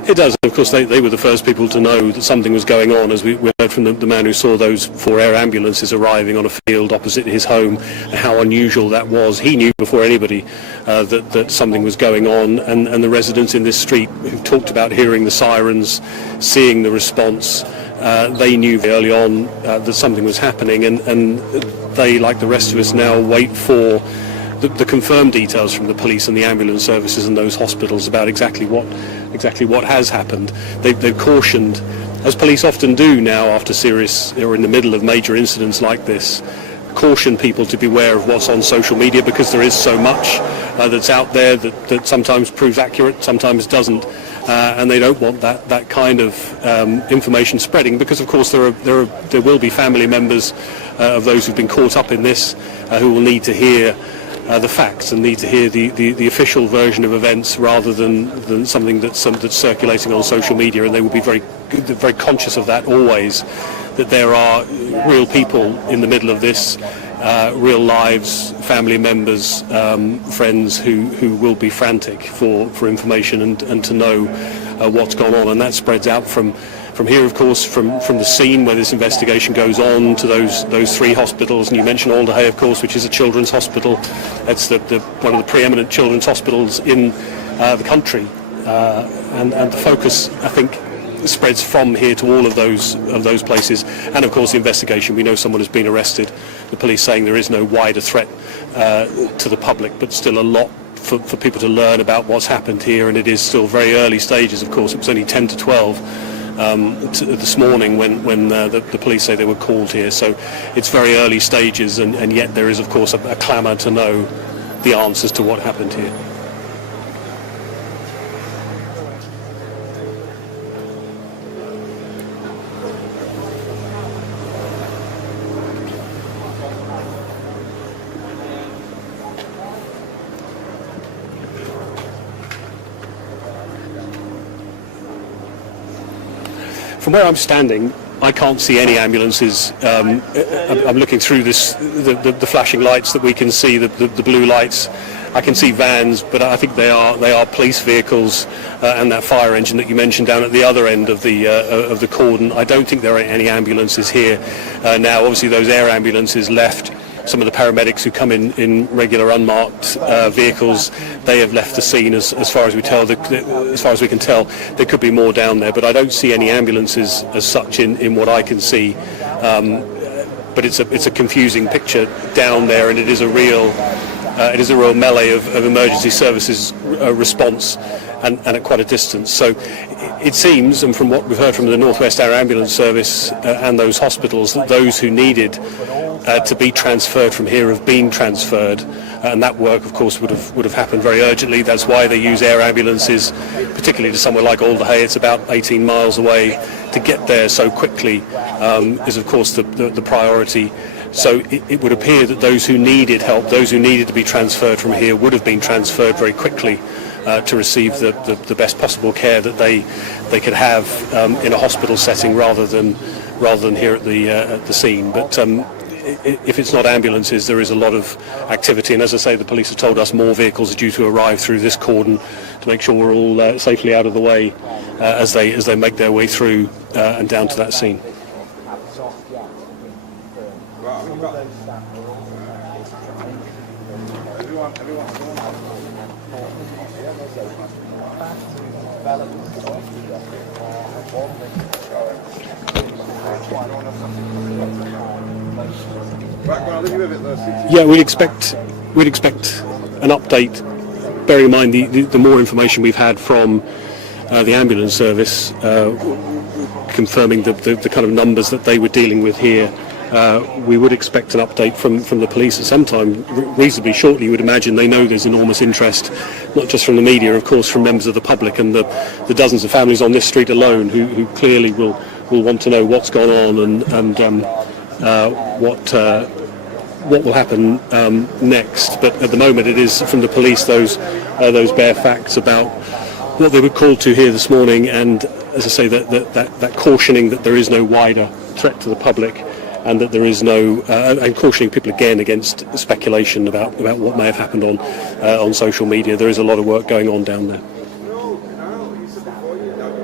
It does. Of course, they were the first people to know that something was going on, as we heard from the man who saw those 4 air ambulances arriving on a field opposite his home, how unusual that was. He knew before anybody that something was going on, and the residents in this street who talked about hearing the sirens, seeing the response, they knew very early on that something was happening, and they, like the rest of us now, wait for the confirmed details from the police and the ambulance services and those hospitals about exactly what has happened. They've cautioned, as police often do now after serious or in the middle of major incidents like this, caution people to beware of what's on social media, because there is so much that's out there that sometimes proves accurate, sometimes doesn't, and they don't want that kind of information spreading, because of course there will be family members of those who've been caught up in this who will need to hear the facts and need to hear the official version of events rather than something that's circulating on social media, and they will be very conscious of that always, that there are real people in the middle of this, real lives, family members, friends who will be frantic for information and to know what's gone on, and that spreads out from here, of course, from the scene where this investigation goes on to those 3 hospitals. And you mentioned Alderhay, of course, which is a children's hospital. That's one of the preeminent children's hospitals in the country, and the focus, I think, spreads from here to all of those places. And of course the investigation, we know someone has been arrested, the police saying there is no wider threat to the public, but still a lot for people to learn about what's happened here, and it is still very early stages. Of course, it was only 10 to 12 this morning when the police say they were called here, so it's very early stages, and yet there is of course a clamour to know the answers to what happened here. From where I'm standing, I can't see any ambulances. I'm looking through the flashing lights that we can see, the blue lights. I can see vans, but I think they are police vehicles, and that fire engine that you mentioned down at the other end of the cordon. I don't think there are any ambulances here now. Obviously, those air ambulances left. Some of the paramedics who come in regular unmarked vehicles, they have left the scene as far as we can tell. There could be more down there, but I don't see any ambulances as such in what I can see. But it's a confusing picture down there, and it is a real melee of emergency services response, and at quite a distance. So it seems, and from what we've heard from the North West Air Ambulance Service and those hospitals, that those who needed to be transferred from here have been transferred, and that work of course would have happened very urgently. That's why they use air ambulances, particularly to somewhere like Alderhay. It's about 18 miles away. To get there so quickly is of course the priority. So it would appear that those who needed help, those who needed to be transferred from here, would have been transferred very quickly to receive the best possible care that they could have in a hospital setting rather than here at the scene. But if it's not ambulances, there is a lot of activity, and as I say, the police have told us more vehicles are due to arrive through this cordon to make sure we're all safely out of the way as they make their way through and down to that scene. Yeah, we'd expect an update. Bearing in mind the more information we've had from the ambulance service, confirming the kind of numbers that they were dealing with here, we would expect an update from the police at some time reasonably shortly. You would imagine. They know there's enormous interest, not just from the media, of course, from members of the public and the dozens of families on this street alone who clearly will want to know what's gone on and what will happen next. But at the moment, it is from the police those bare facts about what they were called to here this morning, and as I say, that cautioning that there is no wider threat to the public, and that there is no and cautioning people again against speculation about what may have happened on social media. There is a lot of work going on down there.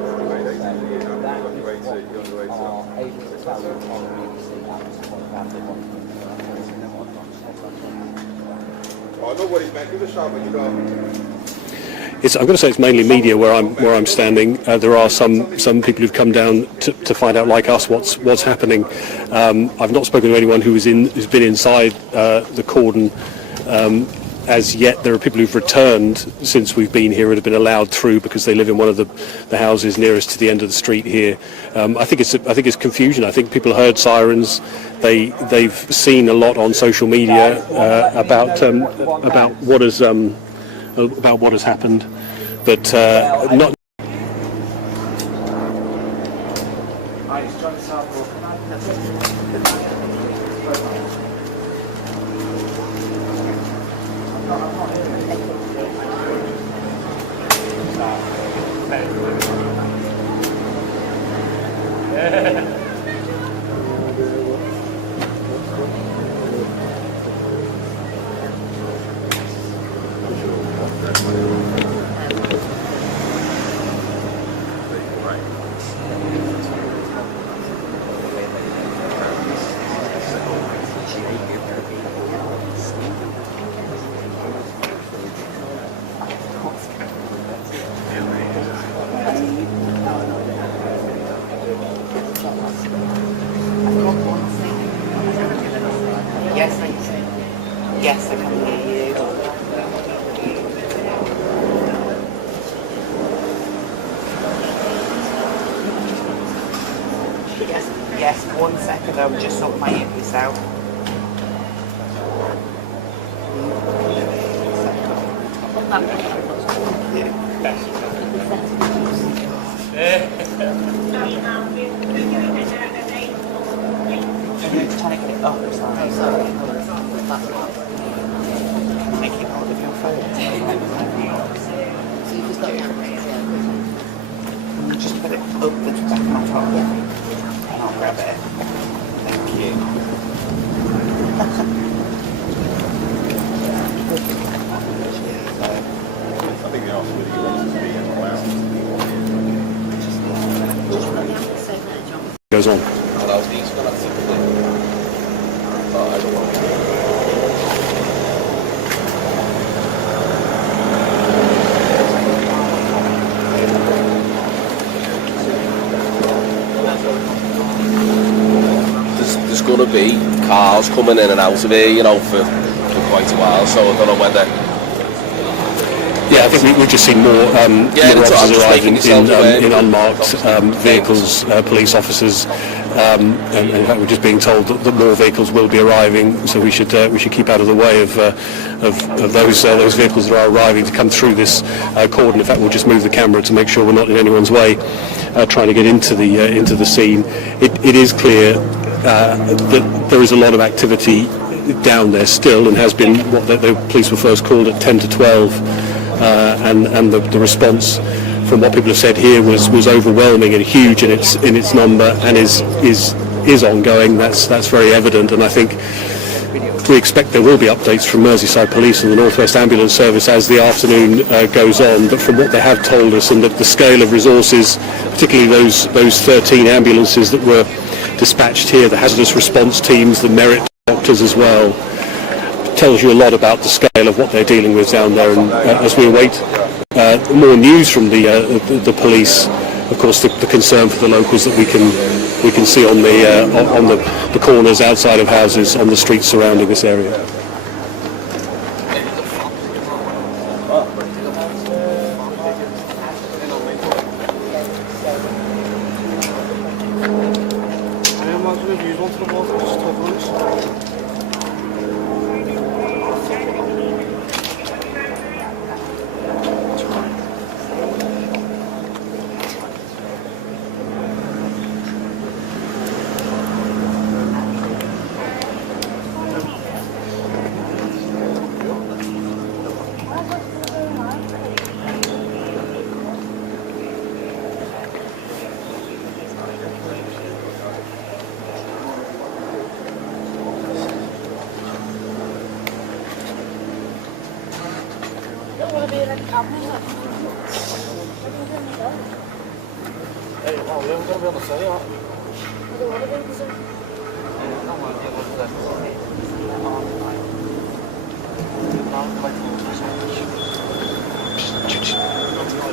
I'm going to say it's mainly media where I'm standing. There are some people who've come down to find out, like us, what's happening. I've not spoken to anyone who's been inside the cordon as yet. There are people who've returned since we've been here and have been allowed through because they live in one of the houses nearest to the end of the street here. I think it's confusion. I think people heard sirens. They've seen a lot on social media about what has happened, but not. Yes, I can hear you. Yes, 1 second, I'll just sort my earpiece out. Trying to get it up, sorry. Make it out of your phone. So you've just got your just put it up the back on top, and I'll grab it. Thank you. I think they asked whether you wanted to be allowed to be on. Goes on. There's going to be cars coming in and out of here, you know, for quite a while, so I don't know whether... Yeah, I think we've just seen more officers arriving in unmarked vehicles, police officers, and in fact we're just being told that more vehicles will be arriving, so we should keep out of the way of those vehicles that are arriving to come through this cordon. In fact, we'll just move the camera to make sure we're not in anyone's way trying to get into the scene. It is clear that there is a lot of activity down there still, and has been what the police were first called at 10 to 12. And the response from what people have said here was overwhelming and huge in its number, and is ongoing. That's very evident, and I think we expect there will be updates from Merseyside Police and the North West Ambulance Service as the afternoon goes on. But from what they have told us, and the scale of resources, particularly those 13 ambulances that were dispatched here, the hazardous response teams, the merit doctors as well, tells you a lot about the scale of what they're dealing with down there. And as we await more news from the police, of course the concern for the locals that we can see on the corners outside of houses, on the streets surrounding this area.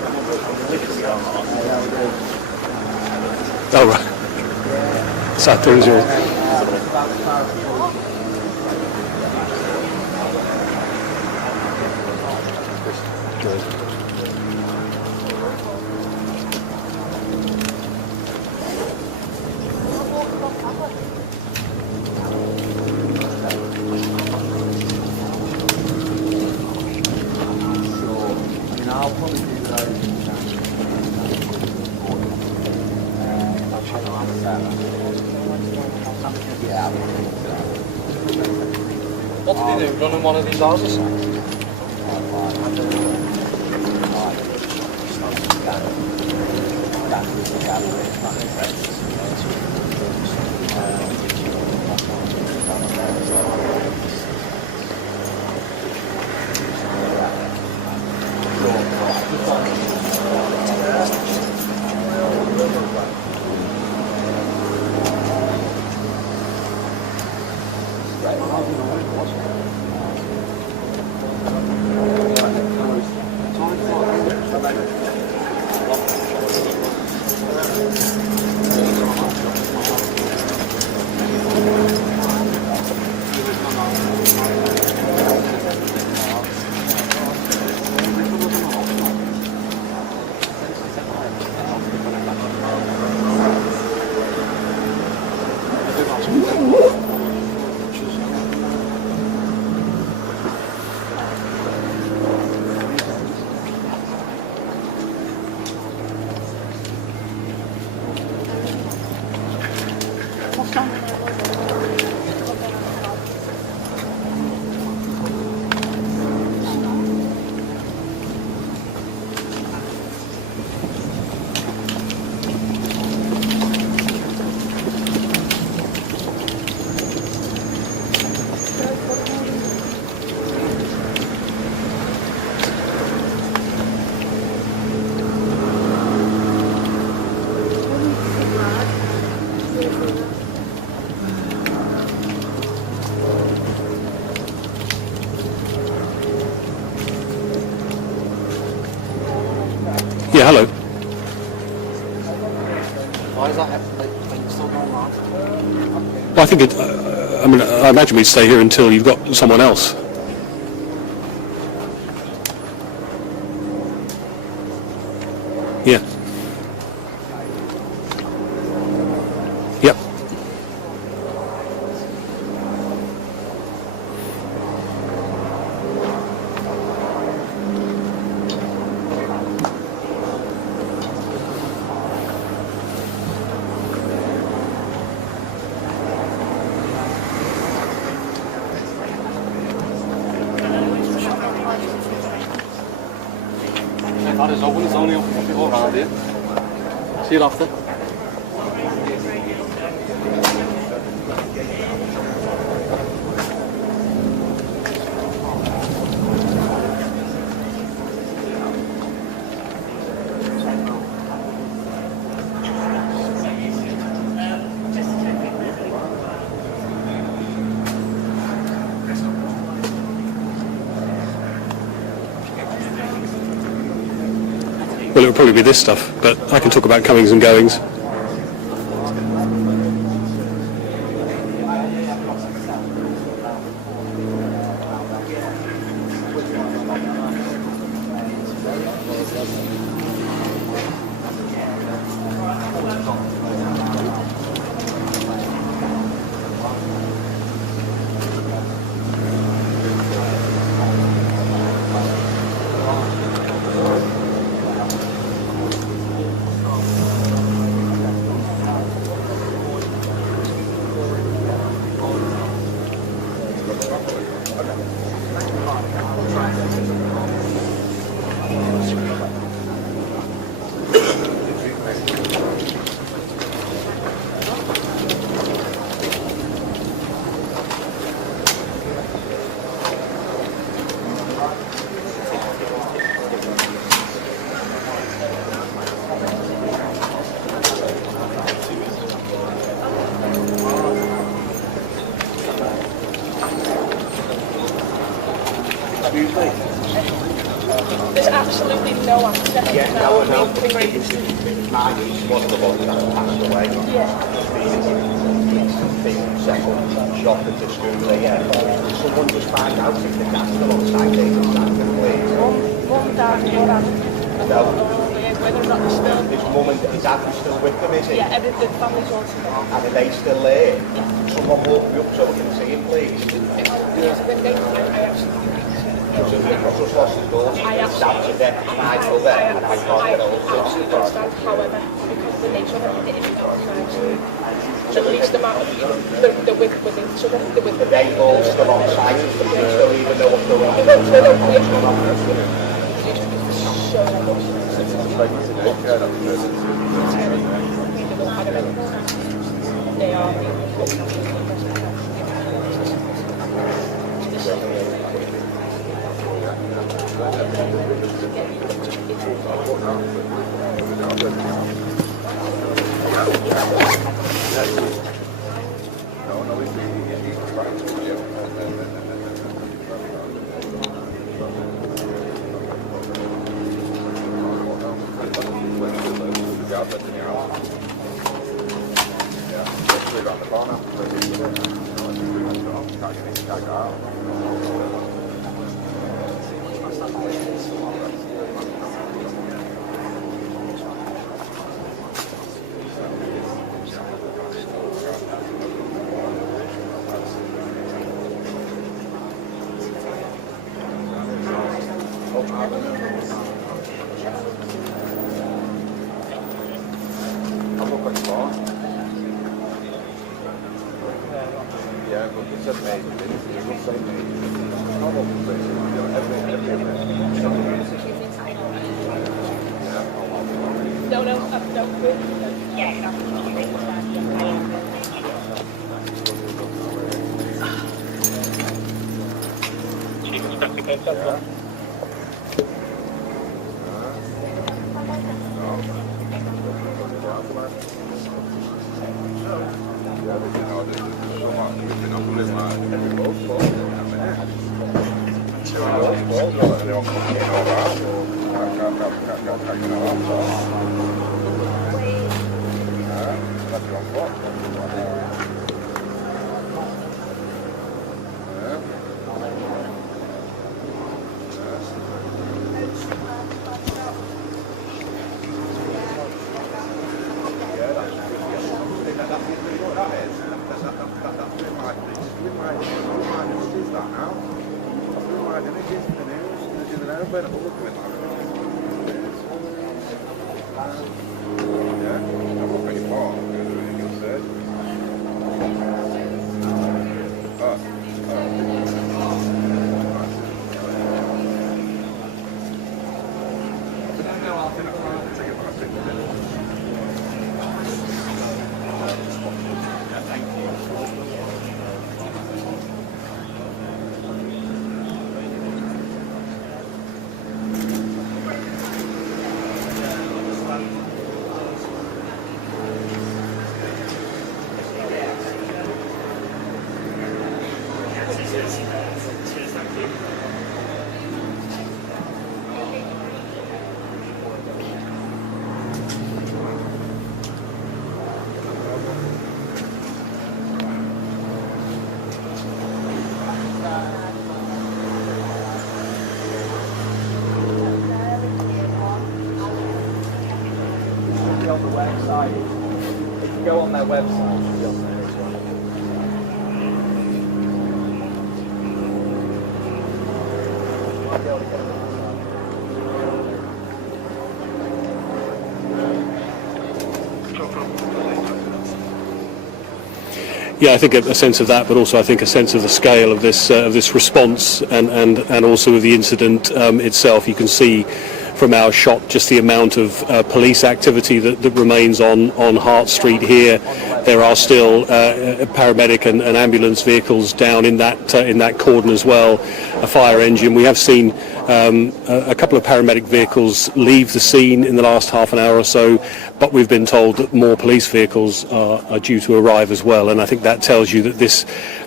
Oh, right. Southport is yours. What did he do? Run in one of these houses? Yeah, hello. Why is that like, still going on? Well, I think it. I mean, I imagine we'd stay here until you've got someone else. Yeah. Yep. That is open, it's only open before around here. See you after. Well, it would probably be this stuff, but I can talk about comings and goings. There's absolutely no access. Yeah, no, I know. Mine is one of the ones that passed away. Yeah. Been settled, shop at the school there. Someone just find out if the gas still on site, they can stand and please. Mum, Dad, your aunt. No. Whether or not they're still. His mum and his dad are still with them, is he? Yeah, everything, family's all together. And are they still there? Someone walk me up so we can see him, please. When they I actually I've just lost his daughter. His dad's a death, my brother, and I can't get hold of absolutely him. understand, however, because the nature of it is the least amount of, they're with each other, they're with Are they all still on site? The police don't even know what's going on. they don't they are Yeah, but it said maybe, it doesn't say maybe. How about the place? On the website, if you go on their website, you'll be on there as well. You might be able to get it. Yeah, I think a sense of that, but also I think a sense of the scale of this response and also of the incident itself. You can see from our shot just the amount of police activity that remains on Hart Street here. There are still paramedic and ambulance vehicles down in that cordon as well. A fire engine. We have seen a couple of paramedic vehicles leave the scene in the last half an hour or so, but we've been told that more police vehicles are due to arrive as well, and I think that tells you that this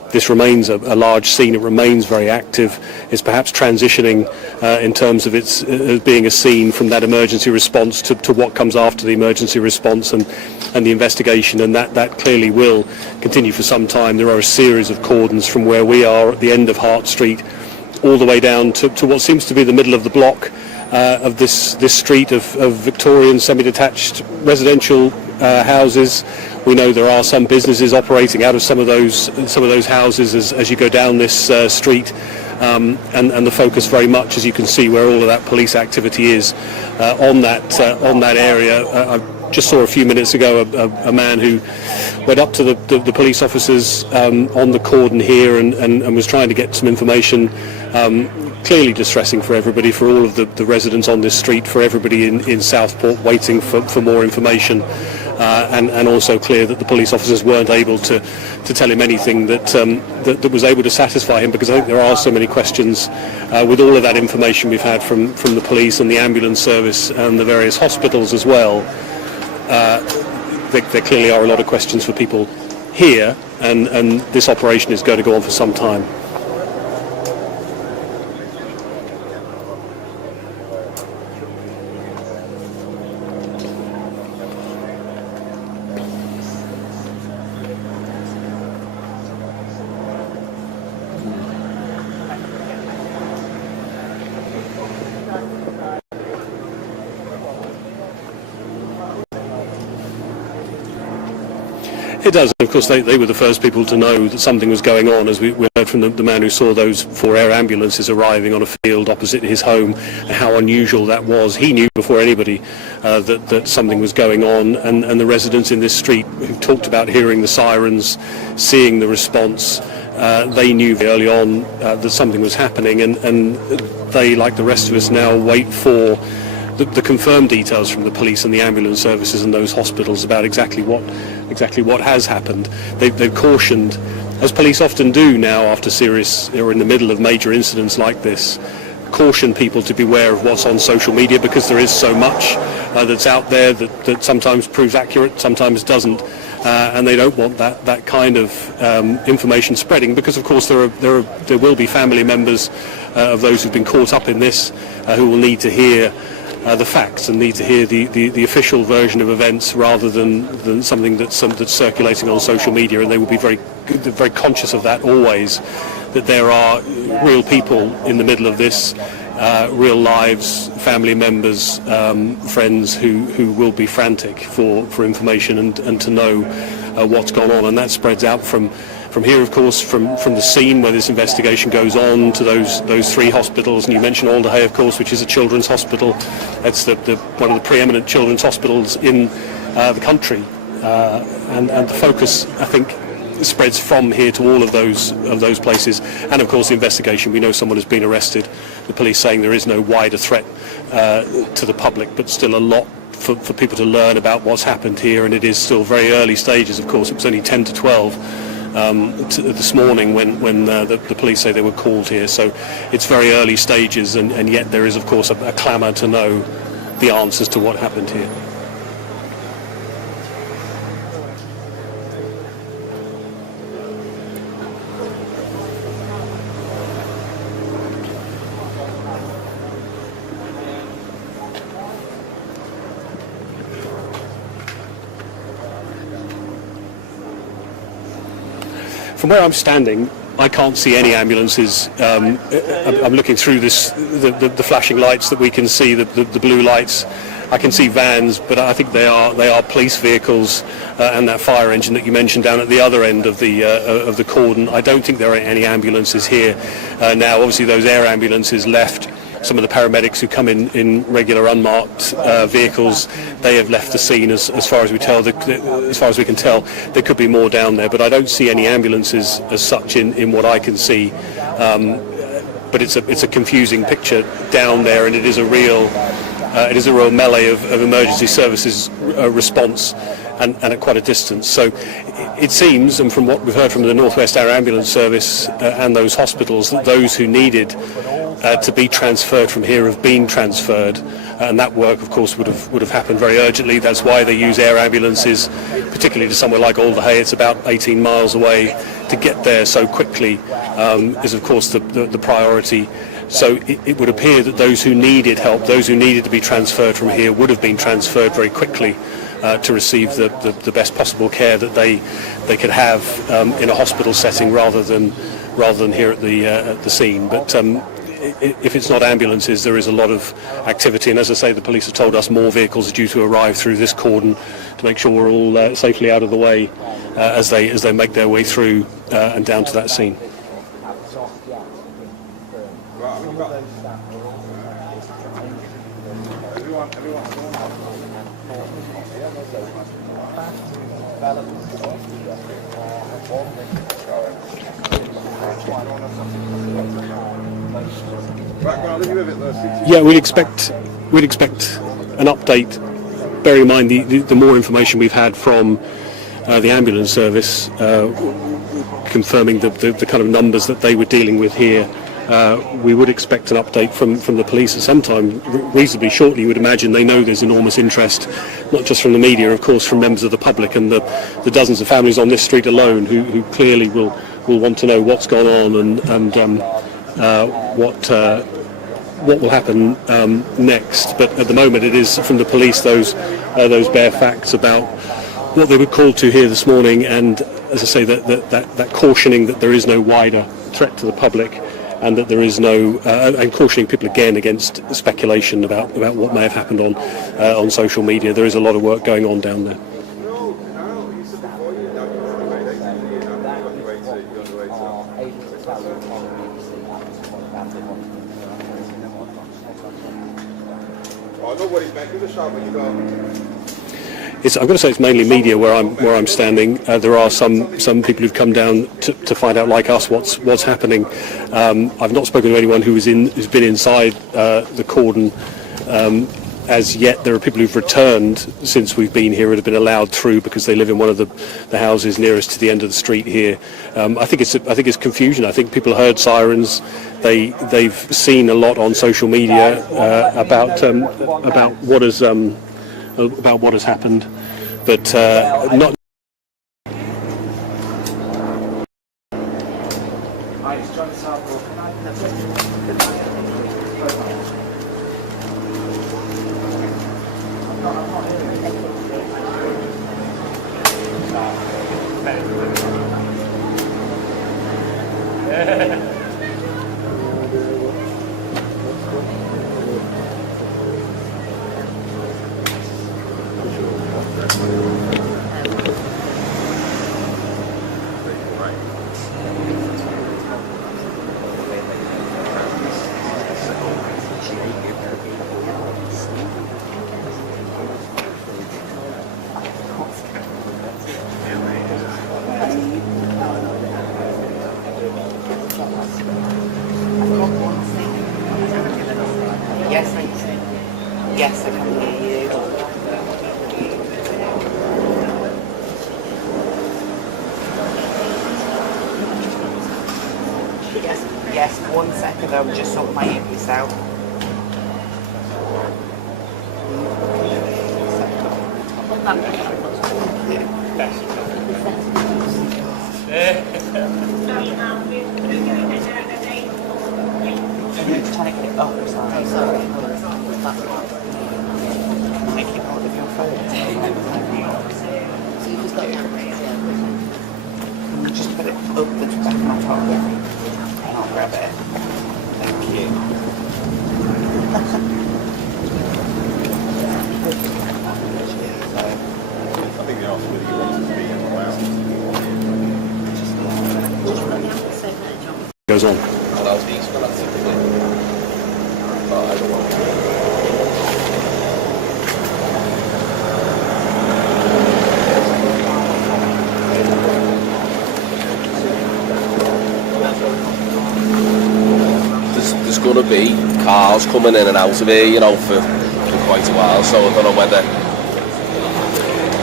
this remains a large scene. It remains very active. It's perhaps transitioning in terms of its being a scene from that emergency response to what comes after the emergency response and the investigation, and that clearly will continue for some time. There are a series of cordons from where we are at the end of Hart Street all the way down to what seems to be the middle of the block of this street of Victorian semi-detached residential houses. We know there are some businesses operating out of some of those houses as you go down this street, and the focus very much, as you can see, where all of that police activity is on that area. I just saw a few minutes ago a man who went up to the police officers on the cordon here and was trying to get some information. Clearly distressing for everybody, for all of the residents on this street, for everybody in Southport waiting for more information, and also clear that the police officers weren't able to tell him anything that was able to satisfy him, because I think there are so many questions with all of that information we've had from the police and the ambulance service and the various hospitals as well. There clearly are a lot of questions for people here, and this operation is going to go on for some time. It does. Of course, they were the first people to know that something was going on, as we heard from the man who saw those 4 air ambulances arriving on a field opposite his home, and how unusual that was. He knew before anybody that something was going on, and the residents in this street who talked about hearing the sirens, seeing the response, they knew very early on that something was happening, and they, like the rest of us now, wait for the confirmed details from the police and the ambulance services and those hospitals about exactly what has happened. They've cautioned, as police often do now after serious or in the middle of major incidents like this, caution people to beware of what's on social media, because there is so much that's out there that sometimes proves accurate, sometimes doesn't, and they don't want that kind of information spreading, because of course there will be family members of those who've been caught up in this who will need to hear the facts and need to hear the official version of events rather than something that's circulating on social media, and they will be very conscious of that always, that there are real people in the middle of this, real lives, family members, friends who will be frantic for information and to know what's gone on, and that spreads out from here, of course, from the scene where this investigation goes on to those 3 hospitals. And you mentioned Alderhay, of course, which is a children's hospital. That's one of the preeminent children's hospitals in the country, and the focus, I think, spreads from here to all of those places. And of course the investigation, we know someone has been arrested, the police saying there is no wider threat to the public, but still a lot for people to learn about what's happened here, and it is still very early stages. Of course, it was only 10 to 12 this morning when the police say they were called here, so it's very early stages, and yet there is of course a clamour to know the answers to what happened here. From where I'm standing, I can't see any ambulances. I'm looking through the flashing lights that we can see, the blue lights. I can see vans, but I think they are police vehicles, and that fire engine that you mentioned down at the other end of the cordon. I don't think there are any ambulances here now. Obviously, those air ambulances left. Some of the paramedics who come in regular unmarked vehicles, they have left the scene as far as we can tell. There could be more down there, but I don't see any ambulances as such in what I can see. But it's a confusing picture down there, and it is a real melee of emergency services response, and at quite a distance. So it seems, and from what we've heard from the North West Air Ambulance Service and those hospitals, that those who needed to be transferred from here have been transferred, and that work of course would have happened very urgently. That's why they use air ambulances, particularly to somewhere like Alderhay. It's about 18 miles away. to get there so quickly is of course the priority. So it would appear that those who needed help, those who needed to be transferred from here, would have been transferred very quickly to receive the best possible care that they could have in a hospital setting rather than here at the scene. But if it's not ambulances, there is a lot of activity, and as I say, the police have told us more vehicles are due to arrive through this cordon to make sure we're all safely out of the way as they make their way through and down to that scene. Yeah, we'd expect an update. Bearing in mind the more information we've had from the ambulance service confirming the kind of numbers that they were dealing with here, we would expect an update from the police at some time reasonably shortly. You would imagine they know there's enormous interest, not just from the media, of course, from members of the public and the dozens of families on this street alone who clearly will want to know what's gone on and what will happen next. But at the moment it is from the police those bare facts about what they were called to here this morning, and as I say, that cautioning that there is no wider threat to the public and that there is no and cautioning people again against speculation about what may have happened on social media. There is a lot of work going on down there. I've got to say it's mainly media where I'm standing. There are some people who've come down to find out, like us, what's happening. I've not spoken to anyone who's been inside the cordon as yet. There are people who've returned since we've been here and have been allowed through because they live in one of the houses nearest to the end of the street here. I think it's confusion. I think people heard sirens. They've seen a lot on social media about what has happened, but not. Yes, I can hear you. Yes, 1 second, I'm just sorting my earpiece out. I'm trying to get it up, sorry. Make it out of your phone. So you just got it. Just put it up the back of my top and I'll grab it. Thank you. I think the answer really wants to be in the lounge. Goes on. Allows these for that typically. But I don't want to. There's going to be cars coming in and out of here, you know, for quite a while, so I don't know whether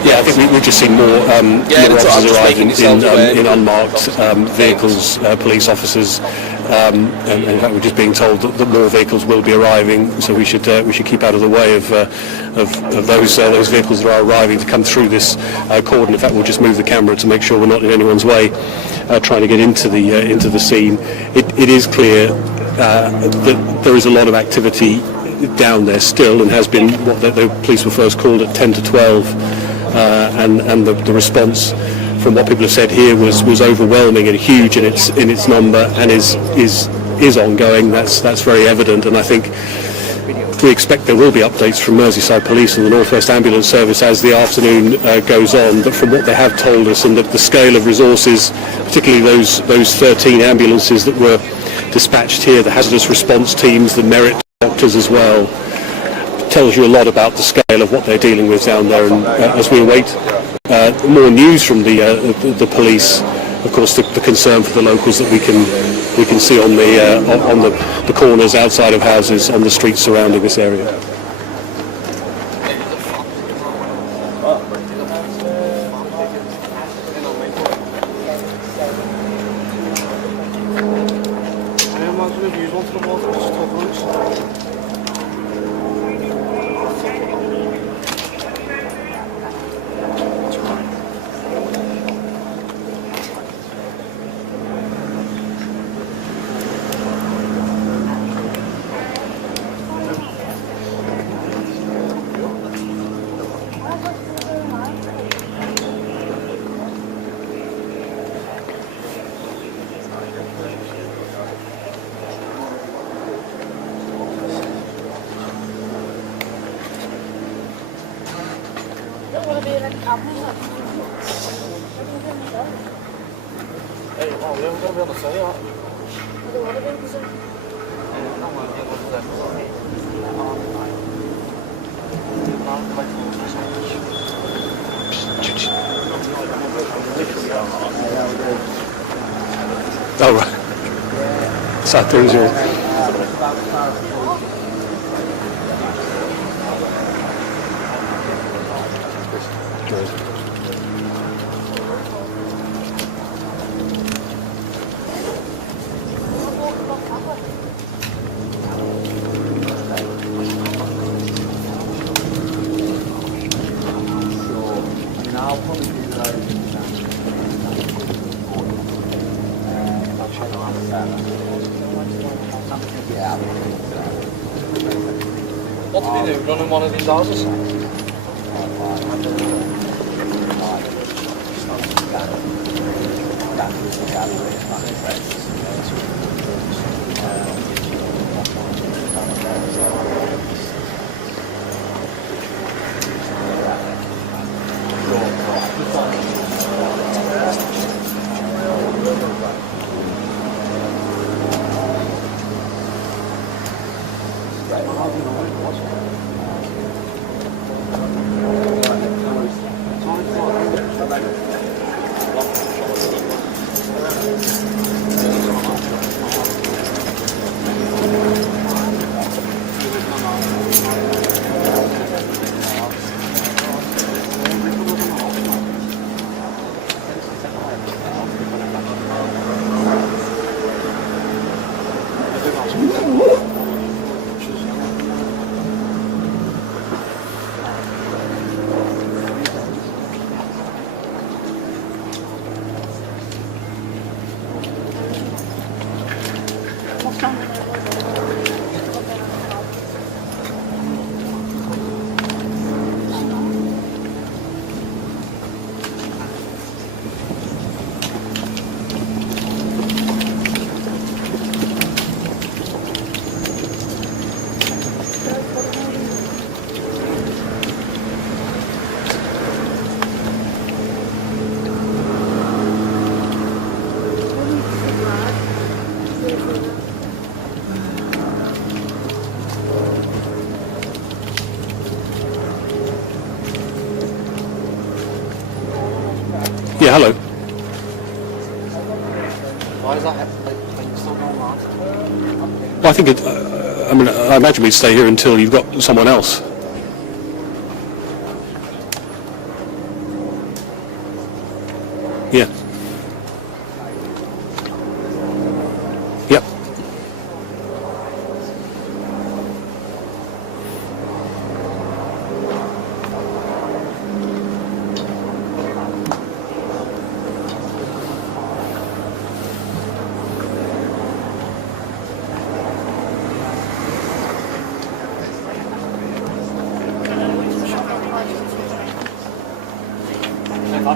Yeah, I think we've just seen more Yeah, more that's what I'm officers just arriving making yourself aware. in unmarked vehicles, police officers, and in fact we're just being told that more vehicles will be arriving. So we should keep out of the way of those vehicles that are arriving to come through this cordon. In fact, we'll just move the camera to make sure we're not in anyone's way trying to get into the scene. It is clear that there is a lot of activity down there still, and has been what the police were first called at 10 to 12, and the response from what people have said here was overwhelming and huge in its number, and is ongoing. That's very evident, and I think we expect there will be updates from Merseyside Police and the North West Ambulance Service as the afternoon goes on. But from what they have told us, and the scale of resources, particularly those 13 ambulances that were dispatched here, the hazardous response teams, the merit doctors as well, tells you a lot about the scale of what they're dealing with down there. And as we await more news from the police, of course, the concern for the locals that we can see on the corners outside of houses, on the streets surrounding this area. Oh, right. Southport. What do you do? Run in one of these houses? Yeah, hello. Why is that like still going on? Well, I think I imagine we'd stay here until you've got someone else.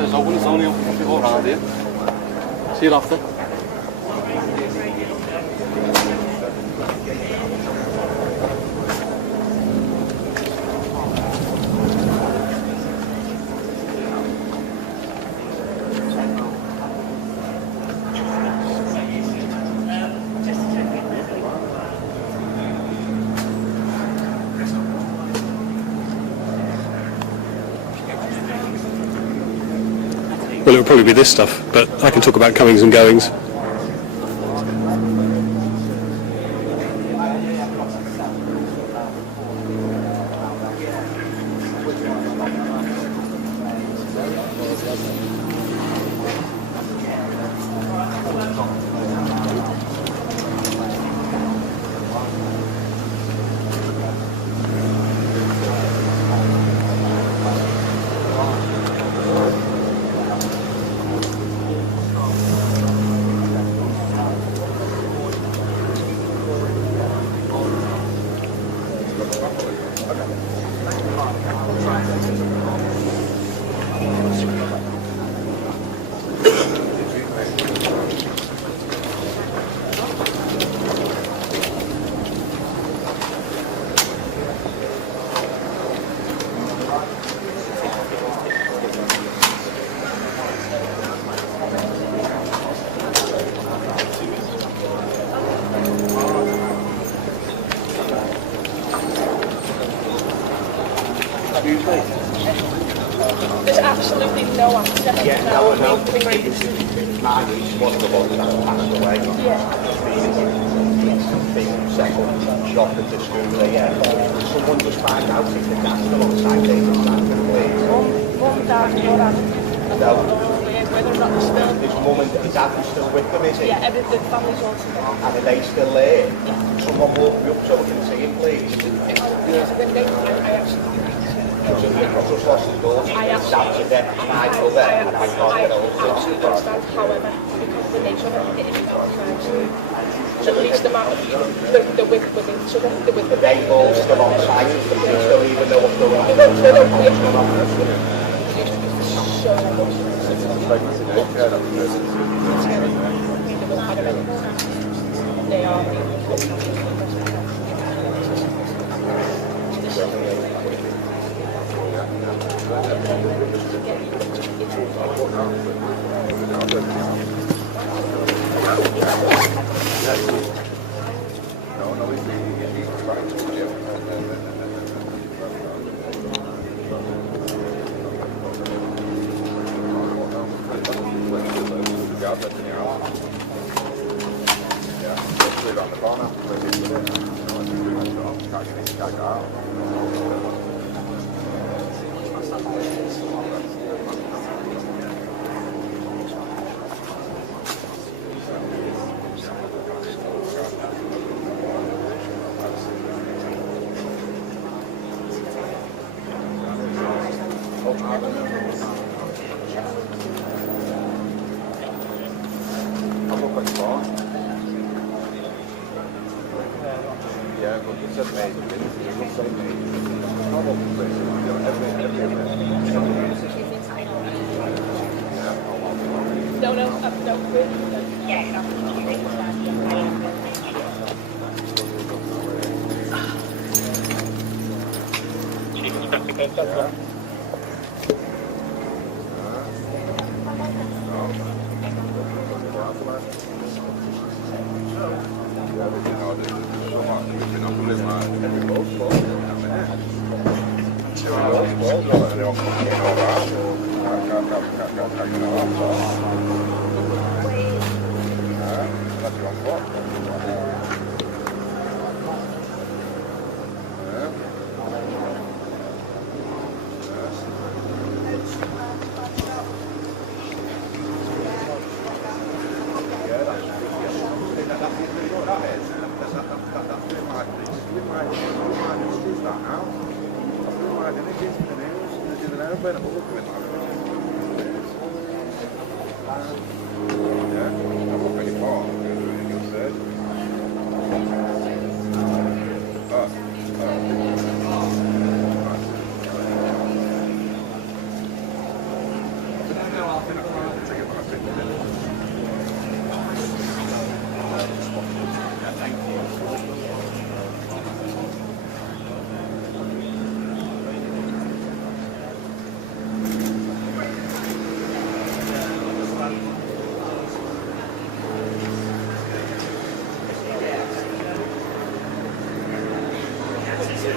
It's open, it's only open for people around here. See you after. Well, it would probably be this stuff, but I can talk about comings and goings. There's absolutely no answer. Yeah, no, Marnie's one of the ones that passed away. Yeah. Being second shot at the school, yeah. Someone just find out if the gas still on site, they can find them, please. Mum, Dad, your dad. No. Whether or not they're still. His mum and his dad are still with them, is he? Yeah, the family's all together. And are they still there? Someone walk me up so we can see him, please. Yes, when they I actually Just lost his daughter, his dad's a dead, my brother, and I can't get hold of absolutely understand. However, because of the nature of it, it is the least amount of they're with each other. Are they all still on site? The police don't even know what's going on. They are. Yeah, but it said maybe. It looks like maybe.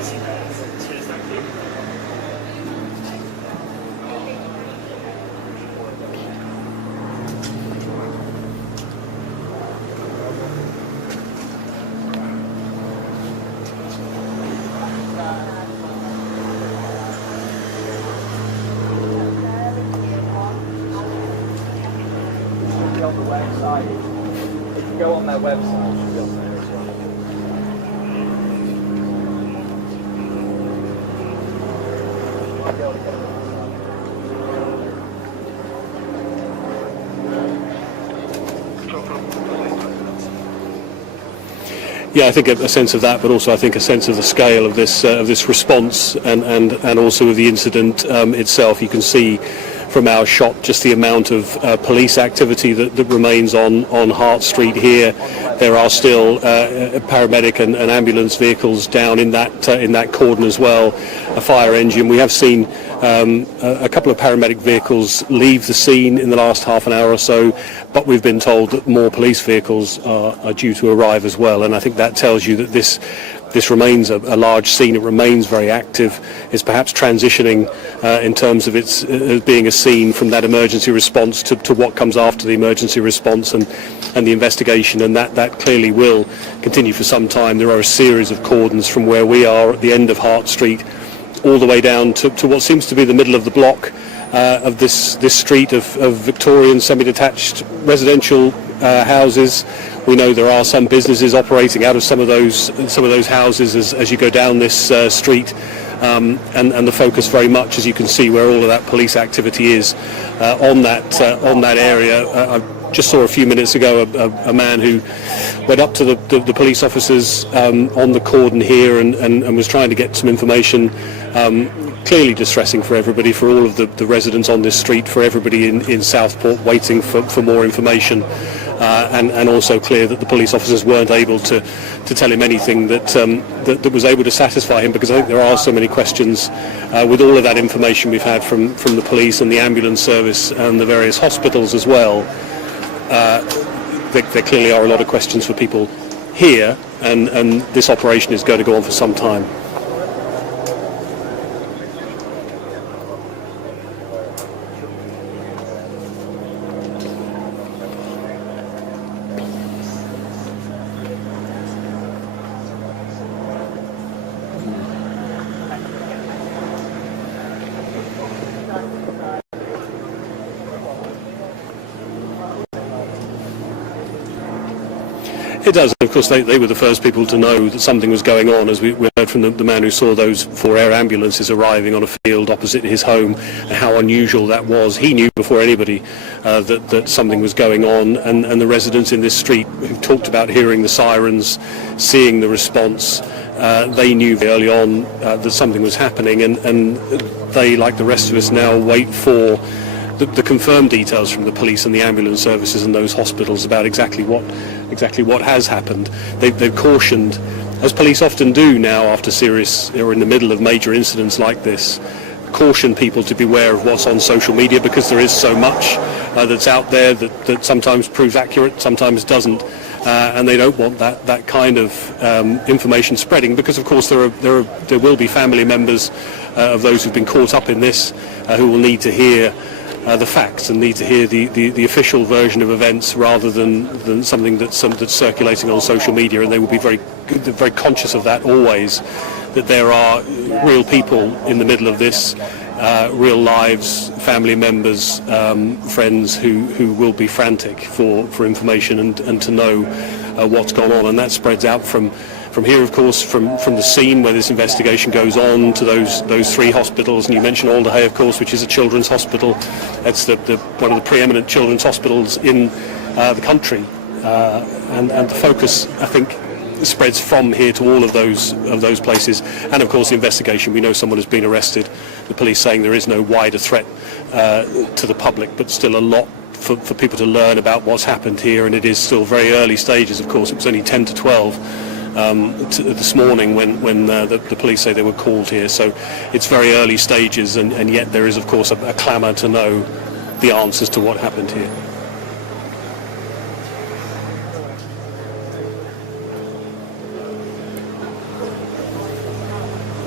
On the website, if you go on their website, you should be on there as well. Might be able to get it. Yeah, I think a sense of that, but also I think a sense of the scale of this response and also of the incident itself. You can see from our shot just the amount of police activity that remains on Hart Street here. There are still paramedic and ambulance vehicles down in that cordon as well. A fire engine. We have seen a couple of paramedic vehicles leave the scene in the last half an hour or so, but we've been told that more police vehicles are due to arrive as well, and I think that tells you that this remains a large scene. It remains very active. It's perhaps transitioning in terms of its being a scene from that emergency response to what comes after the emergency response and the investigation, and that clearly will continue for some time. There are a series of cordons from where we are at the end of Hart Street all the way down to what seems to be the middle of the block of this street of Victorian semi-detached residential houses. We know there are some businesses operating out of some of those houses as you go down this street, and the focus very much, as you can see, where all of that police activity is on that area. I just saw a few minutes ago a man who went up to the police officers on the cordon here and was trying to get some information. Clearly distressing for everybody, for all of the residents on this street, for everybody in Southport waiting for more information, and also clear that the police officers weren't able to tell him anything that was able to satisfy him, because I think there are so many questions with all of that information we've had from the police and the ambulance service and the various hospitals as well. There clearly are a lot of questions for people here, and this operation is going to go on for some time. It does. Of course, they were the first people to know that something was going on, as we heard from the man who saw those 4 air ambulances arriving on a field opposite his home, and how unusual that was. He knew before anybody that something was going on, and the residents in this street who talked about hearing the sirens, seeing the response, they knew very early on that something was happening, and they, like the rest of us now, wait for the confirmed details from the police and the ambulance services and those hospitals about exactly what has happened. They've cautioned, as police often do now after serious or in the middle of major incidents like this, caution people to beware of what's on social media, because there is so much that's out there that sometimes proves accurate, sometimes doesn't, and they don't want that kind of information spreading, because of course there will be family members of those who've been caught up in this who will need to hear the facts and need to hear the official version of events rather than something that's circulating on social media, and they will be very conscious of that always, that there are real people in the middle of this, real lives, family members, friends who will be frantic for information and to know what's gone on, and that spreads out from here, of course, from the scene where this investigation goes on to those 3 hospitals. And you mentioned Alderhay, of course, which is a children's hospital. It's one of the preeminent children's hospitals in the country, and the focus, I think, spreads from here to all of those places. And of course, the investigation. We know someone has been arrested. The police saying there is no wider threat to the public, but still a lot for people to learn about what's happened here. And it is still very early stages. Of course, it was only 10 to 12. This morning when the police say they were called here, so it's very early stages, and yet there is of course a clamour to know the answers to what happened here.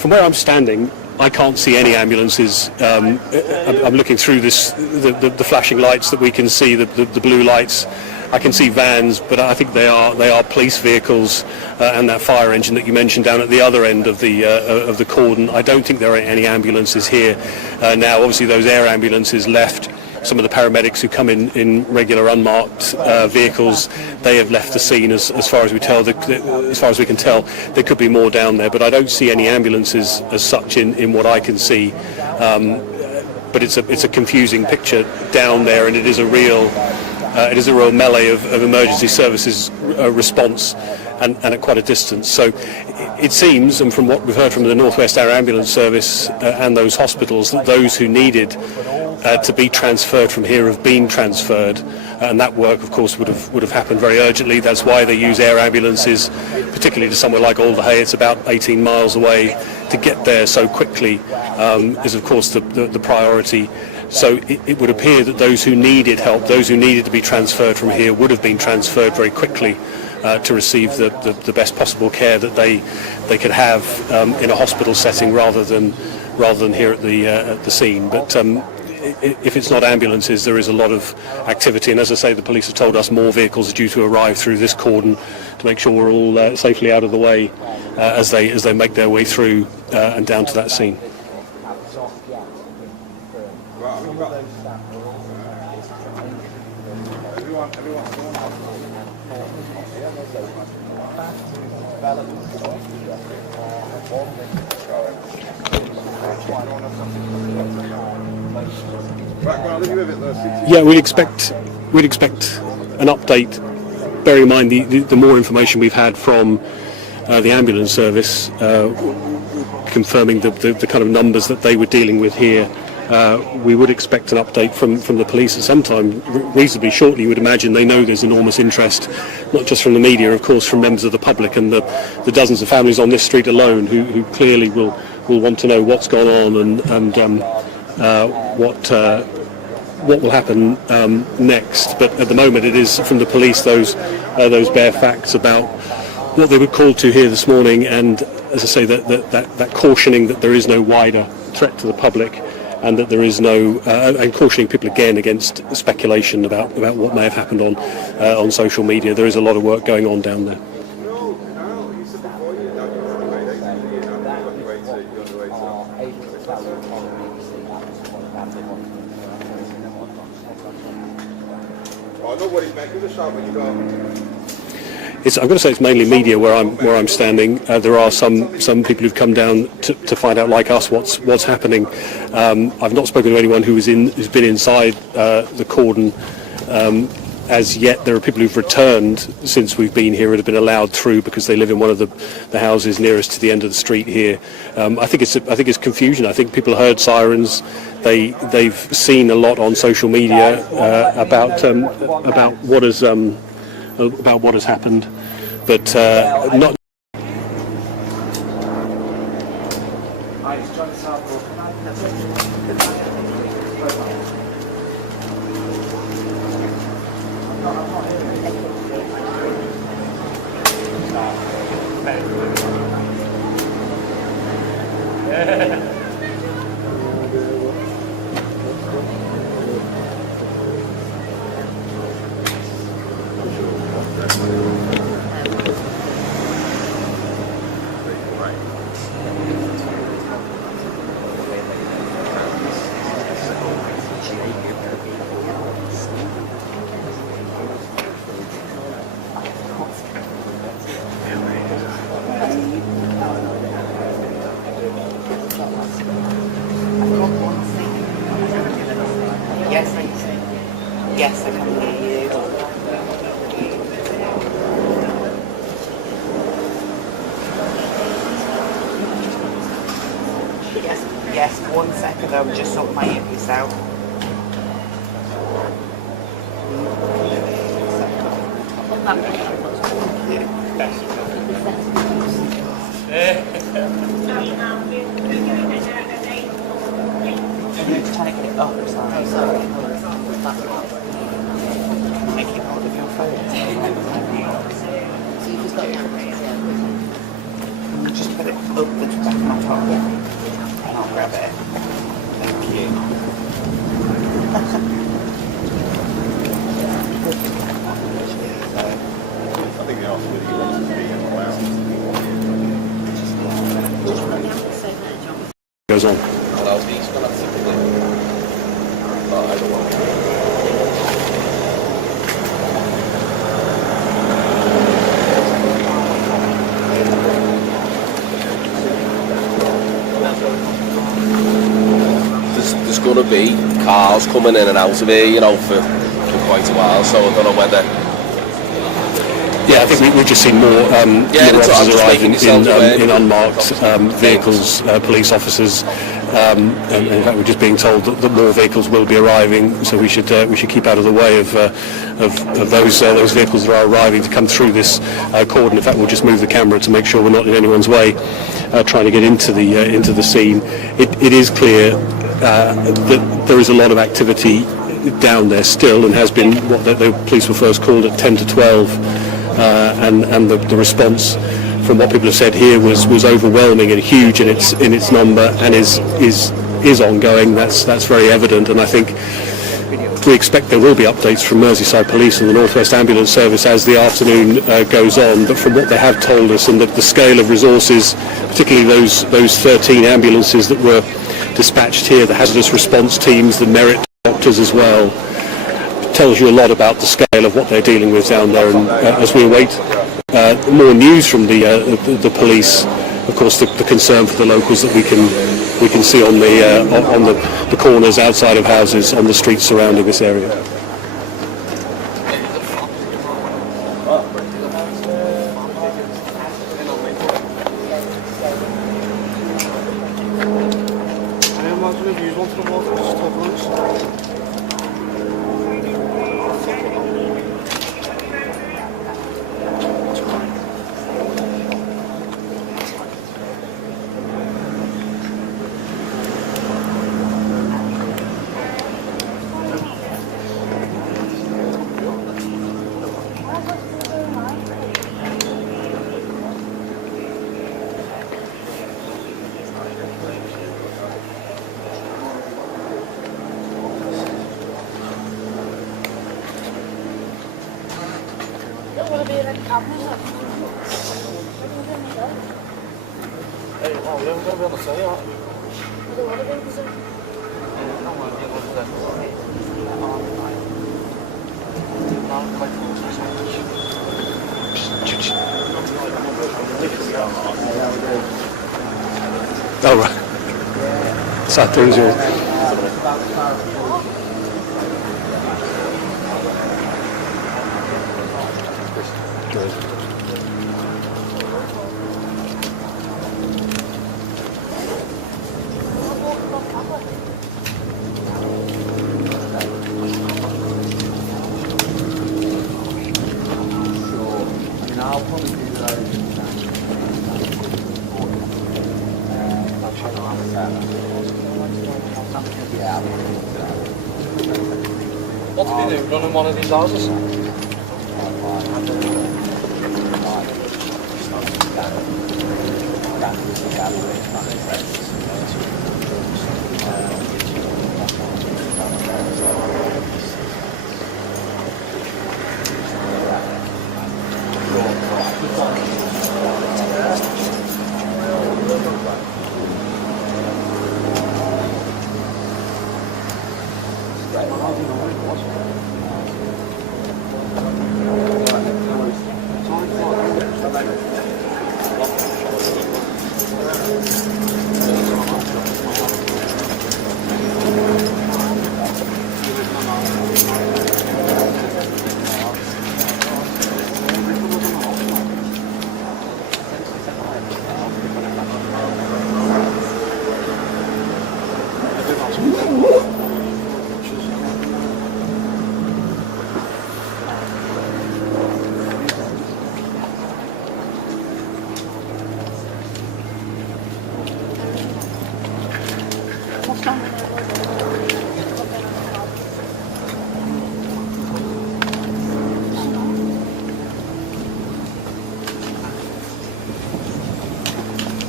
from where I'm standing, I can't see any ambulances. I'm looking through the flashing lights that we can see, the blue lights. I can see vans, but I think they are police vehicles, and that fire engine that you mentioned down at the other end of the cordon. I don't think there are any ambulances here now. Obviously, those air ambulances left. Some of the paramedics who come in regular unmarked vehicles, they have left the scene as far as we can tell. There could be more down there, but I don't see any ambulances as such in what I can see. But it's a confusing picture down there, and it is a real melee of emergency services response, and at quite a distance. So it seems, and from what we've heard from the North West Air Ambulance Service and those hospitals, that those who needed to be transferred from here have been transferred, and that work, of course, would have happened very urgently. That's why they use air ambulances, particularly to somewhere like Alderhay. It's about 18 miles away. To get there so quickly is, of course, the priority. So it would appear that those who needed help, those who needed to be transferred from here, would have been transferred very quickly to receive the best possible care that they could have in a hospital setting rather than here at the scene. But if it's not ambulances, there is a lot of activity, and as I say, the police have told us more vehicles are due to arrive through this cordon to make sure we're all safely out of the way as they make their way through and down to that scene. Yeah, we'd expect an update. Bear in mind the more information we've had from the ambulance service confirming the kind of numbers that they were dealing with here. We would expect an update from the police at some time reasonably shortly. You would imagine they know there's enormous interest, not just from the media, of course, from members of the public and the dozens of families on this street alone who clearly will want to know what's gone on and what will happen next. But at the moment, it is from the police those bare facts about what they were called to here this morning, and as I say, that cautioning that there is no wider threat to the public, and that there is no and cautioning people again against speculation about what may have happened on social media. There is a lot of work going on down there. I'm going to say it's mainly media where I'm standing. There are some people who've come down to find out, like us, what's happening. I've not spoken to anyone who's been inside the cordon as yet. There are people who've returned since we've been here and have been allowed through because they live in one of the houses nearest to the end of the street here. I think it's confusion. I think people heard sirens. They've seen a lot on social media about what has happened, but not. Yes, I can hear you. Yes, 1 second, I'll just sort my earpiece out. I'm just trying to get it up, sorry. I keep hold of your phone. So you've just got your just put it up the back of my top, and I'll grab it. Thank you. I think they asked whether you wanted to be in or out. Goes on. Well, I'll be going to typically. But I don't want to. There's going to be cars coming in and out of here, you know, for quite a while, so I don't know whether... Yeah, I think we've just seen more officers arriving in unmarked vehicles, police officers, and in fact we're just being told that more vehicles will be arriving, so we should keep out of the way of those vehicles that are arriving to come through this cordon. In fact, we'll just move the camera to make sure we're not in anyone's way trying to get into the scene. It is clear that there is a lot of activity down there still, and has been what the police were first called at 10 to 12. And the response from what people have said here was overwhelming and huge in its number, and is ongoing. That's very evident, and I think we expect there will be updates from Merseyside Police and the North West Ambulance Service as the afternoon goes on. But from what they have told us, and the scale of resources, particularly those 13 ambulances that were dispatched here, the hazardous response teams, the merit doctors as well, tells you a lot about the scale of what they're dealing with down there. And as we await more news from the police, of course the concern for the locals that we can see on the corners outside of houses, on the streets surrounding this area. Oh right. Sat there as well. What do you do? Run in one of these houses?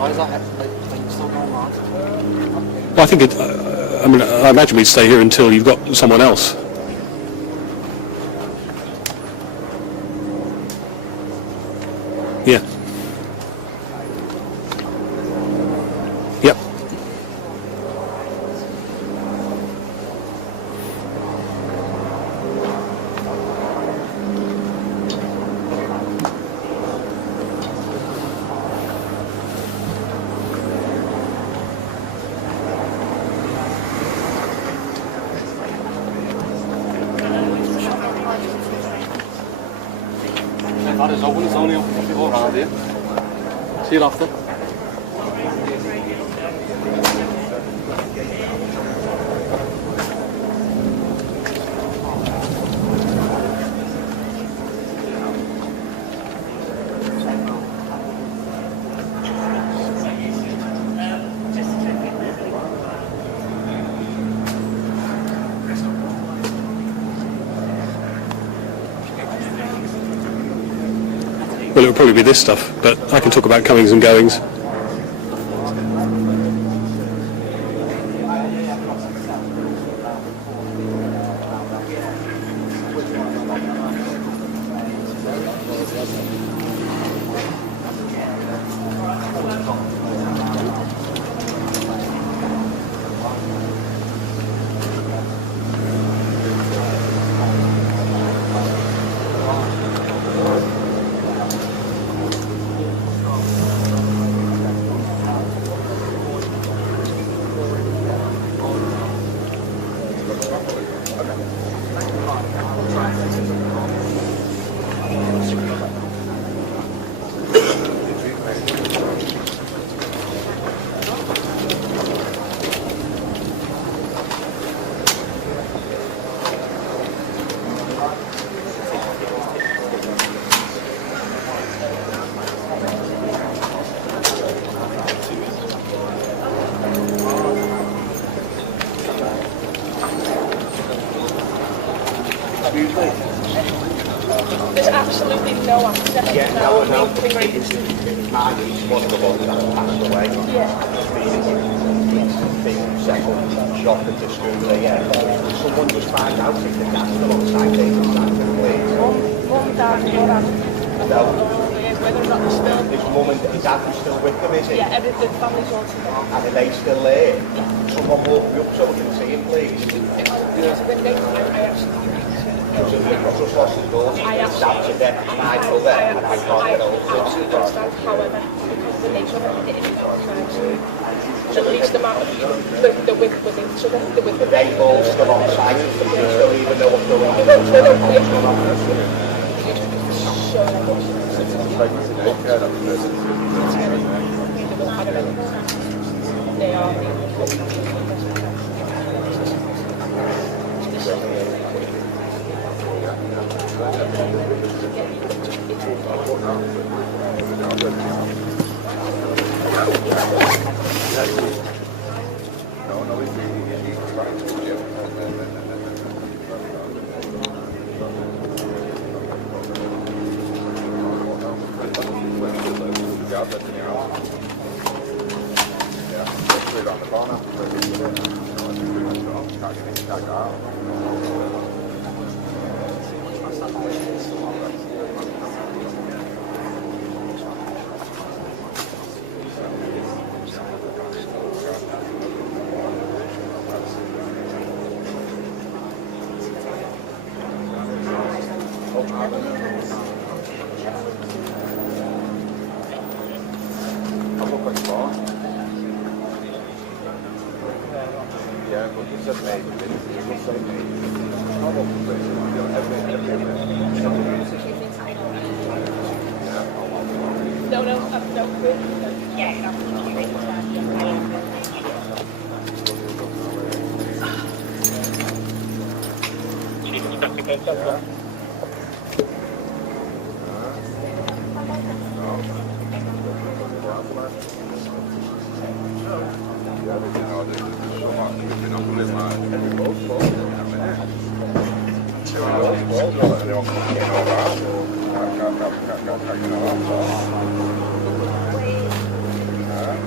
Why is that thing still going on? Well, I think I imagine we'd stay here until you've got someone else. Yeah. Yep. That is open, it's only open for people around here. See you after. Well, it would probably be this stuff, but I can talk about comings and goings. There's absolutely no access. Yeah, no, no. privacy. He's one of the ones that passed away. Yeah. Being second shot at the school there, yeah. Someone just found out if the gas still on site, they just had to please. Mum, Dad, your dad. No. Whether or not they're still. His mum and his dad was still with them, is he? Yeah, the family's all together. And are they still there? Someone walk me up so we can see him, please. There's a window, I actually. I've just lost his daughter. I He's stabbed to death. And I feel there, and I can't get over it. absolutely understand, however, because of the nature of it, it is about trying to at least amount of the width within each other, the width of They all still on site. They still even know what's going on. so they are Yeah, but you said maybe, you will say maybe.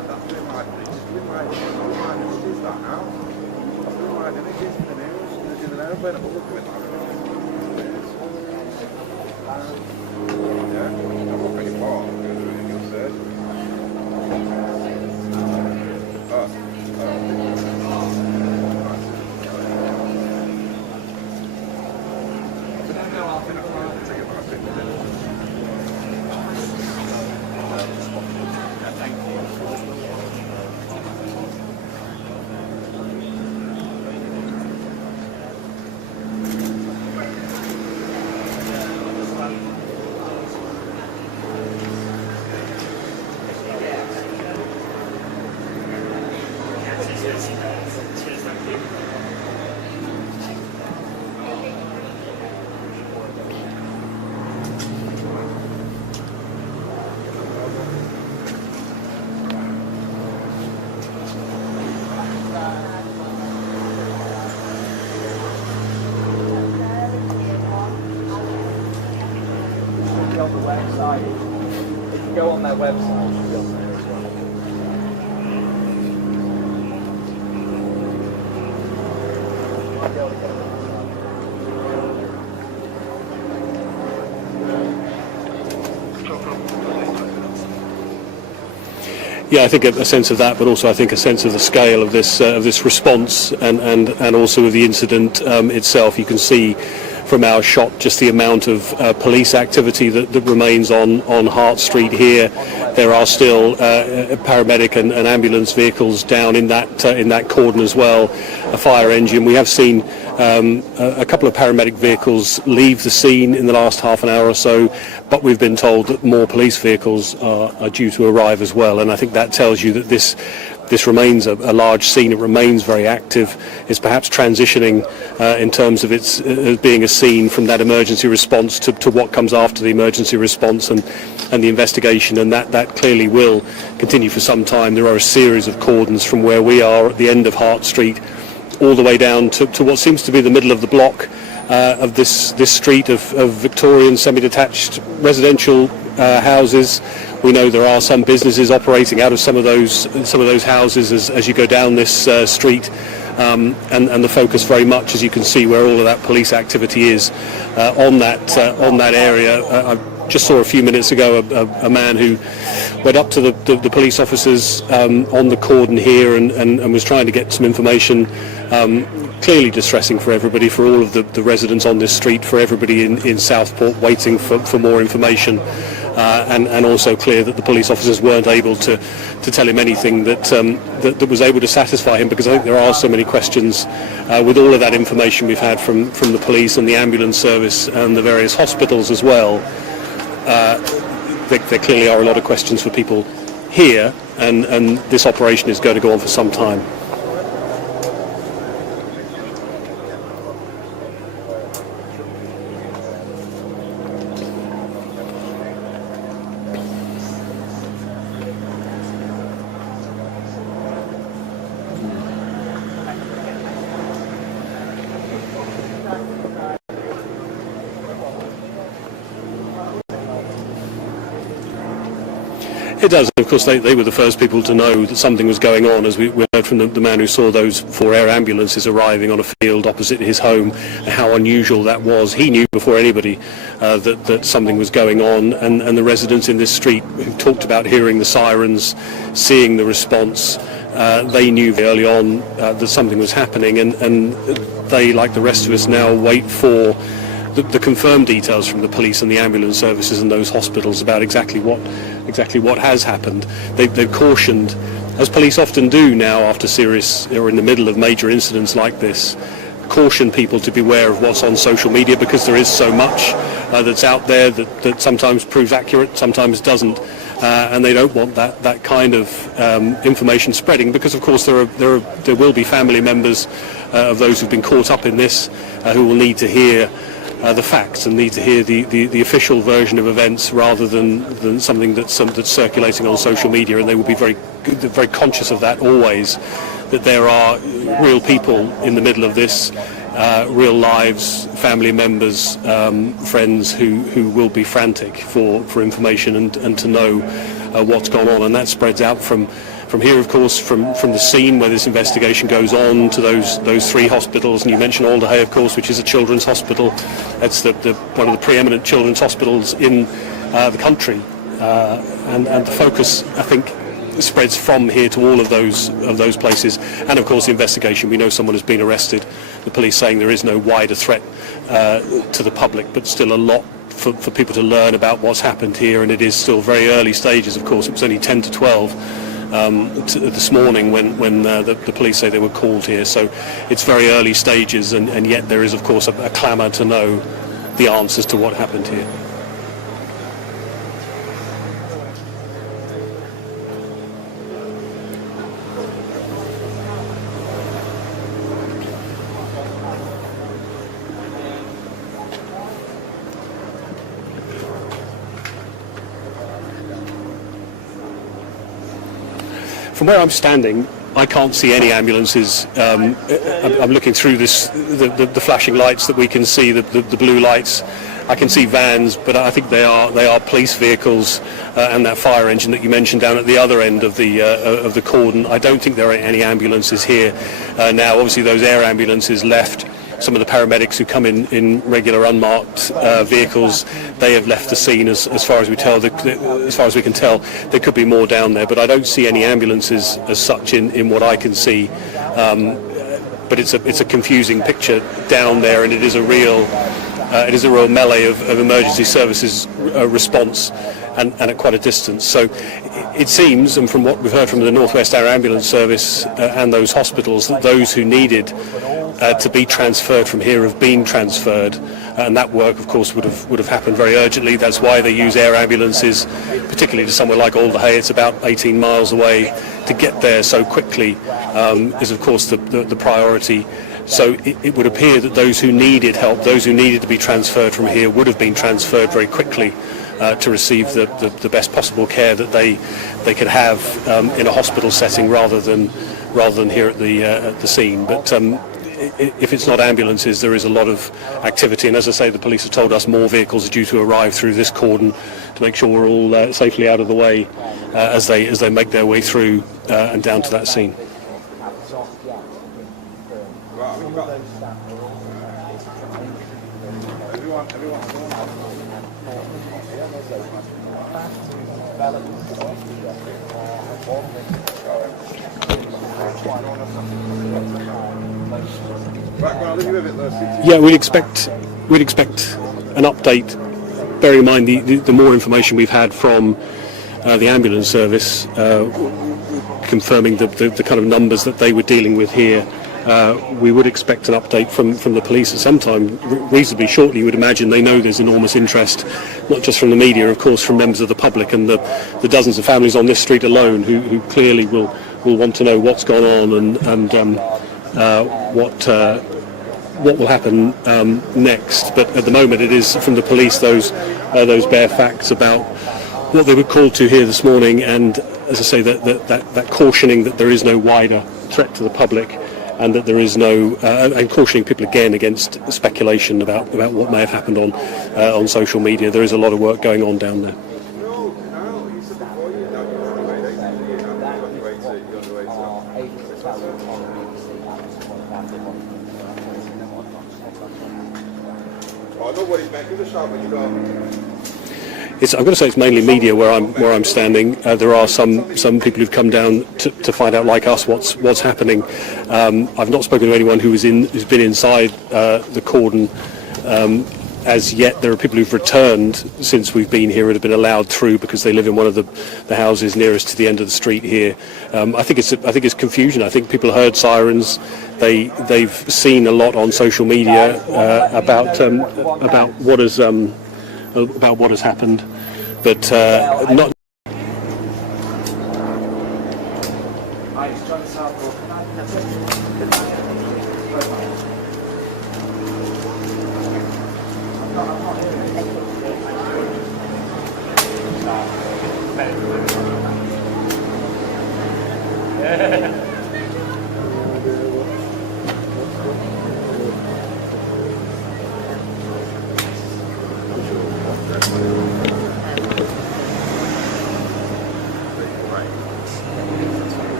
saying about looking at that. Yeah, I'm looking at your bar. You'll say. On the website, if you go on their website, you'll be on there as well. Might be able to get it. Yeah, I think a sense of that, but also I think a sense of the scale of this response and also of the incident itself. You can see from our shot just the amount of police activity that remains on Hart Street here. There are still paramedic and ambulance vehicles down in that cordon as well. A fire engine. We have seen a couple of paramedic vehicles leave the scene in the last half an hour or so, but we've been told that more police vehicles are due to arrive as well, and I think that tells you that this remains a large scene. It remains very active. It's perhaps transitioning in terms of its being a scene from that emergency response to what comes after the emergency response and the investigation, and that clearly will continue for some time. There are a series of cordons from where we are at the end of Hart Street all the way down to what seems to be the middle of the block of this street of Victorian semi-detached residential houses. We know there are some businesses operating out of some of those houses as you go down this street, and the focus very much, as you can see, where all of that police activity is on that area. I just saw a few minutes ago a man who went up to the police officers on the cordon here and was trying to get some information. Clearly distressing for everybody, for all of the residents on this street, for everybody in Southport waiting for more information, and also clear that the police officers weren't able to tell him anything that was able to satisfy him, because I think there are so many questions with all of that information we've had from the police and the ambulance service and the various hospitals as well. There clearly are a lot of questions for people here, and this operation is going to go on for some time. It does. Of course, they were the first people to know that something was going on, as we heard from the man who saw those 4 air ambulances arriving on a field opposite his home, and how unusual that was. He knew before anybody that something was going on, and the residents in this street who talked about hearing the sirens, seeing the response, they knew early on that something was happening, and they, like the rest of us now, wait for the confirmed details from the police and the ambulance services and those hospitals about exactly what has happened. They've cautioned, as police often do now after serious or in the middle of major incidents like this, caution people to beware of what's on social media, because there is so much that's out there that sometimes proves accurate, sometimes doesn't, and they don't want that kind of information spreading, because of course there will be family members of those who've been caught up in this who will need to hear the facts and need to hear the official version of events rather than something that's circulating on social media, and they will be very conscious of that always, that there are real people in the middle of this, real lives, family members, friends who will be frantic for information and to know what's gone on, and that spreads out from From here, of course, from the scene where this investigation goes on to those 3 hospitals, and you mentioned Alderhay, of course, which is a children's hospital. It's one of the preeminent children's hospitals in the country, and the focus, I think, spreads from here to all of those places. And of course, the investigation. We know someone has been arrested. The police saying there is no wider threat to the public, but still a lot for people to learn about what's happened here. And it is still very early stages. Of course, it was only 10 to 12. This morning when the police say they were called here, so it's very early stages, and yet there is of course a clamour to know the answers to what happened here. From where I'm standing, I can't see any ambulances. I'm looking through the flashing lights that we can see, the blue lights. I can see vans, but I think they are police vehicles, and that fire engine that you mentioned down at the other end of the cordon. I don't think there are any ambulances here now. Obviously, those air ambulances left. Some of the paramedics who come in regular unmarked vehicles, they have left the scene as far as we can tell. There could be more down there, but I don't see any ambulances as such in what I can see. But it's a confusing picture down there, and it is a real melee of emergency services response, and at quite a distance. So it seems, and from what we've heard from the North West Air Ambulance Service and those hospitals, that those who needed to be transferred from here have been transferred, and that work of course would have happened very urgently. That's why they use air ambulances, particularly to somewhere like Alderhay. It's about 18 miles away. To get there so quickly is of course the priority. So it would appear that those who needed help, those who needed to be transferred from here, would have been transferred very quickly to receive the best possible care that they could have in a hospital setting rather than here at the scene. But if it's not ambulances, there is a lot of activity, and as I say, the police have told us more vehicles are due to arrive through this cordon to make sure we're all safely out of the way as they make their way through and down to that scene. Yeah, we'd expect an update. Bear in mind the more information we've had from the ambulance service confirming the kind of numbers that they were dealing with here. We would expect an update from the police at some time reasonably shortly. You would imagine. They know there's enormous interest, not just from the media, of course, from members of the public and the dozens of families on this street alone who clearly will want to know what's gone on and what will happen next. But at the moment it is from the police those bare facts about what they were called to here this morning, and as I say, that cautioning that there is no wider threat to the public, and that there is no and cautioning people again against speculation about what may have happened on social media. There is a lot of work going on down there. I've got to say it's mainly media where I'm standing. There are some people who've come down to find out, like us, what's happening. I've not spoken to anyone who's been inside the cordon as yet. There are people who've returned since we've been here and have been allowed through because they live in one of the houses nearest to the end of the street here. I think it's confusion. I think people heard sirens. They've seen a lot on social media about what has happened, but not.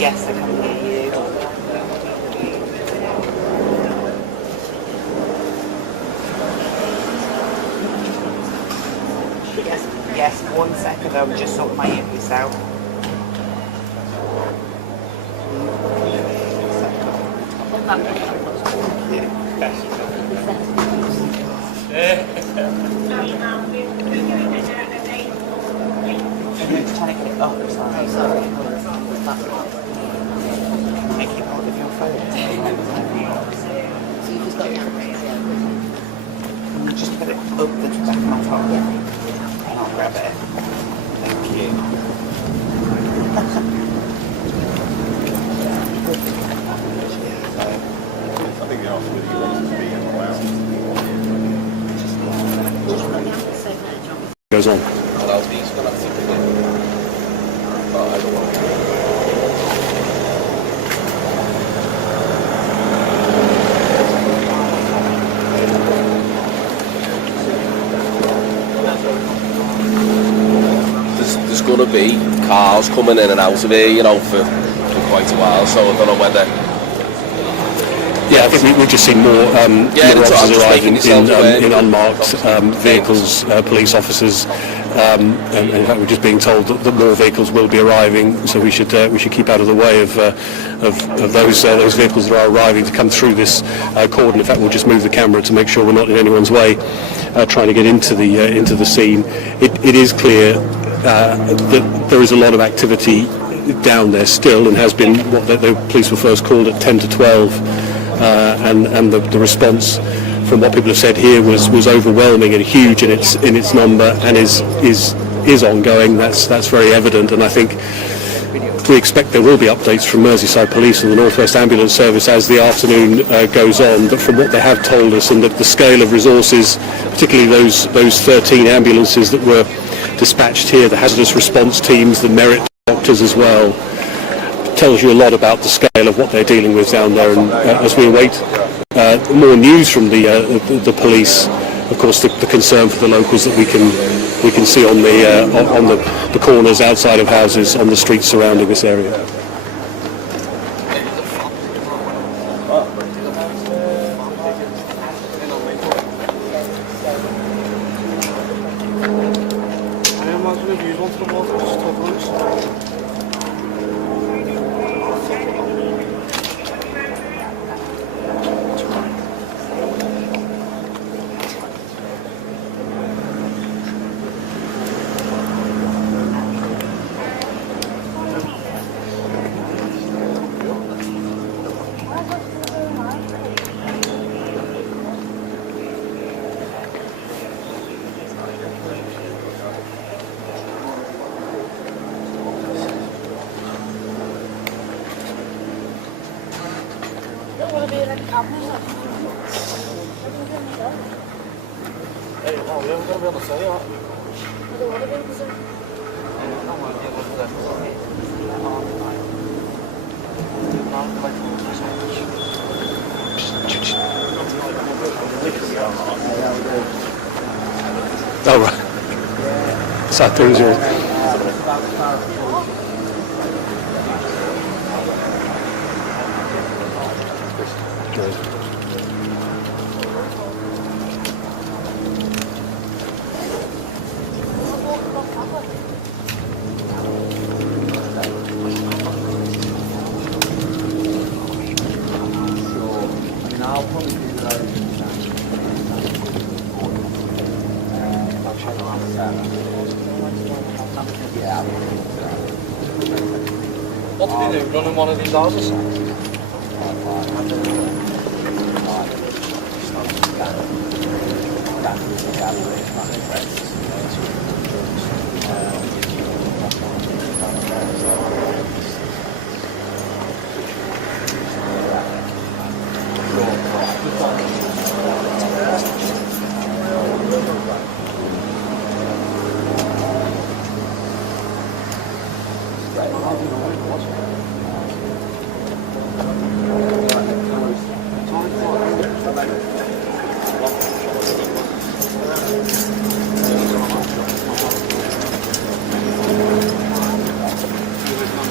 Yes, I can hear you. Yes, 1 second, I'll just sort my earpiece out. I'm just trying to get it up, sorry. Can I keep hold of your phone? So you just got your Can you just put it up the back of my top? And I'll grab it. Thank you. I think the answer was he wants to be in the lounge. Goes on. What else he's going to have to do? I don't want There's going to be cars coming in and out of here, you know, for quite a while, so I don't know whether... Yeah, I think we've just seen more officers arriving in unmarked vehicles, police officers, and in fact we're just being told that more vehicles will be arriving, so we should keep out of the way of those vehicles that are arriving to come through this cordon. In fact, we'll just move the camera to make sure we're not in anyone's way trying to get into the scene. It is clear that there is a lot of activity down there still, and has been what the police were first called at 10 to 12. And the response from what people have said here was overwhelming and huge in its number, and is ongoing. That's very evident, and I think we expect there will be updates from Merseyside Police and the North West Ambulance Service as the afternoon goes on. But from what they have told us, and the scale of resources, particularly those 13 ambulances that were dispatched here, the hazardous response teams, the merit doctors as well, tells you a lot about the scale of what they're dealing with down there. And as we await more news from the police, of course the concern for the locals that we can see on the corners outside of houses, on the streets surrounding this area. I imagine if you want to walk, just talk loose. Hey, oh, we haven't got to be able to say that. I don't want to be able to say. I want to be able to say. Oh, right. So there was your... Good. What do you do? Run in one of these houses?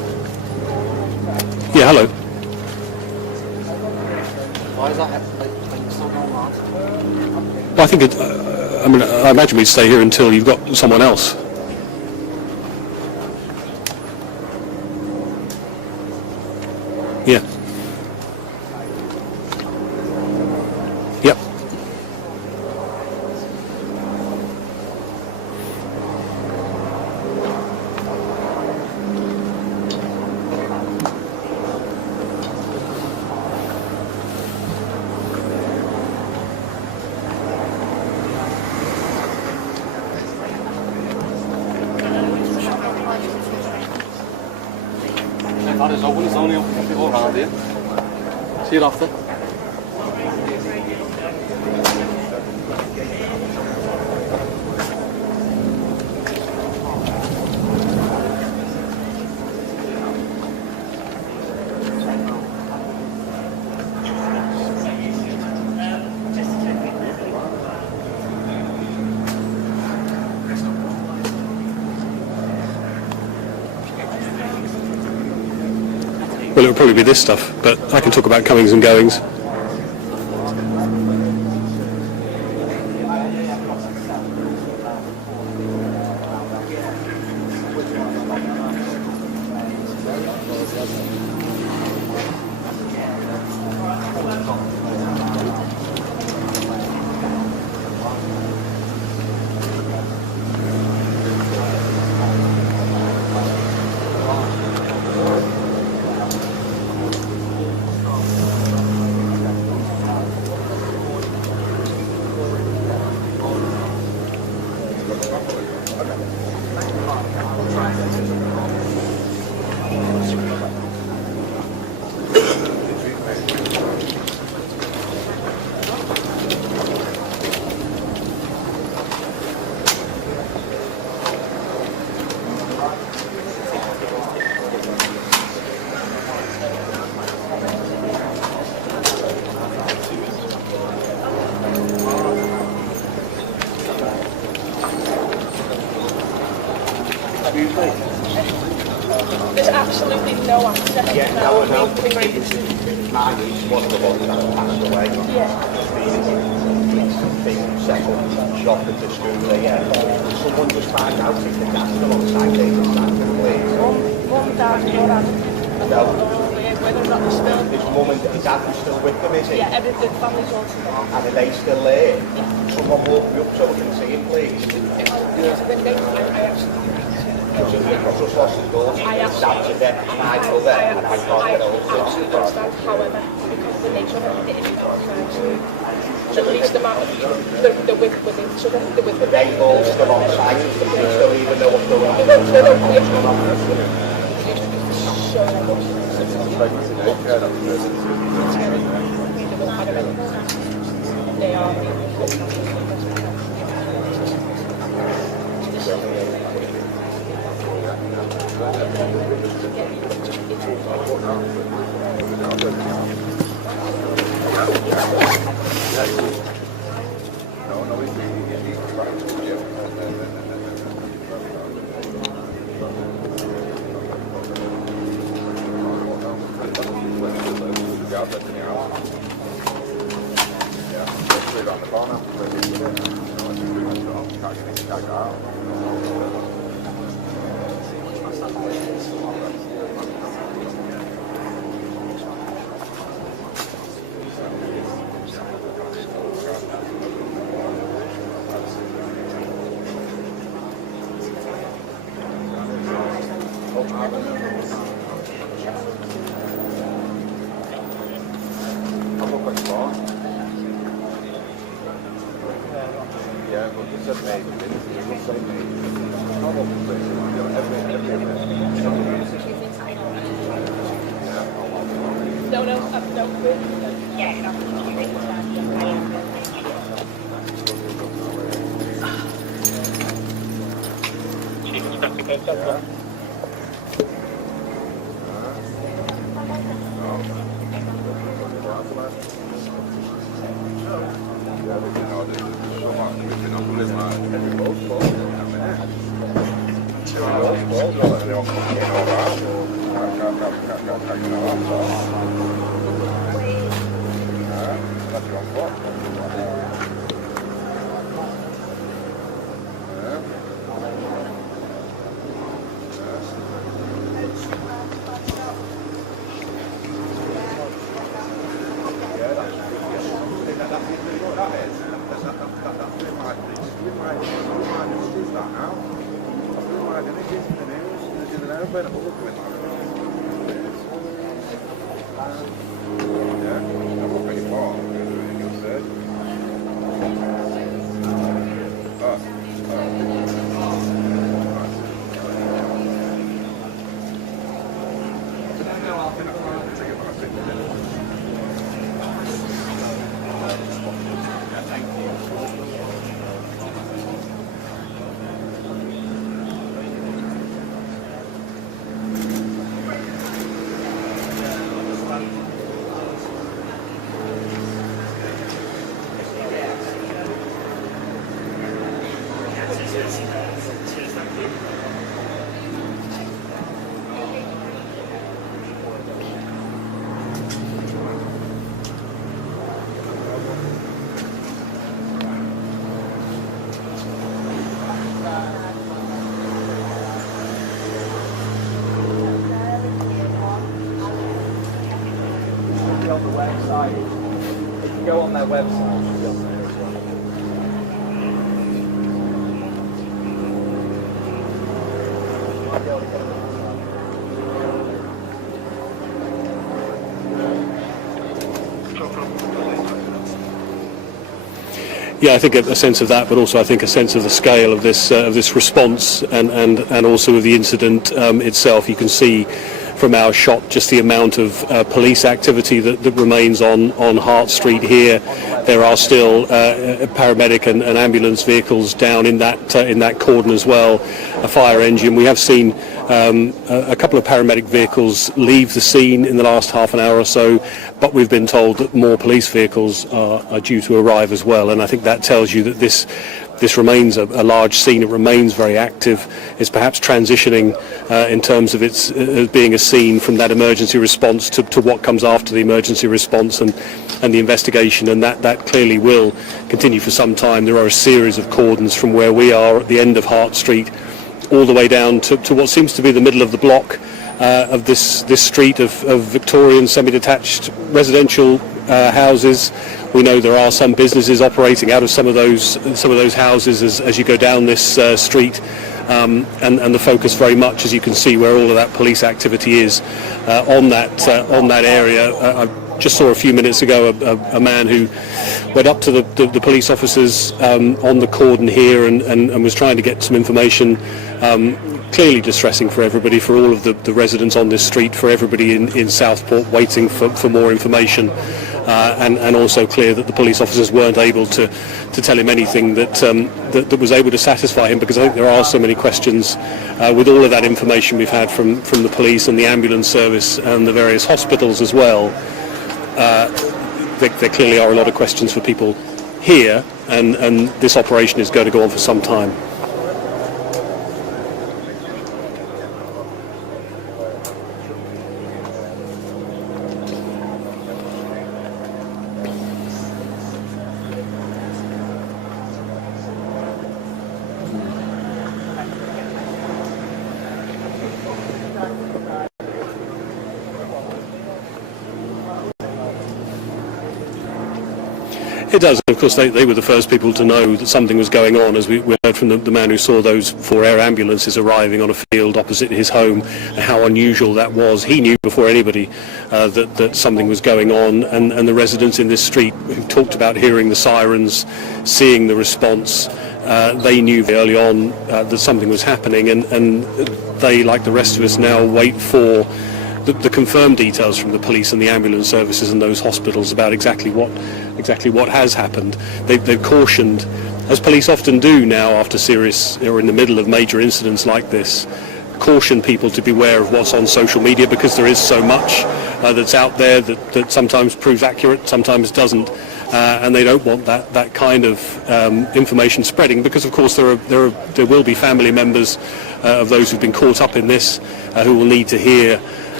Yeah, hello. Why is that still going on? Well, I think I imagine we'd stay here until you've got someone else. Yeah. Yep. That is open, it's only open for people around here. See you after. Well, it would probably be this stuff, but I can talk about comings and goings. There's absolutely no answer. Yeah, no, no. Marnie's one of the ones that passed away. Yeah. Been settled, shot at the school there, yeah. Someone just find out if the gas still on site, they can start to please. Mum, Dad, your dad. No. Whether or not they're still... His mum and his dad are still with them, is he? Yeah, the family's all together. And are they still there? Someone walk me up so we can see him, please. Because just lost his daughter, his dad's a dead, my brother, and I can't get over it. Absolutely understand, however, because of the nature of it, it is the least amount of they're with each other. Are they all still on site? Do they still even know what's going on? They are. Yeah, but you said maybe, you just say maybe. How long is it? No, yeah, Ja, On the website, if you go on their website, you'll be on there as well. You might be able to get it. Yeah, I think a sense of that, but also I think a sense of the scale of this response and also of the incident itself. You can see from our shot just the amount of police activity that remains on Hart Street here. There are still paramedic and ambulance vehicles down in that cordon as well. A fire engine. We have seen a couple of paramedic vehicles leave the scene in the last half an hour or so, but we've been told that more police vehicles are due to arrive as well, and I think that tells you that this remains a large scene. It remains very active. It's perhaps transitioning in terms of its being a scene from that emergency response to what comes after the emergency response and the investigation, and that clearly will continue for some time. There are a series of cordons from where we are at the end of Hart Street all the way down to what seems to be the middle of the block of this street of Victorian semi-detached residential houses. We know there are some businesses operating out of some of those houses as you go down this street, and the focus very much, as you can see, where all of that police activity is on that area. I just saw a few minutes ago a man who went up to the police officers on the cordon here and was trying to get some information. Clearly distressing for everybody, for all of the residents on this street, for everybody in Southport waiting for more information, and also clear that the police officers weren't able to tell him anything that was able to satisfy him, because I think there are so many questions with all of that information we've had from the police and the ambulance service and the various hospitals as well. There clearly are a lot of questions for people here, and this operation is going to go on for some time. It does. Of course, they were the first people to know that something was going on, as we heard from the man who saw those 4 air ambulances arriving on a field opposite his home, and how unusual that was. He knew before anybody that something was going on, and the residents in this street who talked about hearing the sirens, seeing the response, they knew very early on that something was happening, and they, like the rest of us now, wait for the confirmed details from the police and the ambulance services and those hospitals about exactly what has happened. They've cautioned, as police often do now after serious or in the middle of major incidents like this, caution people to beware of what's on social media, because there is so much that's out there that sometimes proves accurate, sometimes doesn't, and they don't want that kind of information spreading, because of course there will be family members of those who've been caught up in this who will need to hear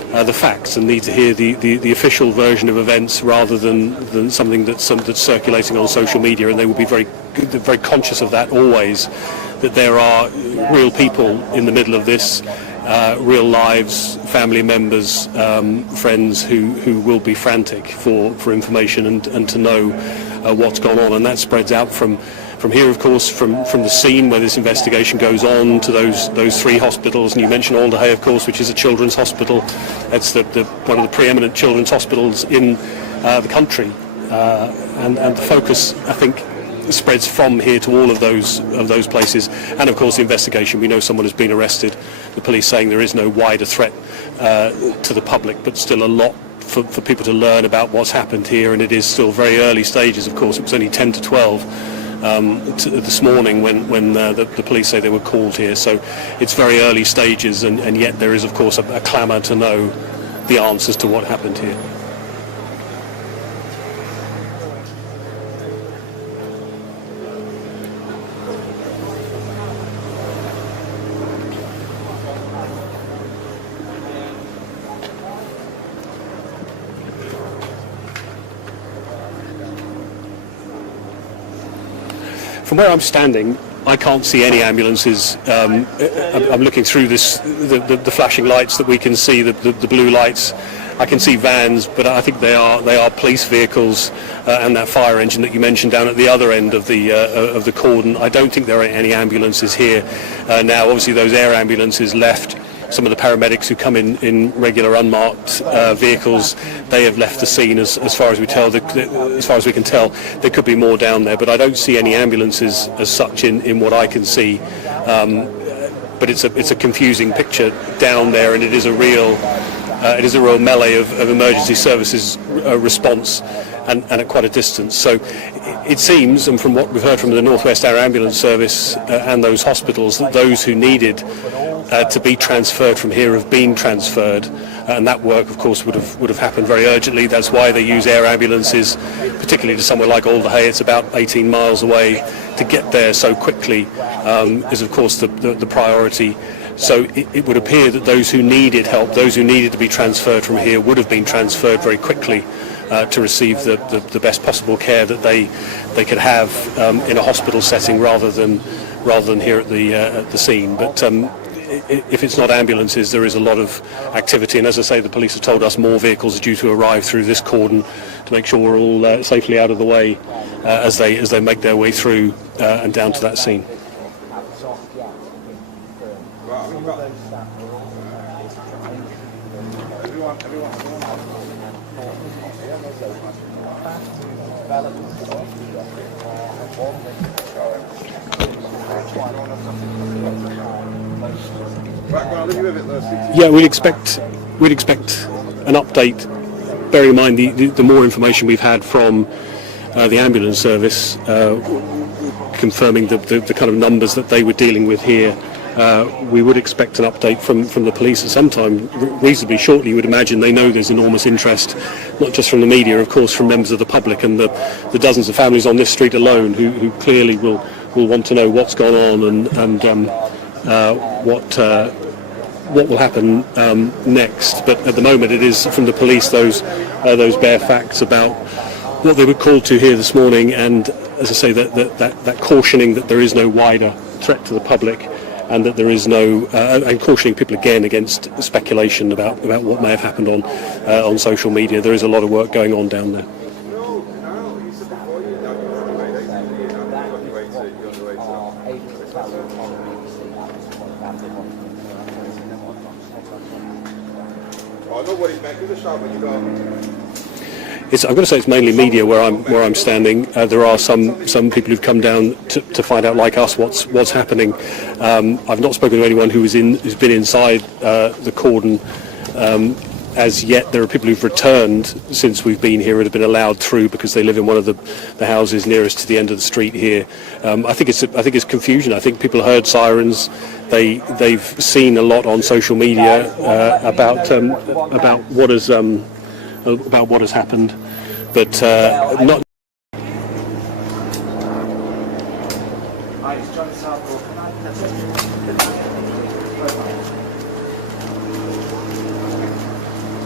the facts and need to hear the official version of events rather than something that's circulating on social media, and they will be very conscious of that always, that there are real people in the middle of this, real lives, family members, friends who will be frantic for information and to know what's gone on, and that spreads out from here, of course, from the scene where this investigation goes on to those 3 hospitals. And you mentioned Alderhay, of course, which is a children's hospital. It's one of the preeminent children's hospitals in the country, and the focus, I think, spreads from here to all of those places. And of course, the investigation. We know someone has been arrested. The police saying there is no wider threat to the public, but still a lot for people to learn about what's happened here. And it is still very early stages. Of course, it was only 10 to 12. This morning when the police say they were called here, so it's very early stages, and yet there is of course a clamour to know the answers to what happened here. From where I'm standing, I can't see any ambulances. I'm looking through the flashing lights that we can see, the blue lights. I can see vans, but I think they are police vehicles, and that fire engine that you mentioned down at the other end of the cordon. I don't think there are any ambulances here now. Obviously, those air ambulances left. Some of the paramedics who come in regular unmarked vehicles, they have left the scene as far as we can tell. There could be more down there, but I don't see any ambulances as such in what I can see. But it's a confusing picture down there, and it is a real melee of emergency services response, and at quite a distance. So it seems, and from what we've heard from the North West Air Ambulance Service and those hospitals, that those who needed to be transferred from here have been transferred, and that work of course would have happened very urgently. That's why they use air ambulances, particularly to somewhere like Alderhay. It's about 18 miles away. To get there so quickly is of course the priority. So it would appear that those who needed help, those who needed to be transferred from here, would have been transferred very quickly to receive the best possible care that they could have in a hospital setting rather than here at the scene. But if it's not ambulances, there is a lot of activity, and as I say, the police have told us more vehicles are due to arrive through this cordon to make sure we're all safely out of the way as they make their way through and down to that scene. Yeah, we'd expect an update. Bear in mind the more information we've had from the ambulance service confirming the kind of numbers that they were dealing with here. We would expect an update from the police at some time, reasonably shortly. You would imagine. They know there's enormous interest, not just from the media, of course, from members of the public and the dozens of families on this street alone who clearly will want to know what's gone on and what will happen next. But at the moment, it is from the police those bare facts about what they were called to here this morning, and as I say, that cautioning that there is no wider threat to the public, and that there is no and cautioning people again against speculation about what may have happened on social media. There is a lot of work going on down there. I'm going to say it's mainly media where I'm standing. There are some people who've come down to find out, like us, what's happening. I've not spoken to anyone who's been inside the cordon as yet. There are people who've returned since we've been here and have been allowed through because they live in one of the houses nearest to the end of the street here. I think it's confusion. I think people heard sirens. They've seen a lot on social media about what has happened, but not.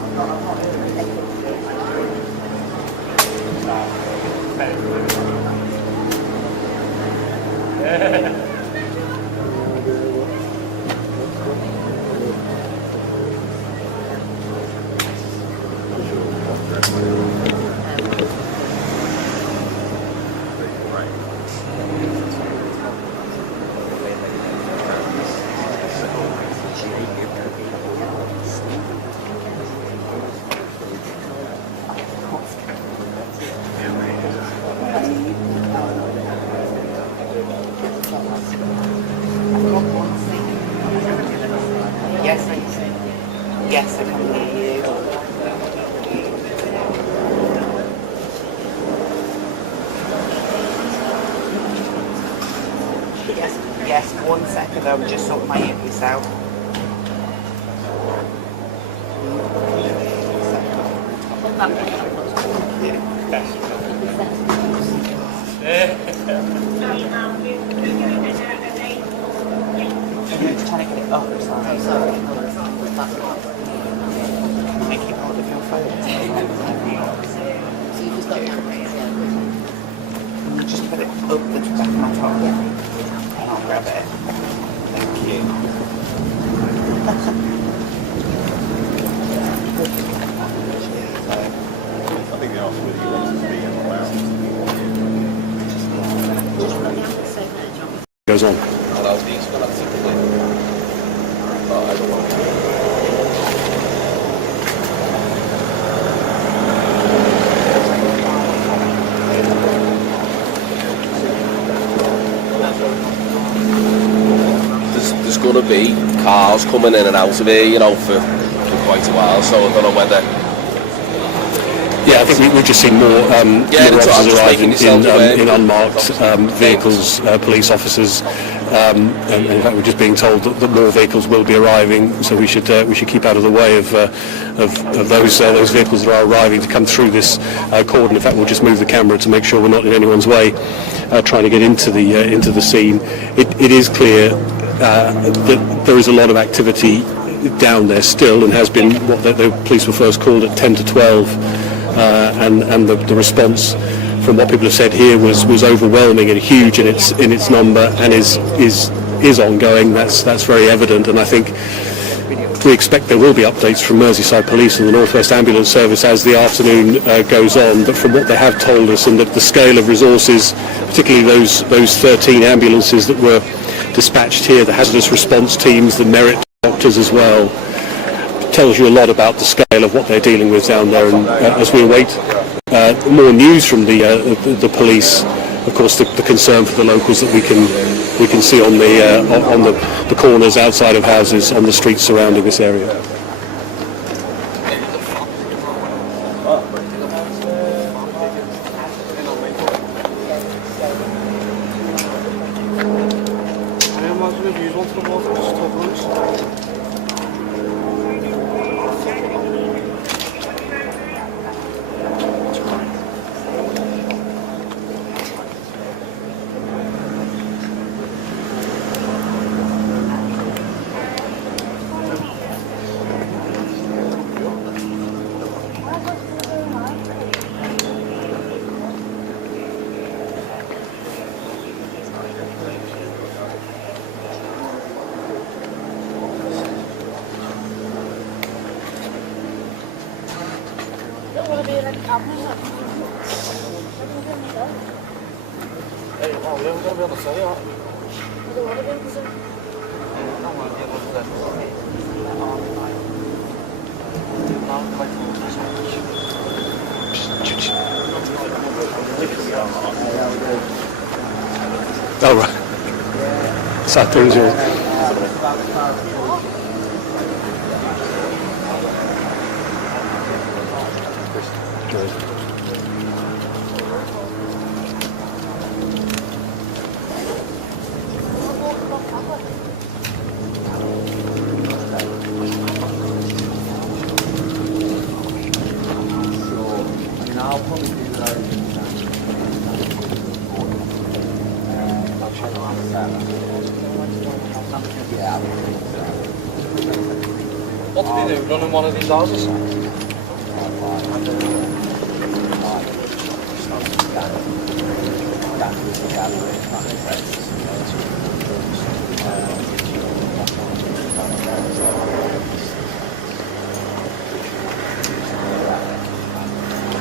Yes, I can hear you. Yes, 1 second, I'll just sort my earpiece out. I'm just trying to get it up, sorry. Can I keep hold of your phone? So you've just got cameras, yeah. Just put it up the back of my top. And I'll grab it. Thank you. I think they asked whether you wanted to be in or out. Goes on. And I'll be going to typically. Oh, I don't want to. There's going to be cars coming in and out of here, you know, for quite a while, so I don't know whether... Yeah, I think we've just seen more officers arriving in unmarked vehicles, police officers, and in fact we're just being told that more vehicles will be arriving, so we should keep out of the way of those vehicles that are arriving to come through this cordon. In fact, we'll just move the camera to make sure we're not in anyone's way trying to get into the scene. It is clear that there is a lot of activity down there still, and has been what the police were first called at 10 to 12. And the response from what people have said here was overwhelming and huge in its number, and is ongoing. That's very evident, and I think we expect there will be updates from Merseyside Police and the North West Ambulance Service as the afternoon goes on. But from what they have told us, and the scale of resources, particularly those 13 ambulances that were dispatched here, the hazardous response teams, the merit doctors as well, tells you a lot about the scale of what they're dealing with down there. And as we await more news from the police, of course the concern for the locals that we can see on the corners outside of houses, on the streets surrounding this area. Oh, right. Saturn's yours. What did they do? Run in one of these houses?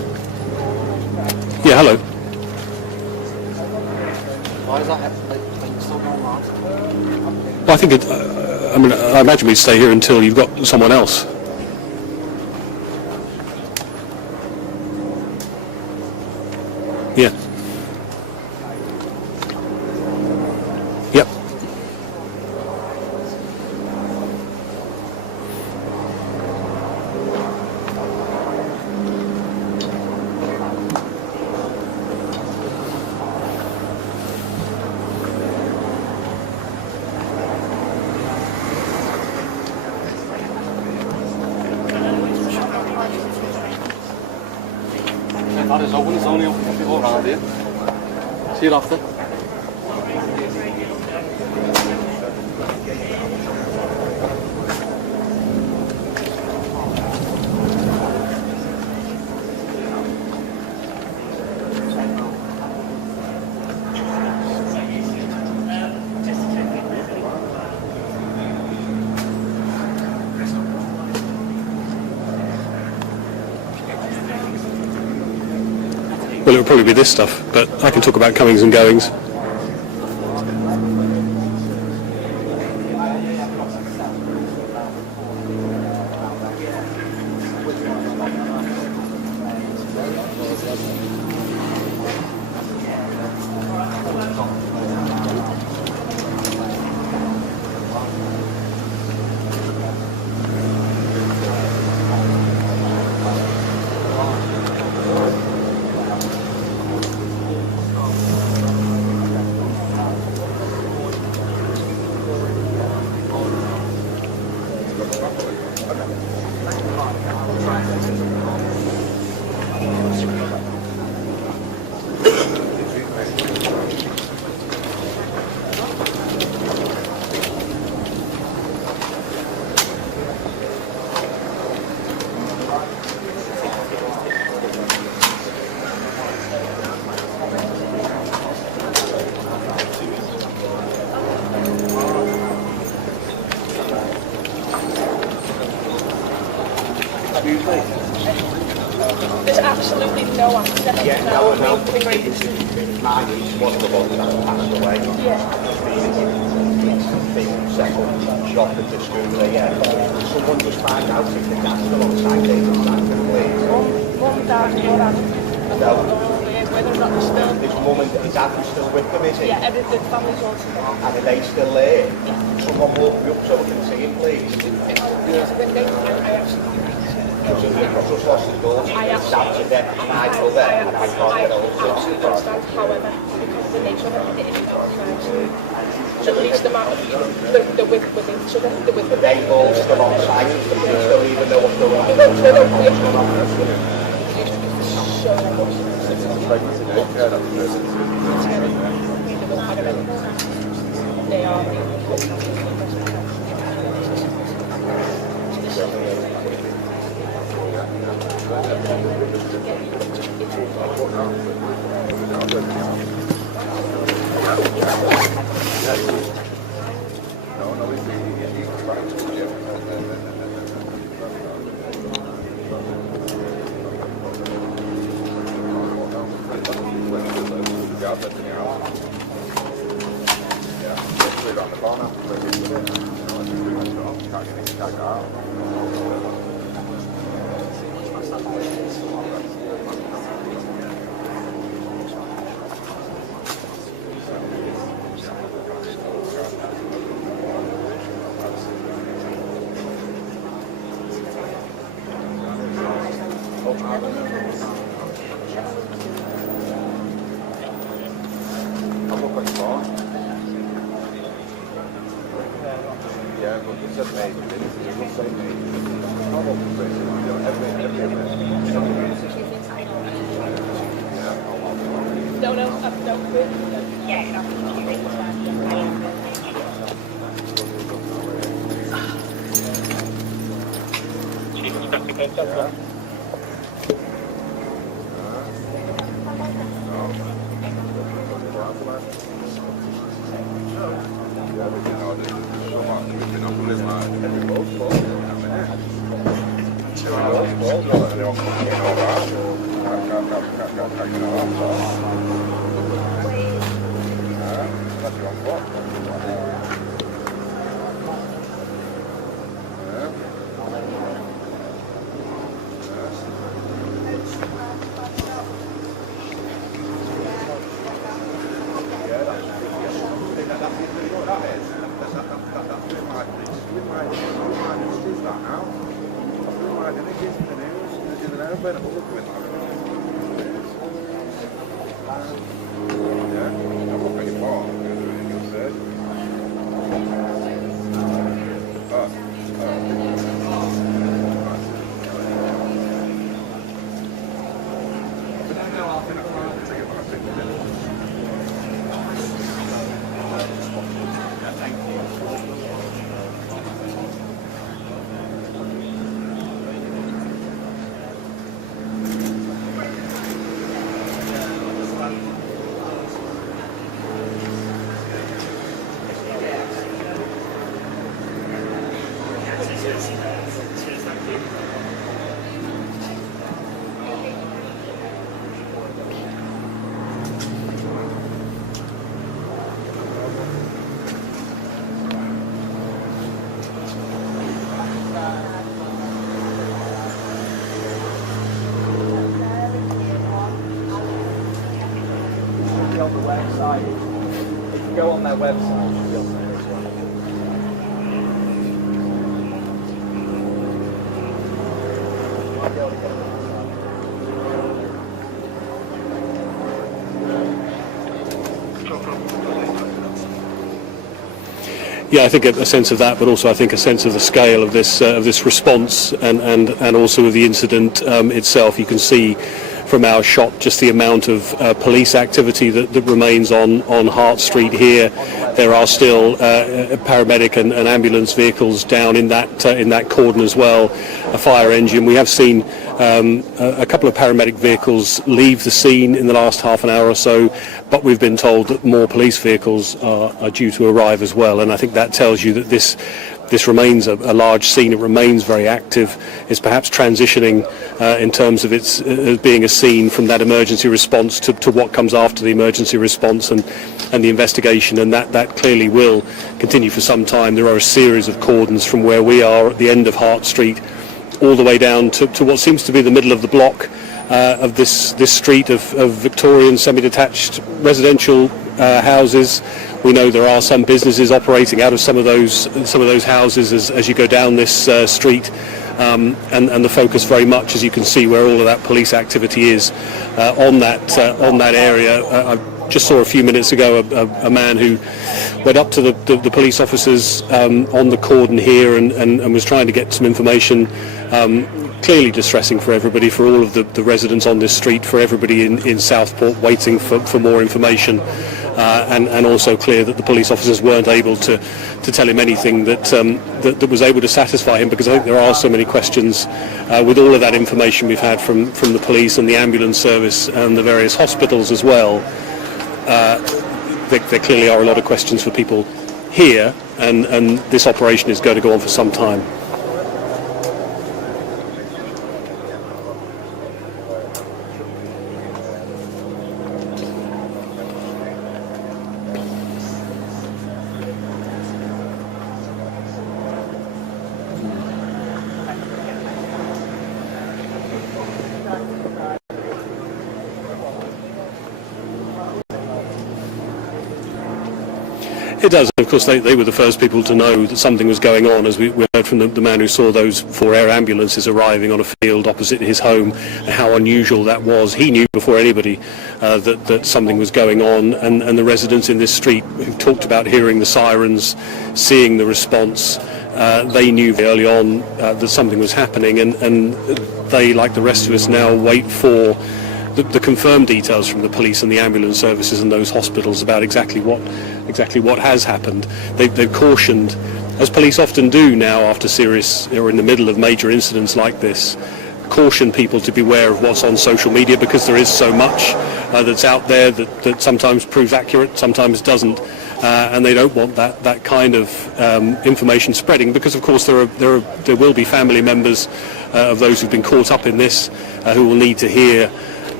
Yeah, hello. Why is that? Are you still going on? Well, I think I imagine we'd stay here until you've got someone else. Yeah. Yep. That is open, it's only open people around here. See you after. Well, it would probably be this stuff, but I can talk about comings and goings. There's absolutely no access. Yeah, no, I know. Mine is one of the ones that passed away. Yeah. Being settled, shop at the school there, yeah. Someone just find out if the gas still on site, they can find them, please. Mum, Dad, your aunt. No. Whether or not they're still. His mum and his dad are still with them, is he? Yeah, the family's all together. And are they still there? Someone walk me up so we can see him, please. When they I actually. I've just lost his daughter. I His dad's a dead my brother, and I can't get hold of him. absolutely understand, however, because of the nature of it, it is not the least amount of the with each other, the with Are they all still on site? The police don't even know what's going on. They are Yeah, but you said maybe, you will say maybe. How about the place? no, yeah, On the website, if you go on their website, you'll be able to see as well. Might be able to get it. Yeah, I think a sense of that, but also I think a sense of the scale of this response and also of the incident itself. You can see from our shot just the amount of police activity that remains on Hart Street here. There are still paramedic and ambulance vehicles down in that cordon as well. A fire engine. We have seen a couple of paramedic vehicles leave the scene in the last half an hour or so, but we've been told that more police vehicles are due to arrive as well, and I think that tells you that this remains a large scene. It remains very active. It's perhaps transitioning in terms of its being a scene from that emergency response to what comes after the emergency response and the investigation, and that clearly will continue for some time. There are a series of cordons from where we are at the end of Hart Street all the way down to what seems to be the middle of the block of this street of Victorian semi-detached residential houses. We know there are some businesses operating out of some of those houses as you go down this street, and the focus very much, as you can see, where all of that police activity is on that area. I just saw a few minutes ago a man who went up to the police officers on the cordon here and was trying to get some information. Clearly distressing for everybody, for all of the residents on this street, for everybody in Southport waiting for more information, and also clear that the police officers weren't able to tell him anything that was able to satisfy him, because I think there are so many questions with all of that information we've had from the police and the ambulance service and the various hospitals as well. There clearly are a lot of questions for people here, and this operation is going to go on for some time. It does. Of course, they were the first people to know that something was going on, as we heard from the man who saw those 4 air ambulances arriving on a field opposite his home, and how unusual that was. He knew before anybody that something was going on, and the residents in this street who talked about hearing the sirens, seeing the response, they knew very early on that something was happening, and they, like the rest of us now, wait for the confirmed details from the police and the ambulance services and those hospitals about exactly what has happened. They've cautioned, as police often do now after serious or in the middle of major incidents like this, caution people to beware of what's on social media, because there is so much that's out there that sometimes proves accurate, sometimes doesn't, and they don't want that kind of information spreading, because of course there will be family members of those who've been caught up in this who will need to hear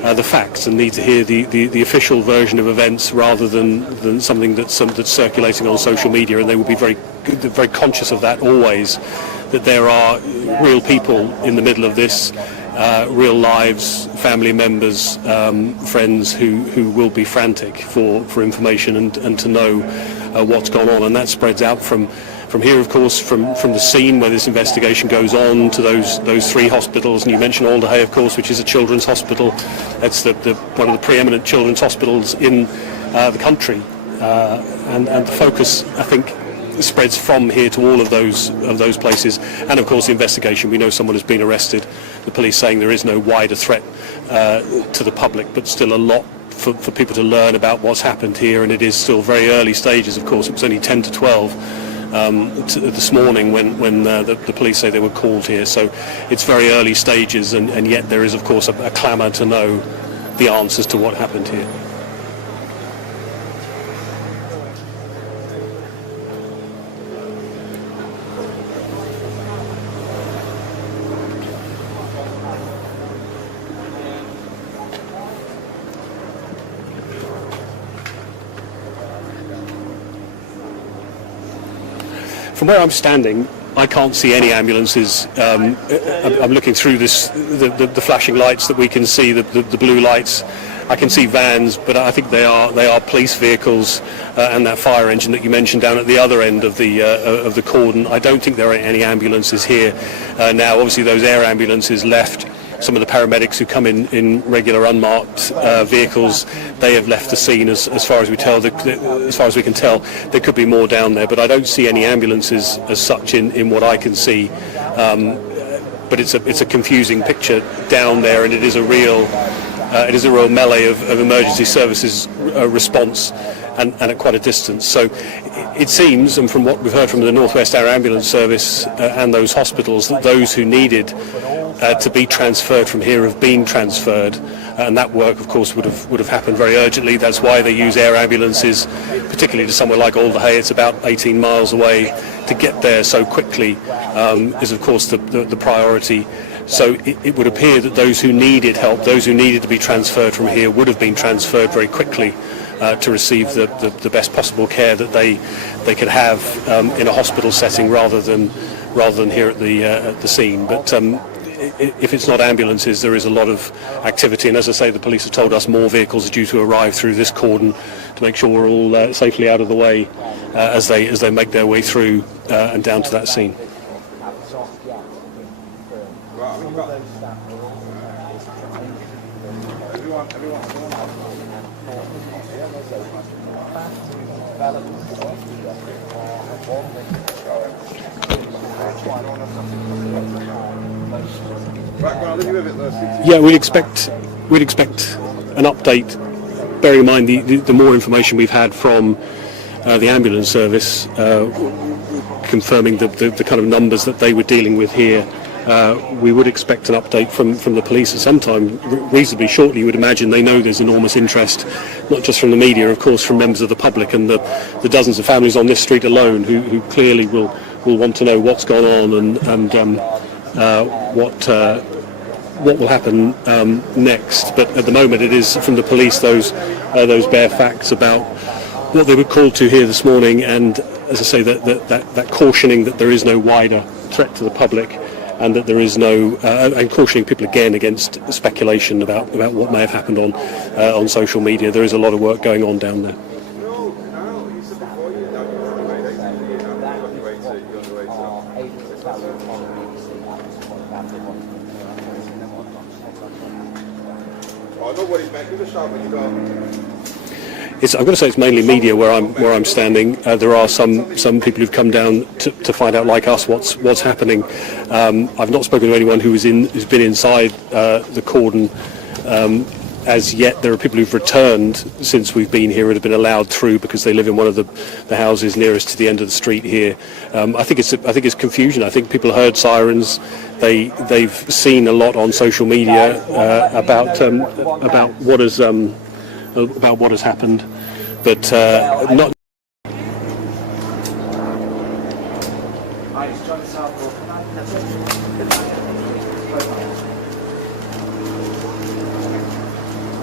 the facts and need to hear the official version of events rather than something that's circulating on social media, and they will be very conscious of that always, that there are real people in the middle of this, real lives, family members, friends who will be frantic for information and to know what's gone on, and that spreads out from here, of course, from the scene where this investigation goes on to those 3 hospitals. And you mentioned Alderhay, of course, which is a children's hospital. That's one of the preeminent children's hospitals in the country, and the focus, I think, spreads from here to all of those places. And of course the investigation, we know someone has been arrested, the police saying there is no wider threat to the public, but still a lot for people to learn about what's happened here, and it is still very early stages. Of course, it was only 10 to 12 this morning when the police say they were called here, so it's very early stages, and yet there is of course a clamour to know the answers to what happened here. From where I'm standing, I can't see any ambulances. I'm looking through the flashing lights that we can see, the blue lights. I can see vans, but I think they are police vehicles, and that fire engine that you mentioned down at the other end of the cordon. I don't think there are any ambulances here now. Obviously, those air ambulances left. Some of the paramedics who come in regular unmarked vehicles, they have left the scene as far as we can tell. There could be more down there, but I don't see any ambulances as such in what I can see. But it's a confusing picture down there, and it is a real melee of emergency services response, and at quite a distance. So it seems, and from what we've heard from the North West Air Ambulance Service and those hospitals, that those who needed to be transferred from here have been transferred, and that work of course would have happened very urgently. That's why they use air ambulances, particularly to somewhere like Alderhay. It's about 18 miles away. To get there so quickly is of course the priority. So it would appear that those who needed help, those who needed to be transferred from here, would have been transferred very quickly to receive the best possible care that they could have in a hospital setting rather than here at the scene. But if it's not ambulances, there is a lot of activity, and as I say, the police have told us more vehicles are due to arrive through this cordon to make sure we're all safely out of the way as they make their way through and down to that scene. Yeah, we'd expect an update. Bearing in mind the more information we've had from the ambulance service, confirming the kind of numbers that they were dealing with here, we would expect an update from the police at some time reasonably shortly. You would imagine. They know there's enormous interest, not just from the media, of course, from members of the public and the dozens of families on this street alone who clearly will want to know what's gone on and what will happen next. But at the moment, it is from the police those bare facts about what they were called to here this morning, and as I say, that cautioning that there is no wider threat to the public, and that there is no and cautioning people again against speculation about what may have happened on social media. There is a lot of work going on down there. I'm going to say it's mainly media where I'm standing. There are some people who've come down to find out, like us, what's happening. I've not spoken to anyone who's been inside the cordon as yet. There are people who've returned since we've been here and have been allowed through because they live in one of the houses nearest to the end of the street here. I think it's confusion. I think people heard sirens. They've seen a lot on social media about what has happened, but not.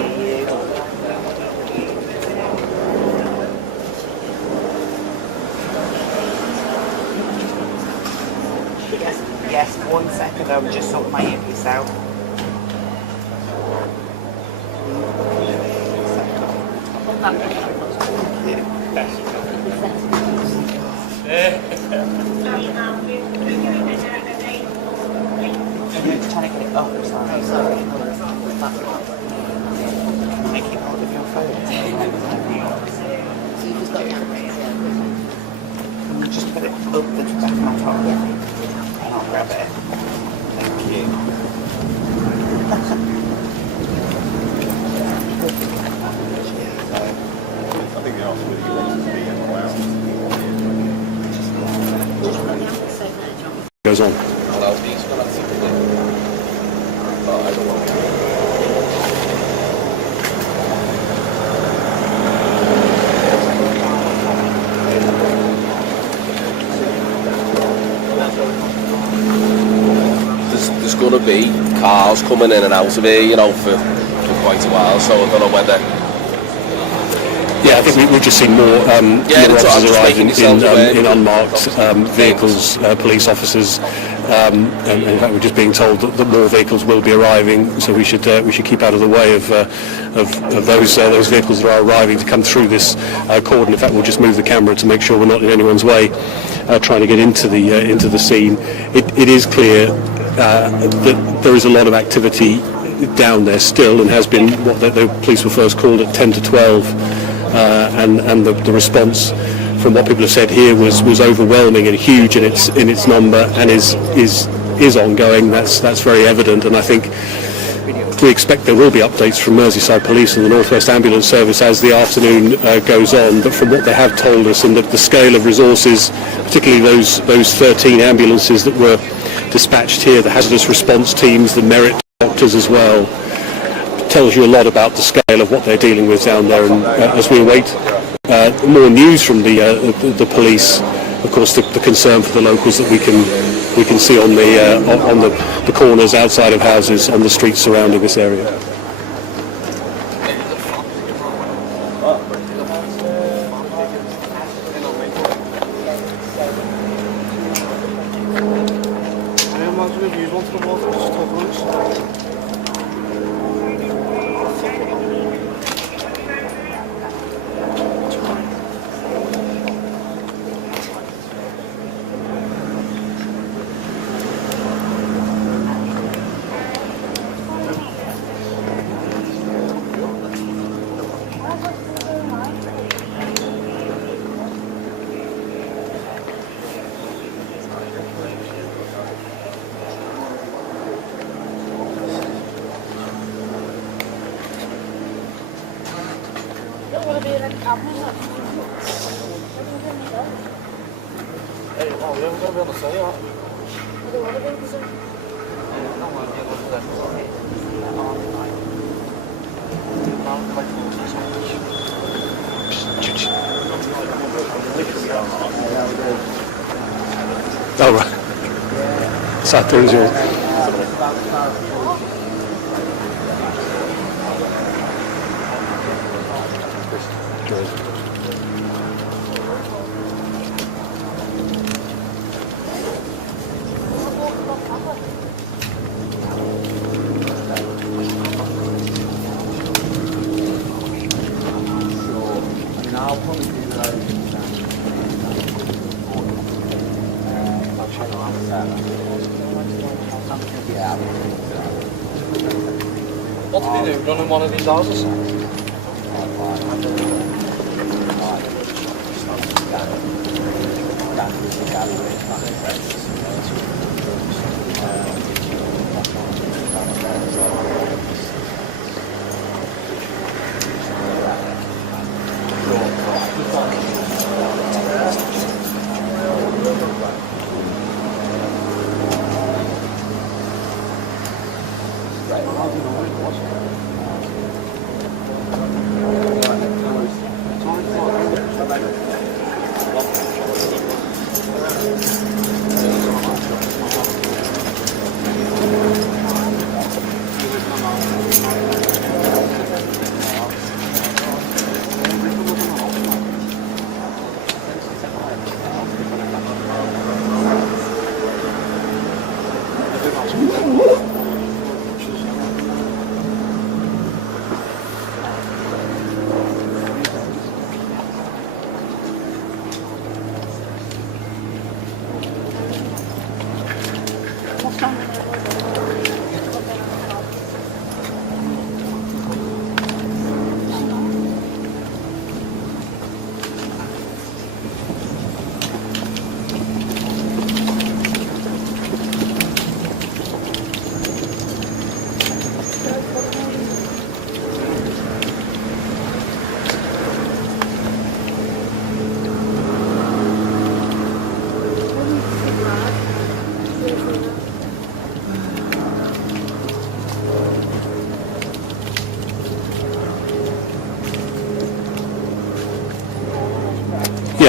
hear you. Yes, 1 second, I'm just sorting my earpiece out. I'm trying to get it up, sorry. Make it hold of your phone. Just put it up the back of my top, and I'll grab it. Thank you. I think they asked whether you wanted to be in the lounge. Goes on. Well, these one I think I don't want to. There's going to be cars coming in and out of here, you know, for quite a while, so I don't know whether... Yeah, I think we've just seen more officers arriving in unmarked vehicles, police officers, and in fact we're just being told that more vehicles will be arriving, so we should keep out of the way of those vehicles that are arriving to come through this cordon. In fact, we'll just move the camera to make sure we're not in anyone's way trying to get into the scene. It is clear that there is a lot of activity down there still, and has been what the police were first called at 10 to 12. And the response from what people have said here was overwhelming and huge in its number, and is ongoing. That's very evident, and I think we expect there will be updates from Merseyside Police and the North West Ambulance Service as the afternoon goes on. But from what they have told us, and the scale of resources, particularly those 13 ambulances that were dispatched here, the hazardous response teams, the merit doctors as well, tells you a lot about the scale of what they're dealing with down there. And as we await more news from the police, of course the concern for the locals that we can see on the corners outside of houses, on the streets surrounding this area. Oh, right. Saturn's yours. What did they do? Run in one of these houses?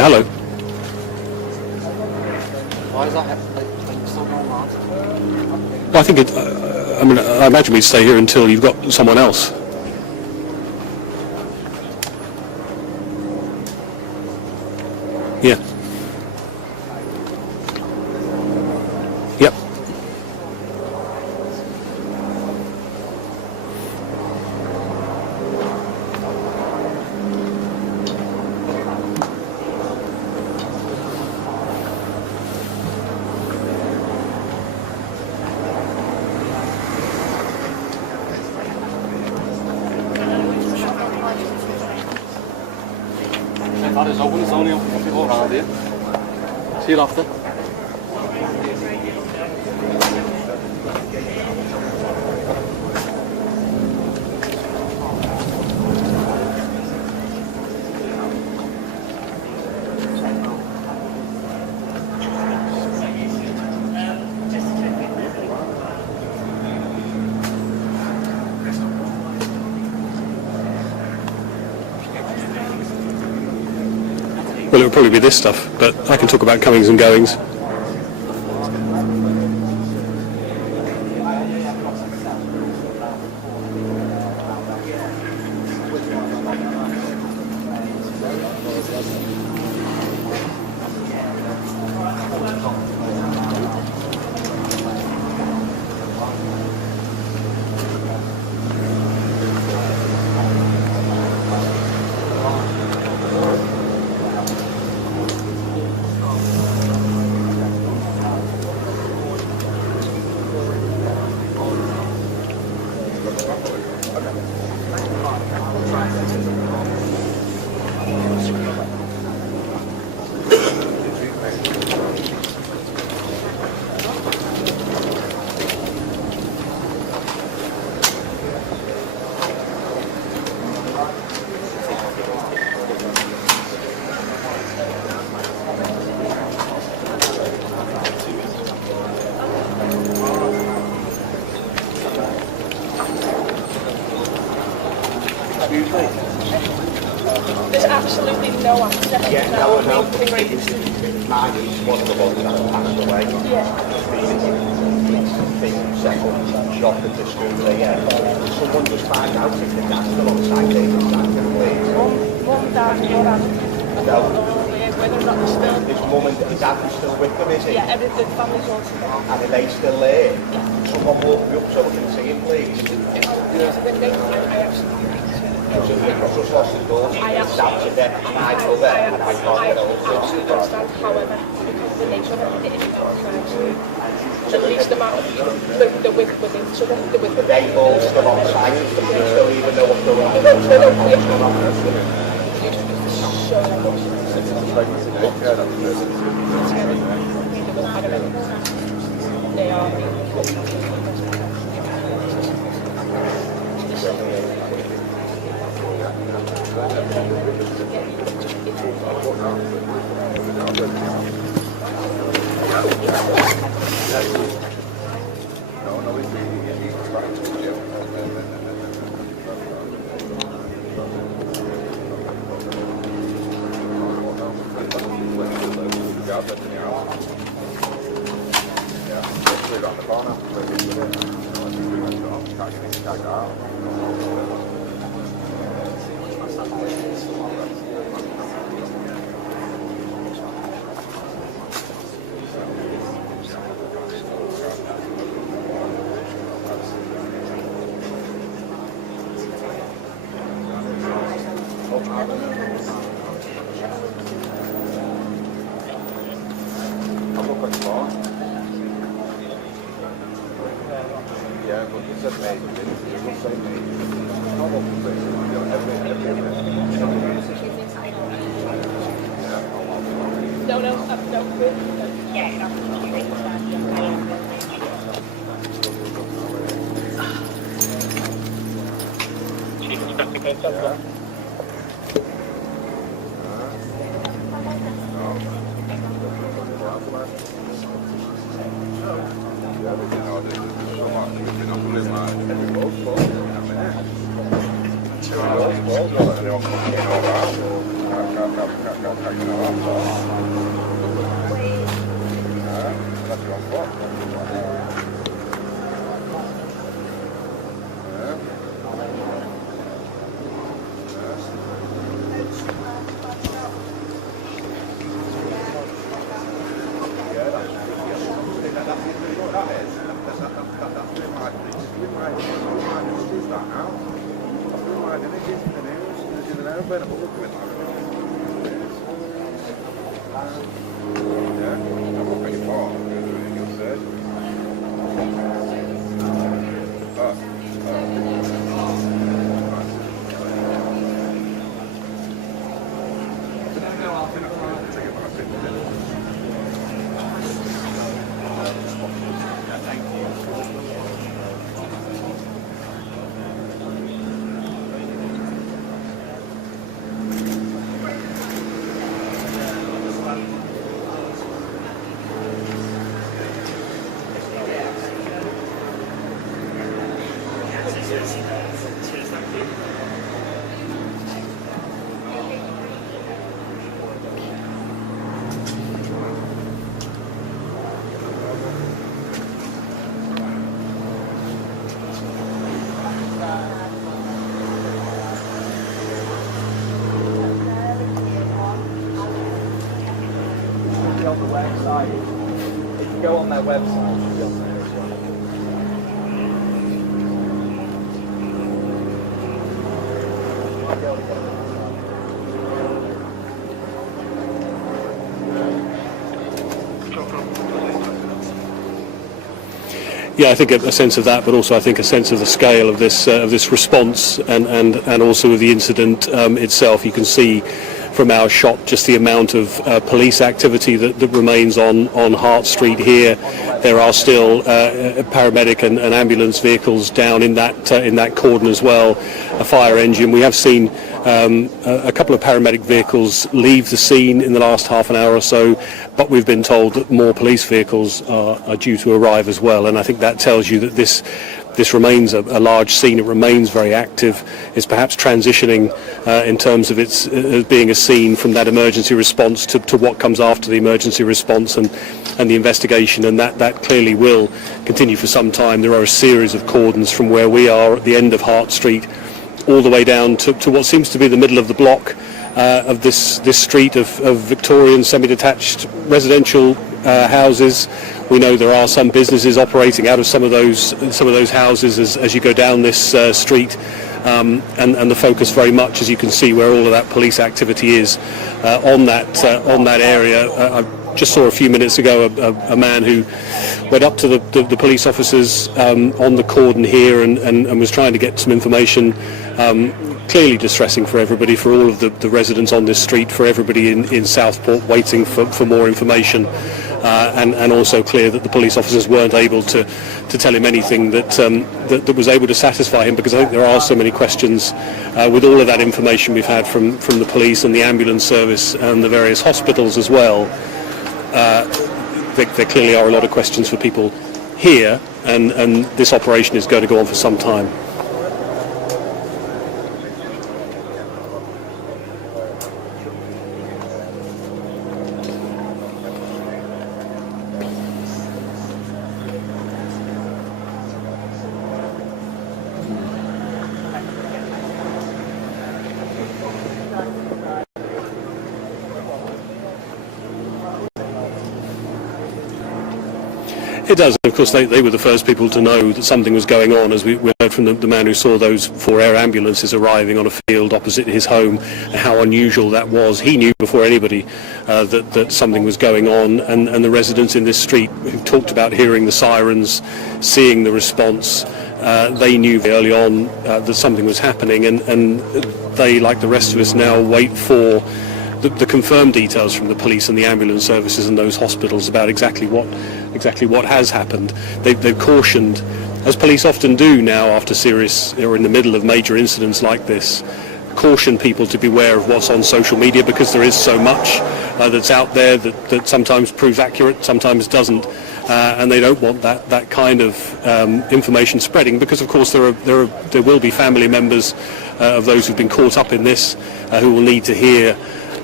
Yeah, hello. Why is that still going on? Well, I think I imagine we'd stay here until you've got someone else. Yeah. Yep. That is open, it's only open for people around here. See you after. Well, it would probably be this stuff, but I can talk about comings and goings. There's absolutely no access. Yeah, no, I know. Mine is one of the ones that passed away. Yeah. Been settled, shop at the school there, yeah. Someone just find out if the gas still on site, they can start to please. Mum, dad, your aunt. No. Whether or not they're still. His mum and his dad is still with them, is he? Yeah, everything, family's all together. And are they still there? Someone walk me up so we can see him, please. When they I actually. I've just lost his daughter. I His dad's in there. My mother. And I can't get hold of him. absolutely understand, however, because of the nature of it, it is not trying to the least amount of the with each other, the with Are they all still on site? Do you still even know what's going on? They are. Yeah, but it said maybe, it will say maybe. Not open place, you know, every No, no. Yeah. On the website, if you go on their website, you'll be on there as well. Might be able to get it. Yeah, I think a sense of that, but also I think a sense of the scale of this response and also of the incident itself. You can see from our shot just the amount of police activity that remains on Hart Street here. There are still paramedic and ambulance vehicles down in that cordon as well. A fire engine. We have seen a couple of paramedic vehicles leave the scene in the last half an hour or so, but we've been told that more police vehicles are due to arrive as well, and I think that tells you that this remains a large scene. It remains very active. It's perhaps transitioning in terms of its being a scene from that emergency response to what comes after the emergency response and the investigation, and that clearly will continue for some time. There are a series of cordons from where we are at the end of Hart Street all the way down to what seems to be the middle of the block of this street of Victorian semi-detached residential houses. We know there are some businesses operating out of some of those houses as you go down this street, and the focus very much, as you can see, where all of that police activity is on that area. I just saw a few minutes ago a man who went up to the police officers on the cordon here and was trying to get some information. Clearly distressing for everybody, for all of the residents on this street, for everybody in Southport waiting for more information, and also clear that the police officers weren't able to tell him anything that was able to satisfy him, because I think there are so many questions with all of that information we've had from the police and the ambulance service and the various hospitals as well. There clearly are a lot of questions for people here, and this operation is going to go on for some time. It does. Of course, they were the first people to know that something was going on, as we heard from the man who saw those 4 air ambulances arriving on a field opposite his home, and how unusual that was. He knew before anybody that something was going on, and the residents in this street who talked about hearing the sirens, seeing the response, they knew very early on that something was happening, and they, like the rest of us now, wait for the confirmed details from the police and the ambulance services and those hospitals about exactly what has happened. They've cautioned, as police often do now after serious or in the middle of major incidents like this, caution people to beware of what's on social media, because there is so much that's out there that sometimes proves accurate, sometimes doesn't, and they don't want that kind of information spreading, because of course there will be family members of those who've been caught up in this who will need to hear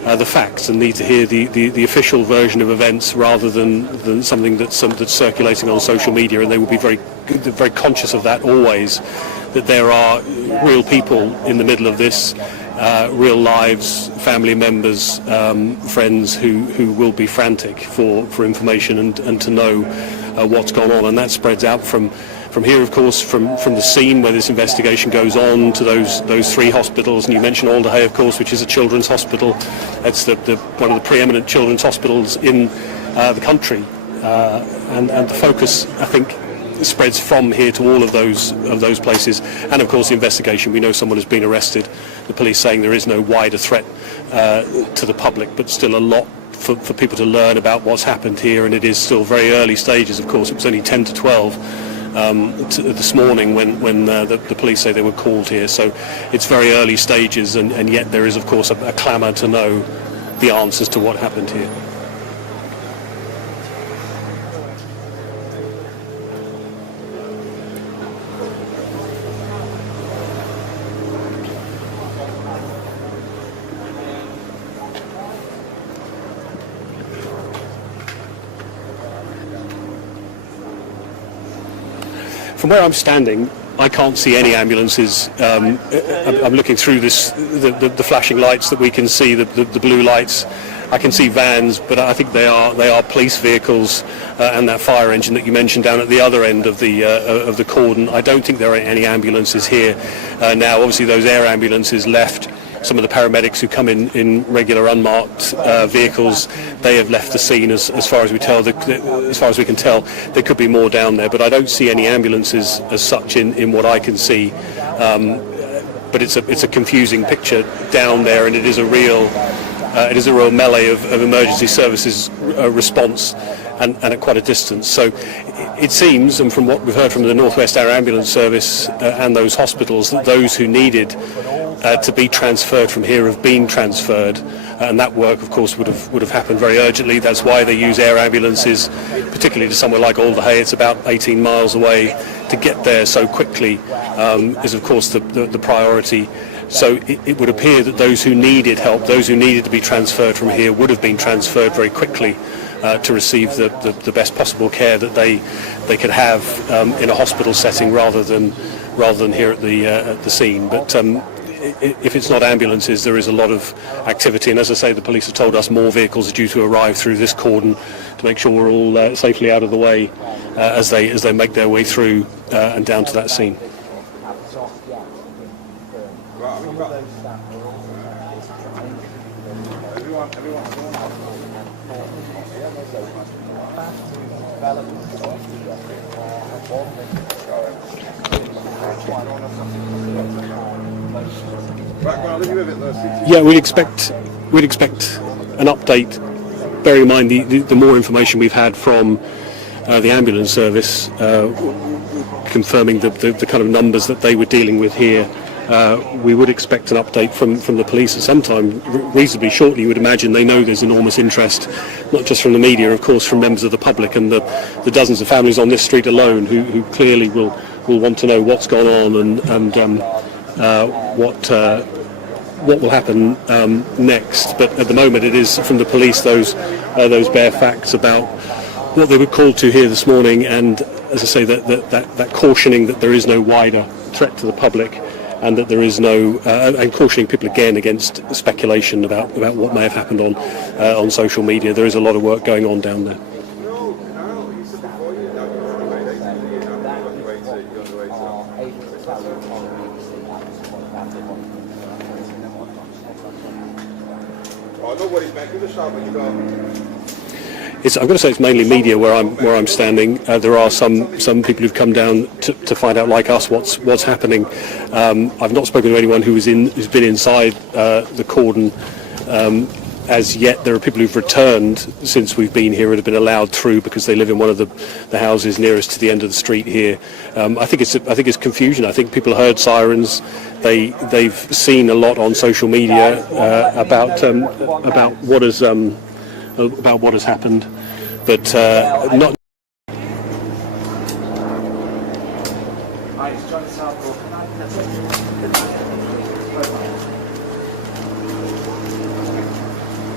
the facts and need to hear the official version of events rather than something that's circulating on social media, and they will be very conscious of that always, that there are real people in the middle of this, real lives, family members, friends who will be frantic for information and to know what's gone on, and that spreads out from here, of course, from the scene where this investigation goes on to those 3 hospitals. And you mentioned Alderhay, of course, which is a children's hospital. It's one of the preeminent children's hospitals in the country, and the focus, I think, spreads from here to all of those places. And of course the investigation, we know someone has been arrested, the police saying there is no wider threat to the public, but still a lot for people to learn about what's happened here, and it is still very early stages. Of course, it was only 10 to 12 this morning when the police say they were called here, so it's very early stages, and yet there is of course a clamour to know the answers to what happened here. From where I'm standing, I can't see any ambulances. I'm looking through the flashing lights that we can see, the blue lights. I can see vans, but I think they are police vehicles, and that fire engine that you mentioned down at the other end of the cordon. I don't think there are any ambulances here now. Obviously, those air ambulances left. Some of the paramedics who come in regular unmarked vehicles, they have left the scene as far as we can tell. There could be more down there, but I don't see any ambulances as such in what I can see. But it's a confusing picture down there, and it is a real melee of emergency services response, and at quite a distance. So it seems, and from what we've heard from the North West Air Ambulance Service and those hospitals, that those who needed to be transferred from here have been transferred, and that work of course would have happened very urgently. That's why they use air ambulances, particularly to somewhere like Alderhay. It's about 18 miles away. To get there so quickly is of course the priority. So it would appear that those who needed help, those who needed to be transferred from here, would have been transferred very quickly to receive the best possible care that they could have in a hospital setting rather than here at the scene. But if it's not ambulances, there is a lot of activity, and as I say, the police have told us more vehicles are due to arrive through this cordon to make sure we're all safely out of the way as they make their way through and down to that scene. Yeah, we'd expect an update. Bearing in mind the more information we've had from the ambulance service confirming the kind of numbers that they were dealing with here, we would expect an update from the police at some time reasonably shortly. You would imagine they know there's enormous interest, not just from the media, of course, from members of the public and the dozens of families on this street alone who clearly will want to know what's gone on and what will happen next. But at the moment it is from the police those bare facts about what they were called to here this morning, and as I say, that cautioning that there is no wider threat to the public, and that there is no and cautioning people again against speculation about what may have happened on social media. There is a lot of work going on down there. I'm going to say it's mainly media where I'm standing. There are some people who've come down to find out, like us, what's happening. I've not spoken to anyone who's been inside the cordon as yet. There are people who've returned since we've been here and have been allowed through because they live in one of the houses nearest to the end of the street here. I think it's confusion. I think people heard sirens. They've seen a lot on social media about what has happened, but not.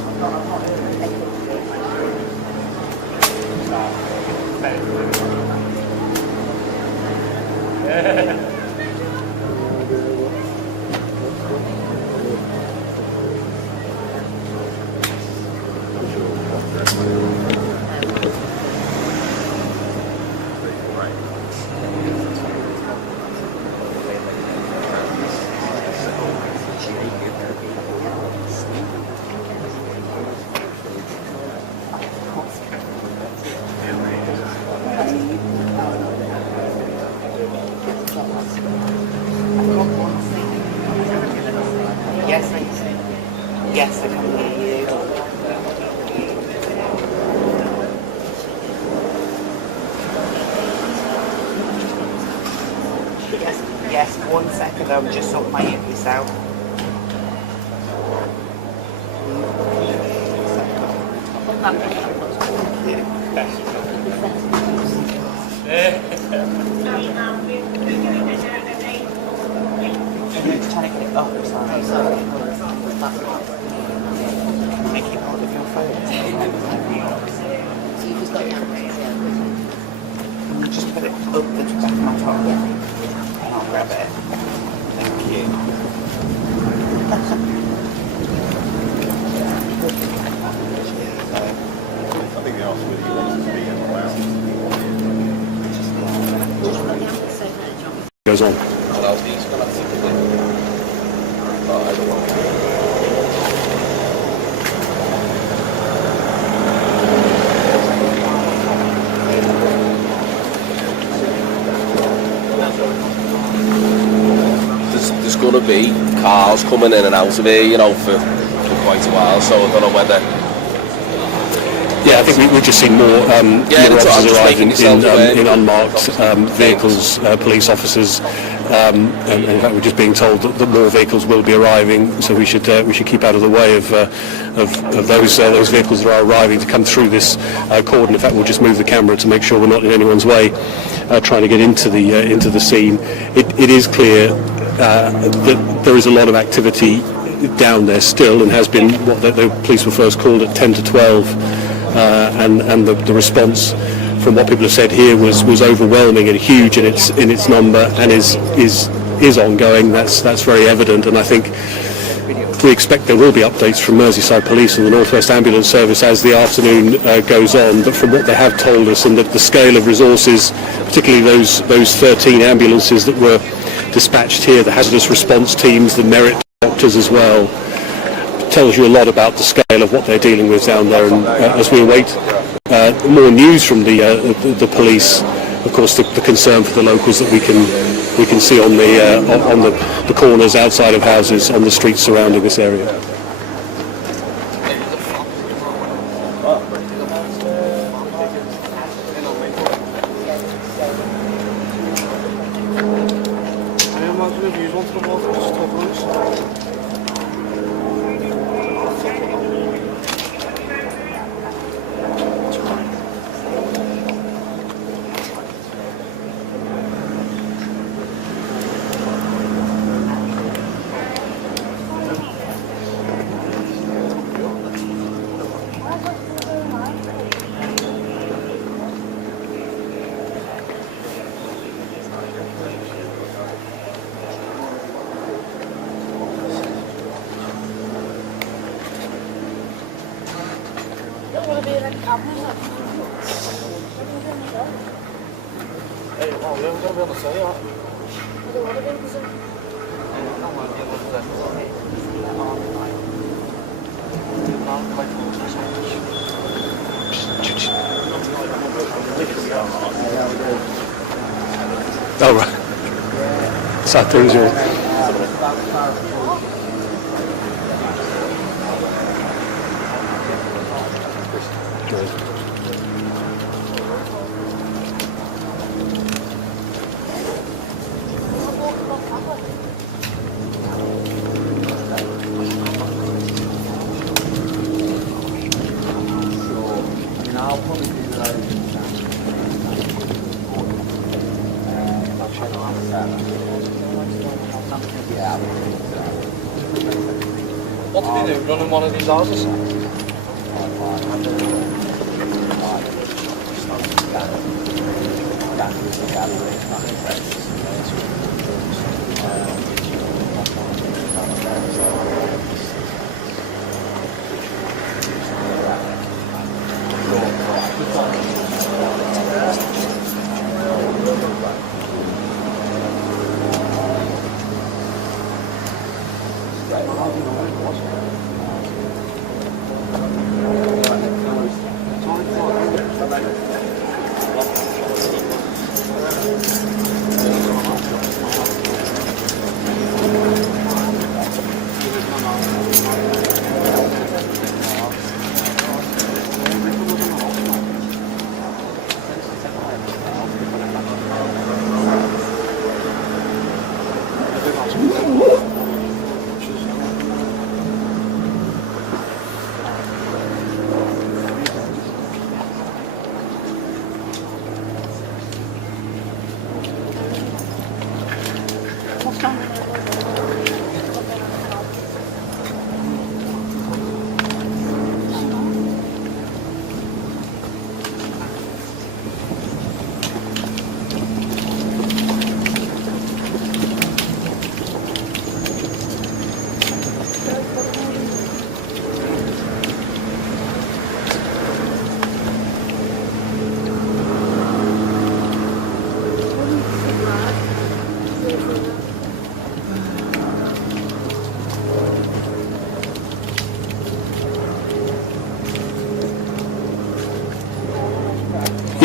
Yes, yes, I can hear you. Yes, 1 second, I'll just sort my earpiece out. Trying to get it up, sorry. Make it hold of your phone. Can you just put it up the back of my top? And I'll grab it. Thank you. I think they asked whether you wanted to be in the lounge. Goes on. What else he's going to have to do? Oh, I don't know. There's going to be cars coming in and out of here, you know, for quite a while, so I don't know whether... Yeah, I think we've just seen more more that's what I'm officers just arriving making yourself aware. in unmarked vehicles, police officers, and in fact we're just being told that more vehicles will be arriving, so we should keep out of the way of those vehicles that are arriving to come through this cordon. In fact, we'll just move the camera to make sure we're not in anyone's way trying to get into the scene. It is clear that there is a lot of activity down there still, and has been what the police were first called at 10 to 12. And the response from what people have said here was overwhelming and huge in its number, and is ongoing. That's very evident, and I think we expect there will be updates from Merseyside Police and the North West Ambulance Service as the afternoon goes on. But from what they have told us, and the scale of resources, particularly those 13 ambulances that were dispatched here, the hazardous response teams, the merit doctors as well, tells you a lot about the scale of what they're dealing with down there. And as we await more news from the police, of course the concern for the locals that we can see on the corners outside of houses, on the streets surrounding this area. I imagine if you wanted to walk across the top of Hey, oh, we haven't got to be on the side, yeah. I don't want to be on the side. Oh right. Sat there as well. What did he do? Run in one of these houses?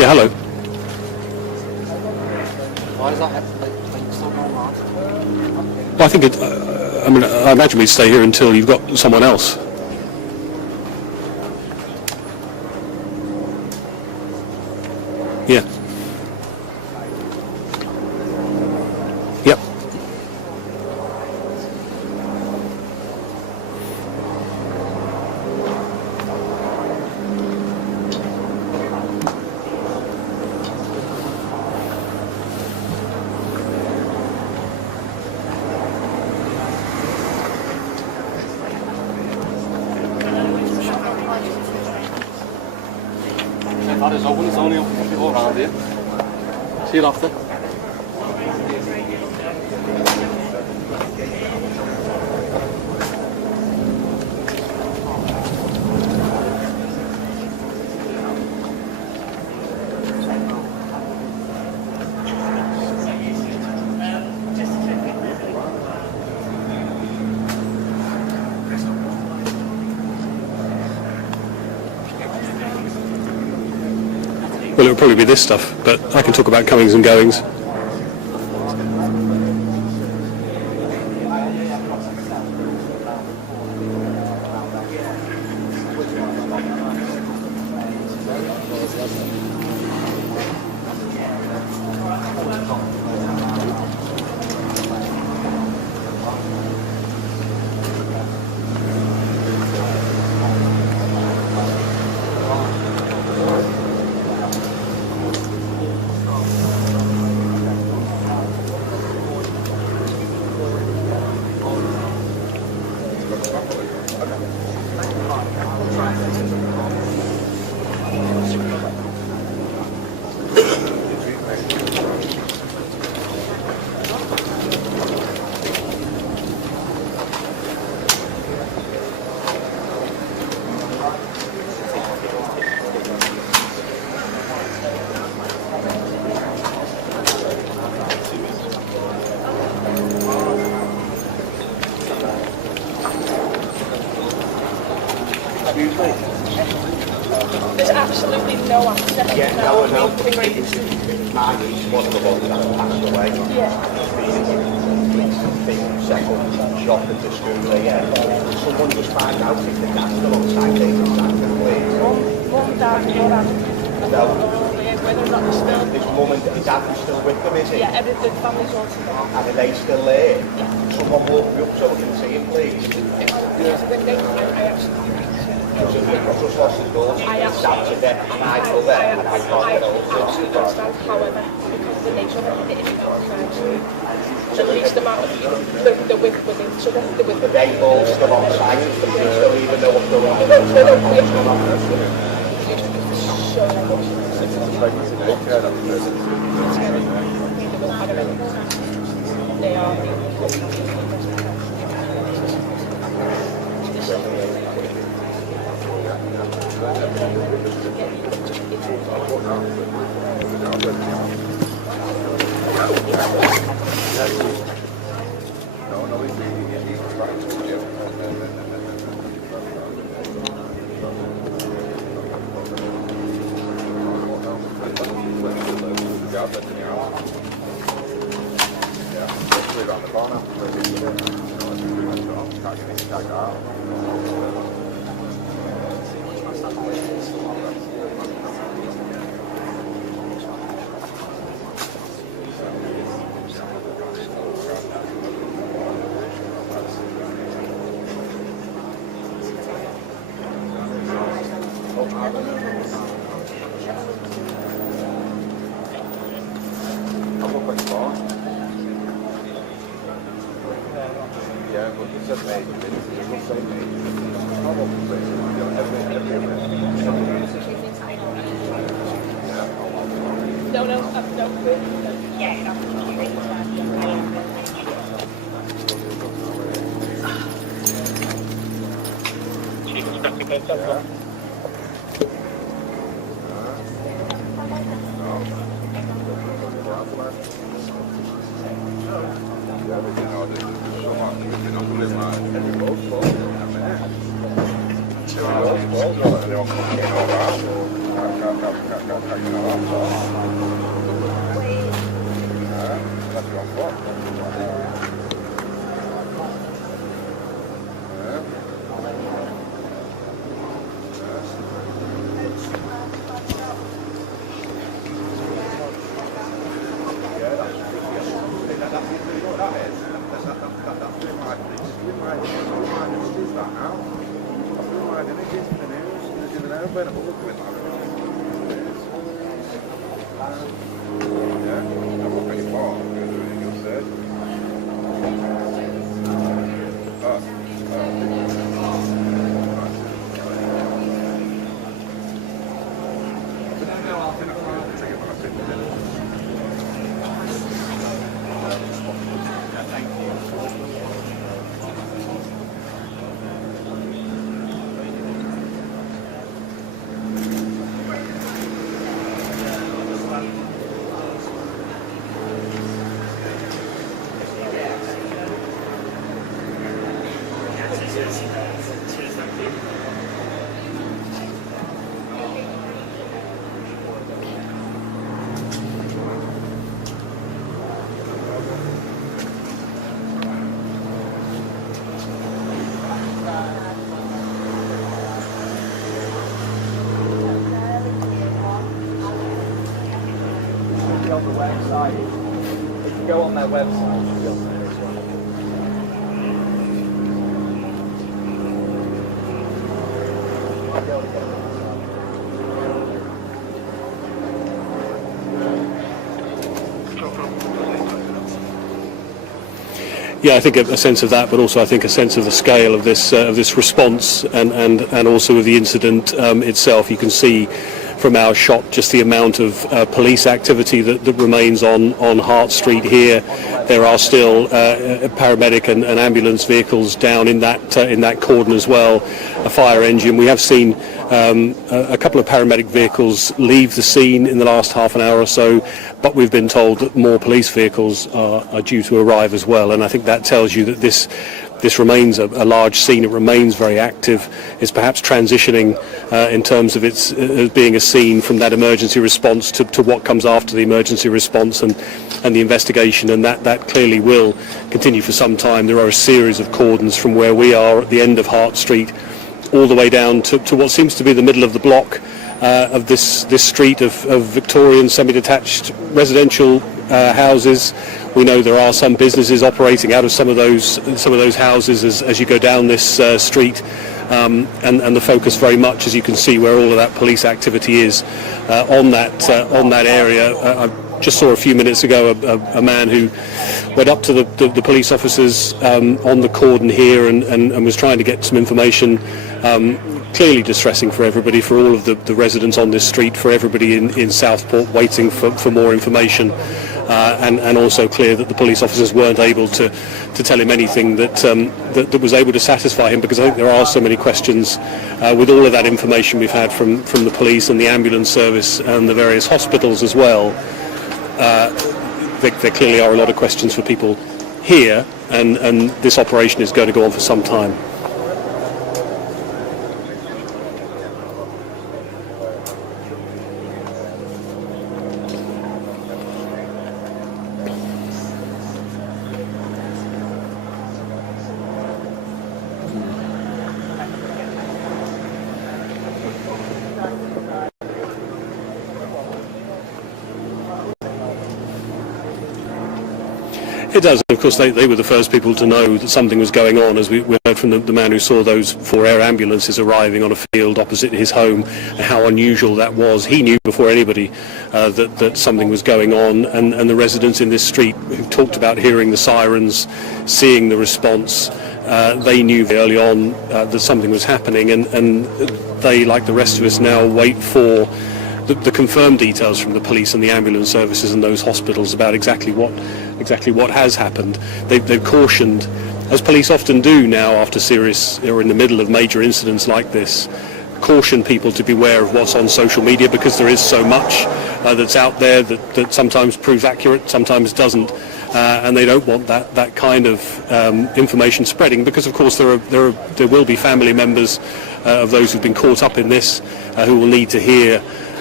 Yeah, hello. Why is that still going on? Well, I think I imagine we'd stay here until you've got someone else. Yeah. Yep. That is open, it's only open people around here. See you after. Well, it would probably be this stuff, but I can talk about comings and goings. There's absolutely no access. Yeah, no, I know. My niece, one of the ones that passed away. Yeah. Been set up, shop at the school there. Someone just find out if the gas still on site, they can sack them, please. Mum, dad, your dad. No. Whether or not they're still. His mum and his dad are still with them, is he? Yeah, everything, family's all together. And are they still there? Someone walk me up so we can see him, please. There's a window, I actually. I've just lost his daughter. Sat to death, and I feel there, and I can't get over it. Absolutely understand, however, because the nature of it is the least amount of the width with each other, the width of They all still on site, the police don't even know what's going on. They are Yeah, but you said maybe, you could say maybe. no, yeah, On the website, if you go on their website, you'll see this one. Might be able to get it. Yeah, I think a sense of that, but also I think a sense of the scale of this response and also of the incident itself. You can see from our shot just the amount of police activity that remains on Hart Street here. There are still paramedic and ambulance vehicles down in that cordon as well. A fire engine. We have seen a couple of paramedic vehicles leave the scene in the last half an hour or so, but we've been told that more police vehicles are due to arrive as well, and I think that tells you that this remains a large scene. It remains very active. It's perhaps transitioning in terms of its being a scene from that emergency response to what comes after the emergency response and the investigation, and that clearly will continue for some time. There are a series of cordons from where we are at the end of Hart Street all the way down to what seems to be the middle of the block of this street of Victorian semi-detached residential houses. We know there are some businesses operating out of some of those houses as you go down this street, and the focus very much, as you can see, where all of that police activity is on that area. I just saw a few minutes ago a man who went up to the police officers on the cordon here and was trying to get some information. Clearly distressing for everybody, for all of the residents on this street, for everybody in Southport waiting for more information, and also clear that the police officers weren't able to tell him anything that was able to satisfy him, because I think there are so many questions with all of that information we've had from the police and the ambulance service and the various hospitals as well. There clearly are a lot of questions for people here, and this operation is going to go on for some time. It does. Of course, they were the first people to know that something was going on, as we heard from the man who saw those 4 air ambulances arriving on a field opposite his home, how unusual that was. He knew before anybody that something was going on, and the residents in this street who talked about hearing the sirens, seeing the response, they knew very early on that something was happening, and they, like the rest of us now, wait for the confirmed details from the police and the ambulance services and those hospitals about exactly what has happened. They've cautioned, as police often do now after serious or in the middle of major incidents like this, caution people to beware of what's on social media, because there is so much that's out there that sometimes proves accurate, sometimes doesn't, and they don't want that kind of information spreading, because of course there will be family members of those who've been caught up in this who will need to hear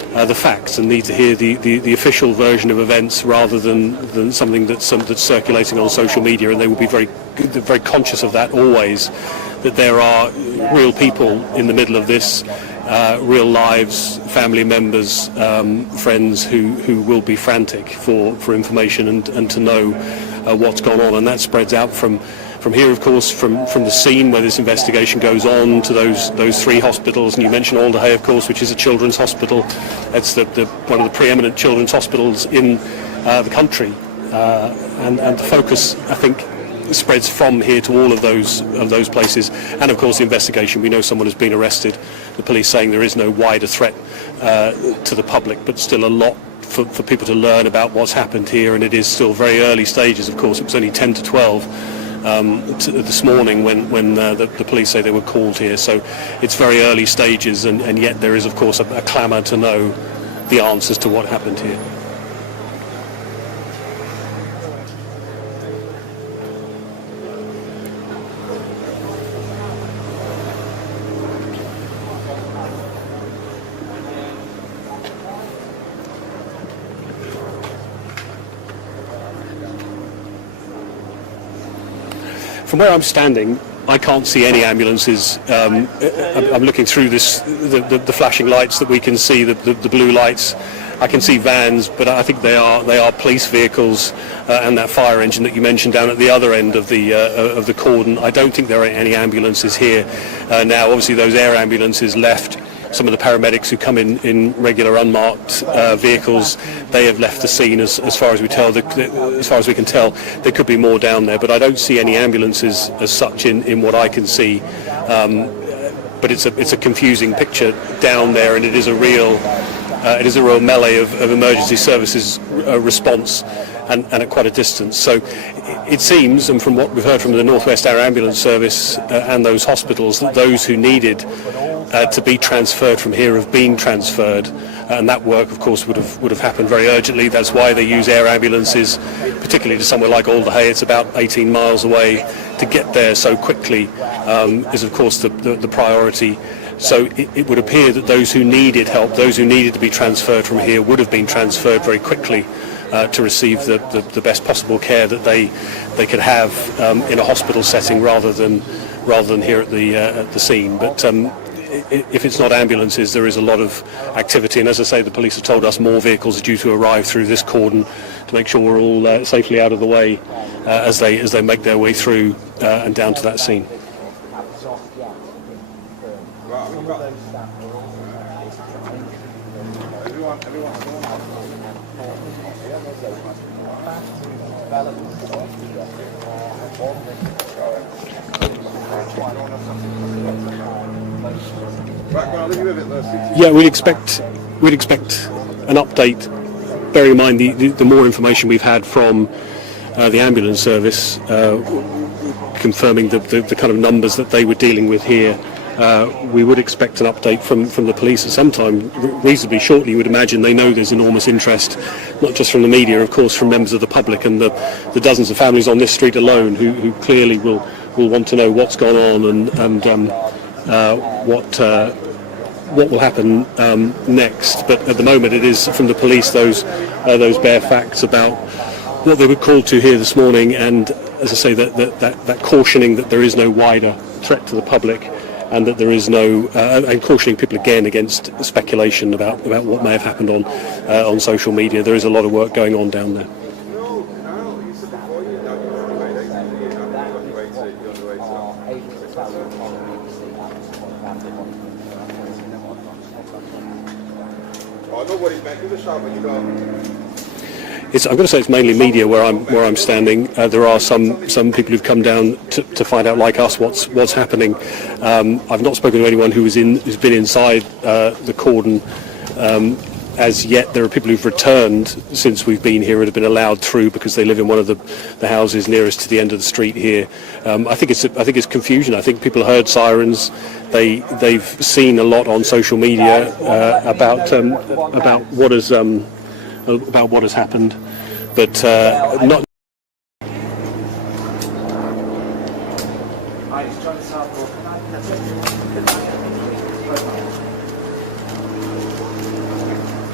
the facts and need to hear the official version of events rather than something that's circulating on social media, and they will be very conscious of that always, that there are real people in the middle of this, real lives, family members, friends who will be frantic for information and to know what's gone on, and that spreads out from here, of course, from the scene where this investigation goes on to those three hospitals. And you mentioned Alderhay, of course, which is a children's hospital. It's one of the preeminent children's hospitals in the country, and the focus, I think, spreads from here to all of those places. And of course the investigation, we know someone has been arrested, the police saying there is no wider threat to the public, but still a lot for people to learn about what's happened here, and it is still very early stages. Of course, it was only 10 to 12 this morning when the police say they were called here, so it's very early stages, and yet there is of course a clamour to know the answers to what happened here. From where I'm standing, I can't see any ambulances. I'm looking through the flashing lights that we can see, the blue lights. I can see vans, but I think they are police vehicles, and that fire engine that you mentioned down at the other end of the cordon. I don't think there are any ambulances here now. Obviously, those air ambulances left. Some of the paramedics who come in regular unmarked vehicles, they have left the scene as far as we can tell. There could be more down there, but I don't see any ambulances as such in what I can see. But it's a confusing picture down there, and it is a real melee of emergency services response, and at quite a distance. So it seems, and from what we've heard from the North West Air Ambulance Service and those hospitals, that those who needed to be transferred from here have been transferred, and that work of course would have happened very urgently. That's why they use air ambulances, particularly to somewhere like Alderhay. It's about 18 miles away. To get there so quickly is of course the priority. So it would appear that those who needed help, those who needed to be transferred from here, would have been transferred very quickly to receive the best possible care that they could have in a hospital setting rather than here at the scene. But if it's not ambulances, there is a lot of activity, and as I say, the police have told us more vehicles are due to arrive through this cordon to make sure we're all safely out of the way as they make their way through and down to that scene. Yeah, we'd expect an update. Bearing in mind the more information we've had from the ambulance service, confirming the kind of numbers that they were dealing with here, we would expect an update from the police at some time reasonably shortly. You would imagine. They know there's enormous interest, not just from the media, of course, from members of the public and the dozens of families on this street alone who clearly will want to know what's gone on and what will happen next. But at the moment, it is from the police those bare facts about what they were called to here this morning, and as I say, that cautioning that there is no wider threat to the public, and that there is no and cautioning people again against speculation about what may have happened on social media. There is a lot of work going on down there. I'm going to say it's mainly media where I'm standing. There are some people who've come down to find out, like us, what's happening. I've not spoken to anyone who's been inside the cordon as yet. There are people who've returned since we've been here and have been allowed through because they live in one of the houses nearest to the end of the street here. I think it's confusion. I think people heard sirens. They've seen a lot on social media about what has happened, but not.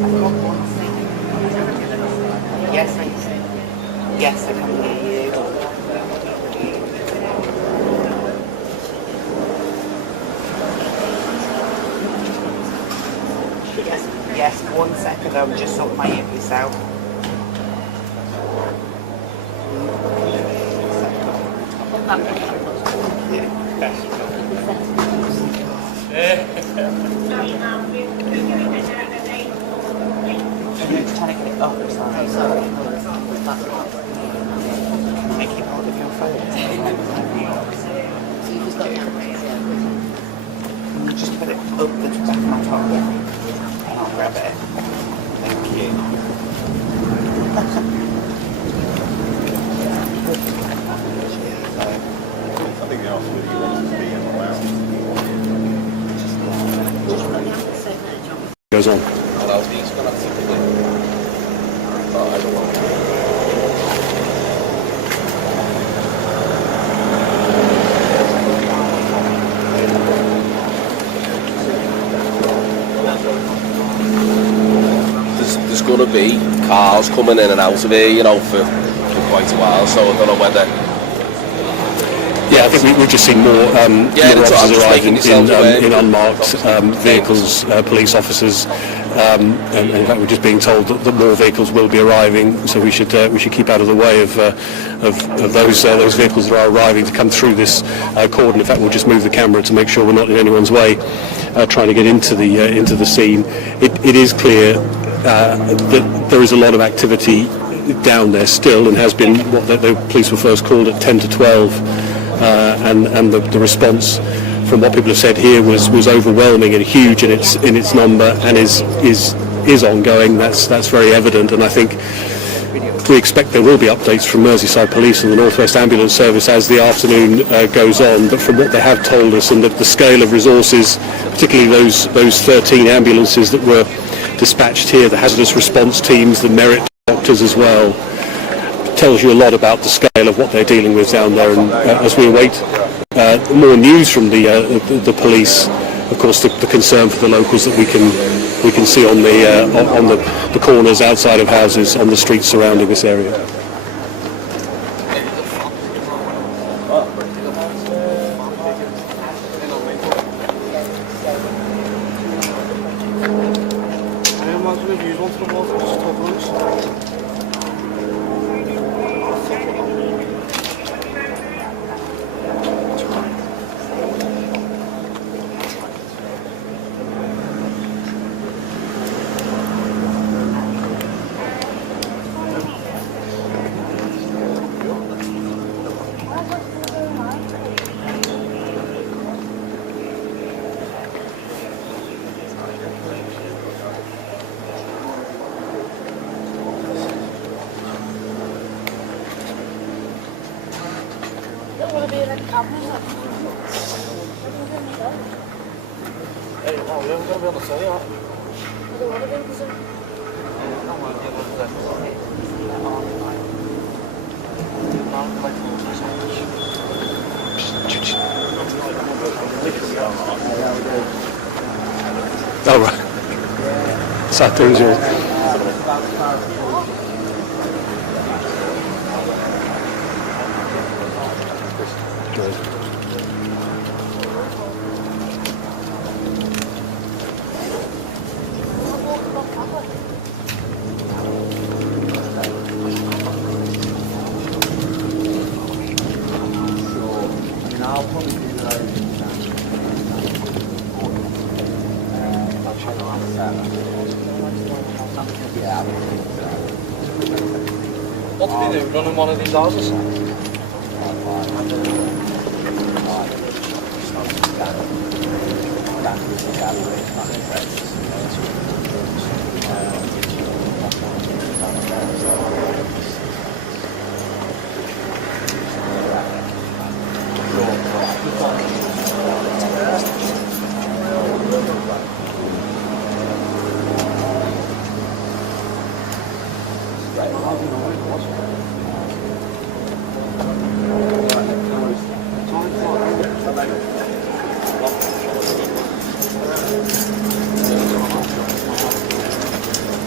Yes, I can hear you. Yes, 1 second, I'll just sort my earpiece out. I'm just trying to get it up. Sorry. Can I keep hold of your phone? So you just got Can you just put it up the back of my top? And I'll grab it. Thank you. I think they asked whether you wanted to be in the lounge. Goes on. Well, he's going to have to do it. Oh, I don't want to. There's going to be cars coming in and out of here, you know, for quite a while, so I don't know whether... Yeah, I think we've just seen more officers arriving in unmarked vehicles, police officers, and in fact we're just being told that more vehicles will be arriving, so we should keep out of the way of those vehicles that are arriving to come through this cordon. In fact, we'll just move the camera to make sure we're not in anyone's way trying to get into the scene. It is clear that there is a lot of activity down there still, and has been what the police were first called at 10 to 12. And the response from what people have said here was overwhelming and huge in its number, and is ongoing. That's very evident, and I think we expect there will be updates from Merseyside Police and the North West Ambulance Service as the afternoon goes on. But from what they have told us, and the scale of resources, particularly those 13 ambulances that were dispatched here, the hazardous response teams, the merit doctors as well, tells you a lot about the scale of what they're dealing with down there. And as we await more news from the police, of course, the concern for the locals that we can see on the corners outside of houses, on the streets surrounding this area. Oh, right. Sat there as well. What do they do? Run in one of these houses?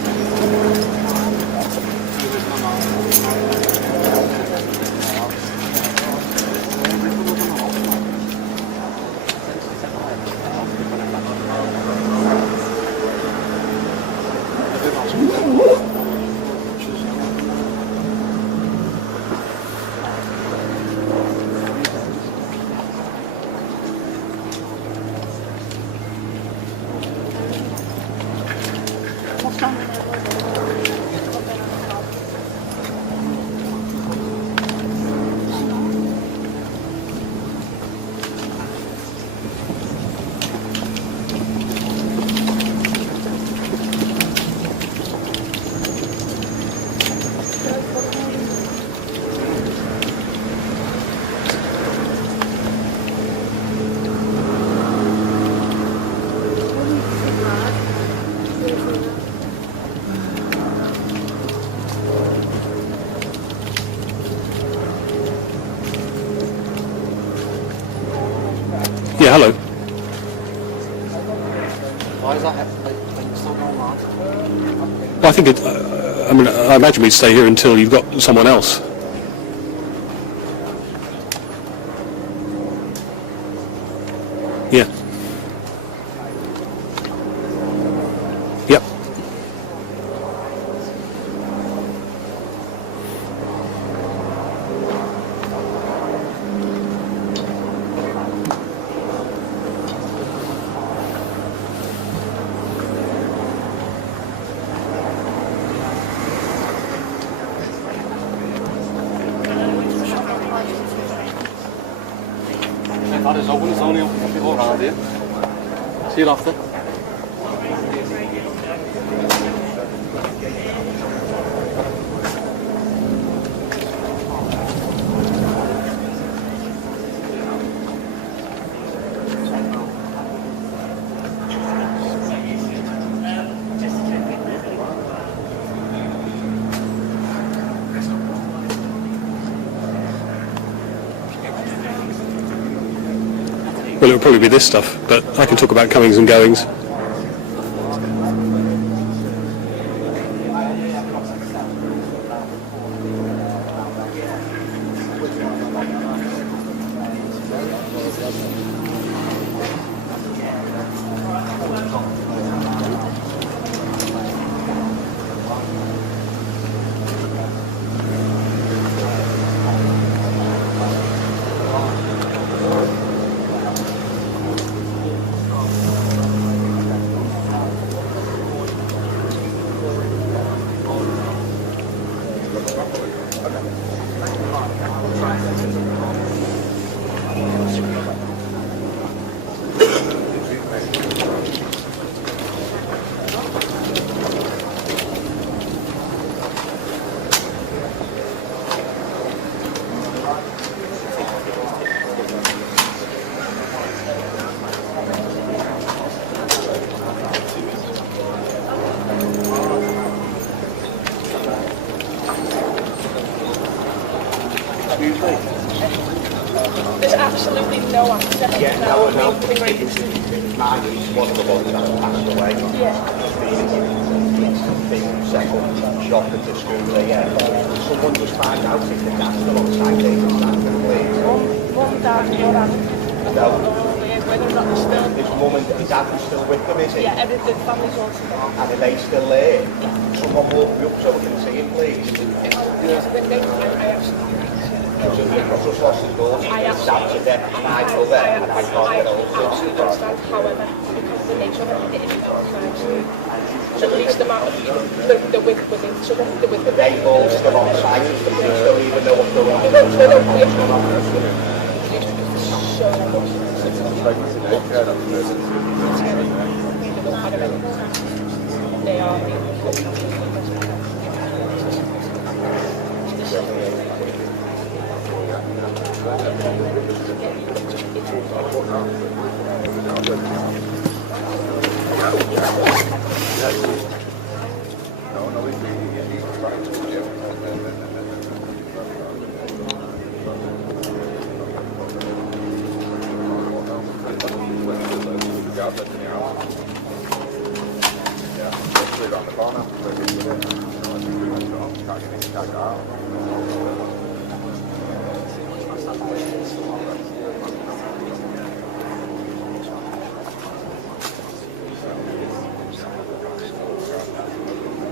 Yeah, hello. Why is that still going on? Well, I think I mean, I imagine we'd stay here until you've got someone else. Yeah. Yep. That is open, it's only all around here. See you after. Well, it'll probably be this stuff, but I can talk about comings and goings. There's absolutely no answer. Yeah, no, Margie's one of the ones that passed away. Yeah. Being second shot at the school there, yeah. Someone just find out if the gas still on site, they can stand and please. Mum, Dad, and your dad. No. Whether or not they're still... His mum and his dad are still with them, is he? Yeah, the family's all together. And are they still there? Someone walk me up so we can see him, please. When they I actually... I've just lost his daughter. His dad's a death, my brother, and I can't get hold of him. absolutely understand, however, because of the nature of it, it is the least amount of the with each other, the with the They all still on site, the police don't even know what's going on. They are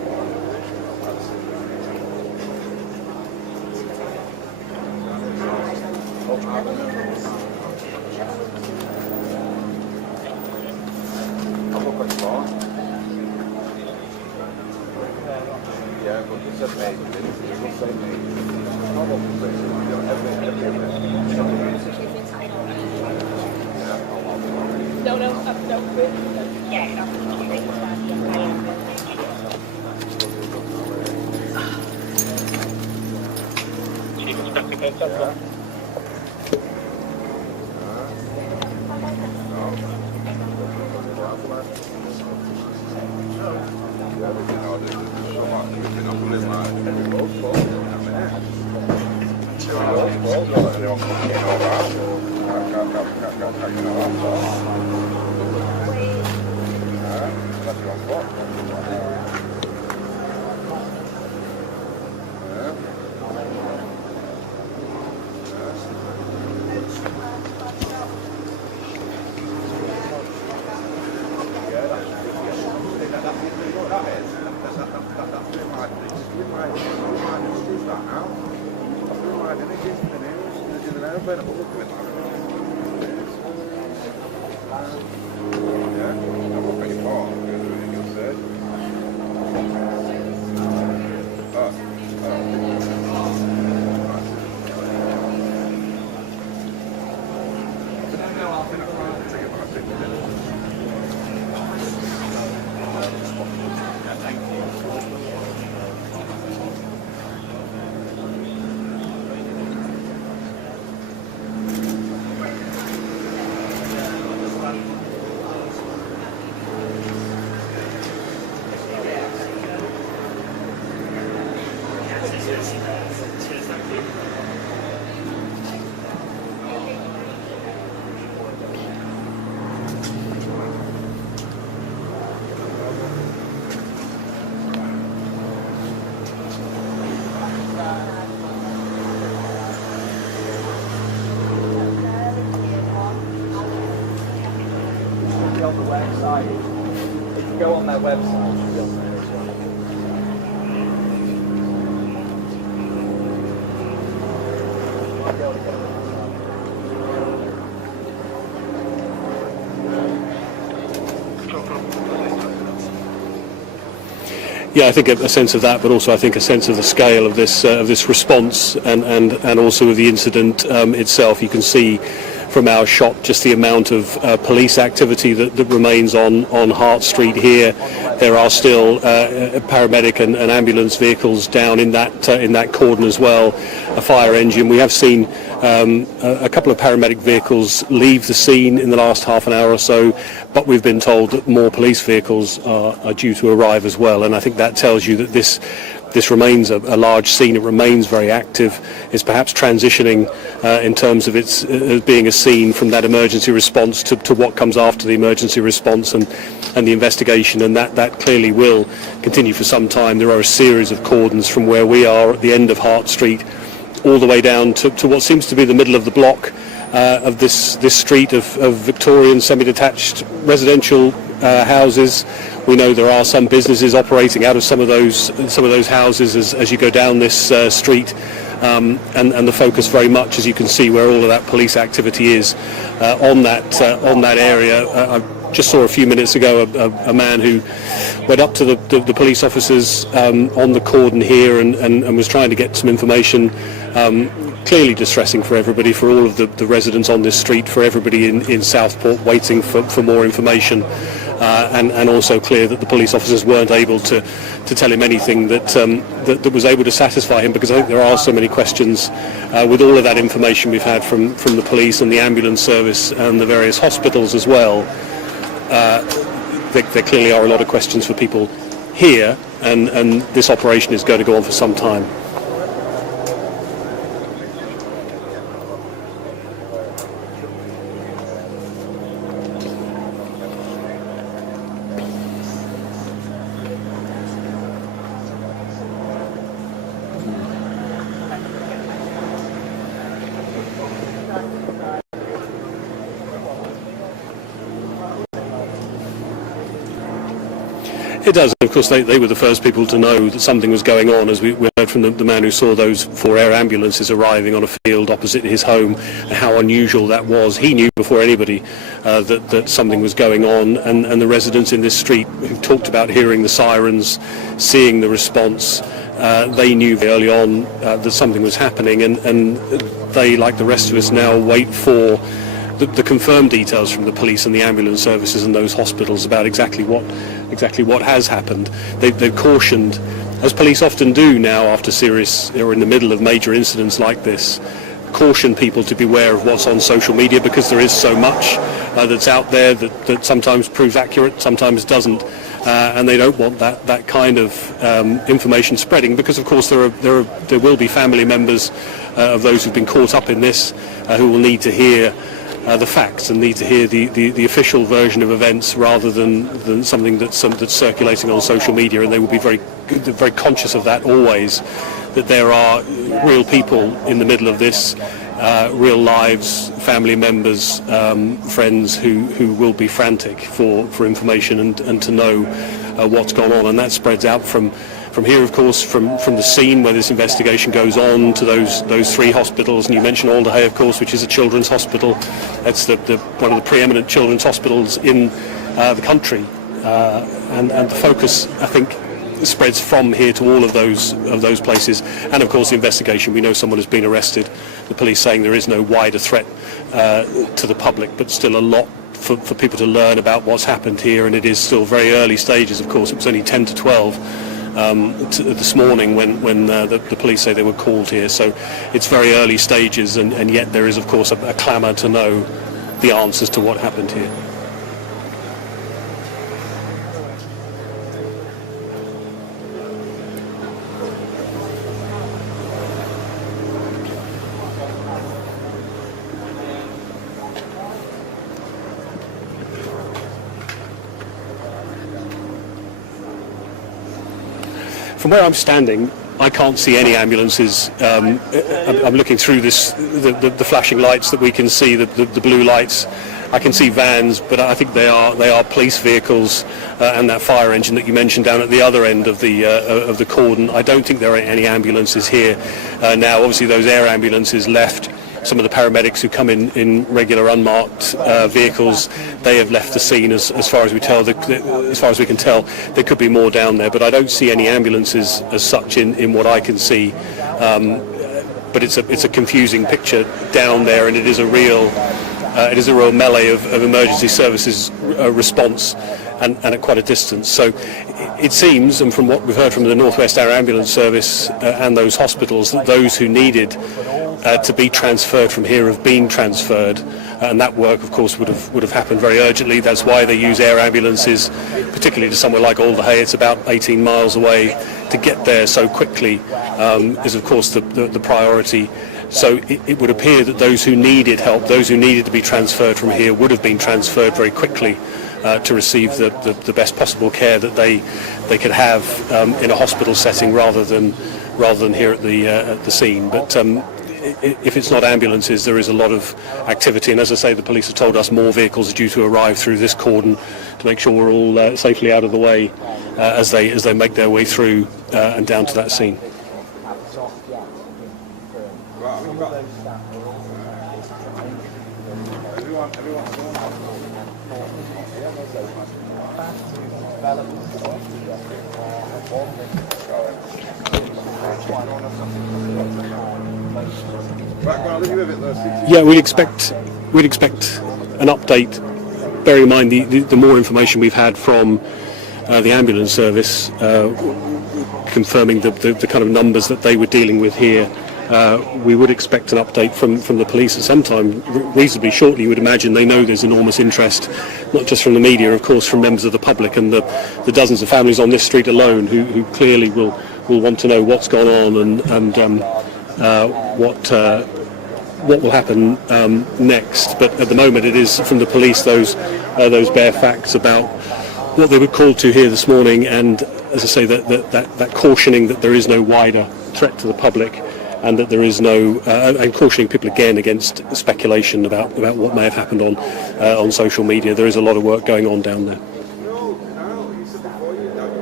I'll look at the phone. Yeah, but it said maintenance, it will say maintenance. I'll look at this, you know, every. No, no, no. On the website, if you go on their website, you'll be on there as well. Might be able to get it. Yeah, I think a sense of that, but also I think a sense of the scale of this response and also of the incident itself. You can see from our shot just the amount of police activity that remains on Hart Street here. There are still paramedic and ambulance vehicles down in that cordon as well. A fire engine. We have seen a couple of paramedic vehicles leave the scene in the last half an hour or so, but we've been told that more police vehicles are due to arrive as well, and I think that tells you that this remains a large scene. It remains very active. It's perhaps transitioning in terms of its being a scene from that emergency response to what comes after the emergency response and the investigation, and that clearly will continue for some time. There are a series of cordons from where we are at the end of Hart Street all the way down to what seems to be the middle of the block of this street of Victorian semi-detached residential houses. We know there are some businesses operating out of some of those houses as you go down this street, and the focus very much, as you can see, where all of that police activity is on that area. I just saw a few minutes ago a man who went up to the police officers on the cordon here and was trying to get some information. Clearly distressing for everybody, for all of the residents on this street, for everybody in Southport waiting for more information, and also clear that the police officers weren't able to tell him anything that was able to satisfy him, because I think there are so many questions with all of that information we've had from the police and the ambulance service and the various hospitals as well. There clearly are a lot of questions for people here, and this operation is going to go on for some time. It does. Of course, they were the first people to know that something was going on, as we heard from the man who saw those 4 air ambulances arriving on a field opposite his home, and how unusual that was. He knew before anybody that something was going on, and the residents in this street who talked about hearing the sirens, seeing the response, they knew very early on that something was happening, and they, like the rest of us now, wait for the confirmed details from the police and the ambulance services and those hospitals about exactly what has happened. They've cautioned, as police often do now after serious or in the middle of major incidents like this, caution people to beware of what's on social media, because there is so much that's out there that sometimes proves accurate, sometimes doesn't, and they don't want that kind of information spreading, because of course there will be family members of those who've been caught up in this who will need to hear the facts and need to hear the official version of events rather than something that's circulating on social media, and they will be very conscious of that always, that there are real people in the middle of this, real lives, family members, friends who will be frantic for information and to know what's gone on, and that spreads out from here, of course, from the scene where this investigation goes on to those 3 hospitals. And you mentioned Alderhay, of course, which is a children's hospital. It's one of the preeminent children's hospitals in the country, and the focus, I think, spreads from here to all of those places. And of course, the investigation. We know someone has been arrested. The police saying there is no wider threat to the public, but still a lot for people to learn about what's happened here. And it is still very early stages. Of course, it was only 10 to 12. This morning when the police say they were called here, so it's very early stages, and yet there is of course a clamour to know the answers to what happened here. From where I'm standing, I can't see any ambulances. I'm looking through the flashing lights that we can see, the blue lights. I can see vans, but I think they are police vehicles, and that fire engine that you mentioned down at the other end of the cordon. I don't think there are any ambulances here now. Obviously, those air ambulances left. Some of the paramedics who come in regular unmarked vehicles, they have left the scene as far as we can tell. There could be more down there, but I don't see any ambulances as such in what I can see. But it's a confusing picture down there, and it is a real melee of emergency services response, and at quite a distance. So it seems, and from what we've heard from the North West Air Ambulance Service and those hospitals, that those who needed to be transferred from here have been transferred, and that work of course would have happened very urgently. That's why they use air ambulances, particularly to somewhere like Alderhay. It's about 18 miles away. To get there so quickly is of course the priority. So it would appear that those who needed help, those who needed to be transferred from here, would have been transferred very quickly to receive the best possible care that they could have in a hospital setting rather than here at the scene. But if it's not ambulances, there is a lot of activity, and as I say, the police have told us more vehicles are due to arrive through this cordon to make sure we're all safely out of the way as they make their way through and down to that scene. Yeah, we'd expect an update. Bearing in mind the more information we've had from the ambulance service, confirming the kind of numbers that they were dealing with here, we would expect an update from the police at some time, reasonably shortly. You would imagine. They know there's enormous interest, not just from the media, of course, from members of the public and the dozens of families on this street alone who clearly will want to know what's gone on and what will happen next. But at the moment, it is from the police those bare facts about what they were called to here this morning, and as I say, that cautioning that there is no wider threat to the public, and that there is no and cautioning people again against speculation about what may have happened on social media. There is a lot of work going on down there.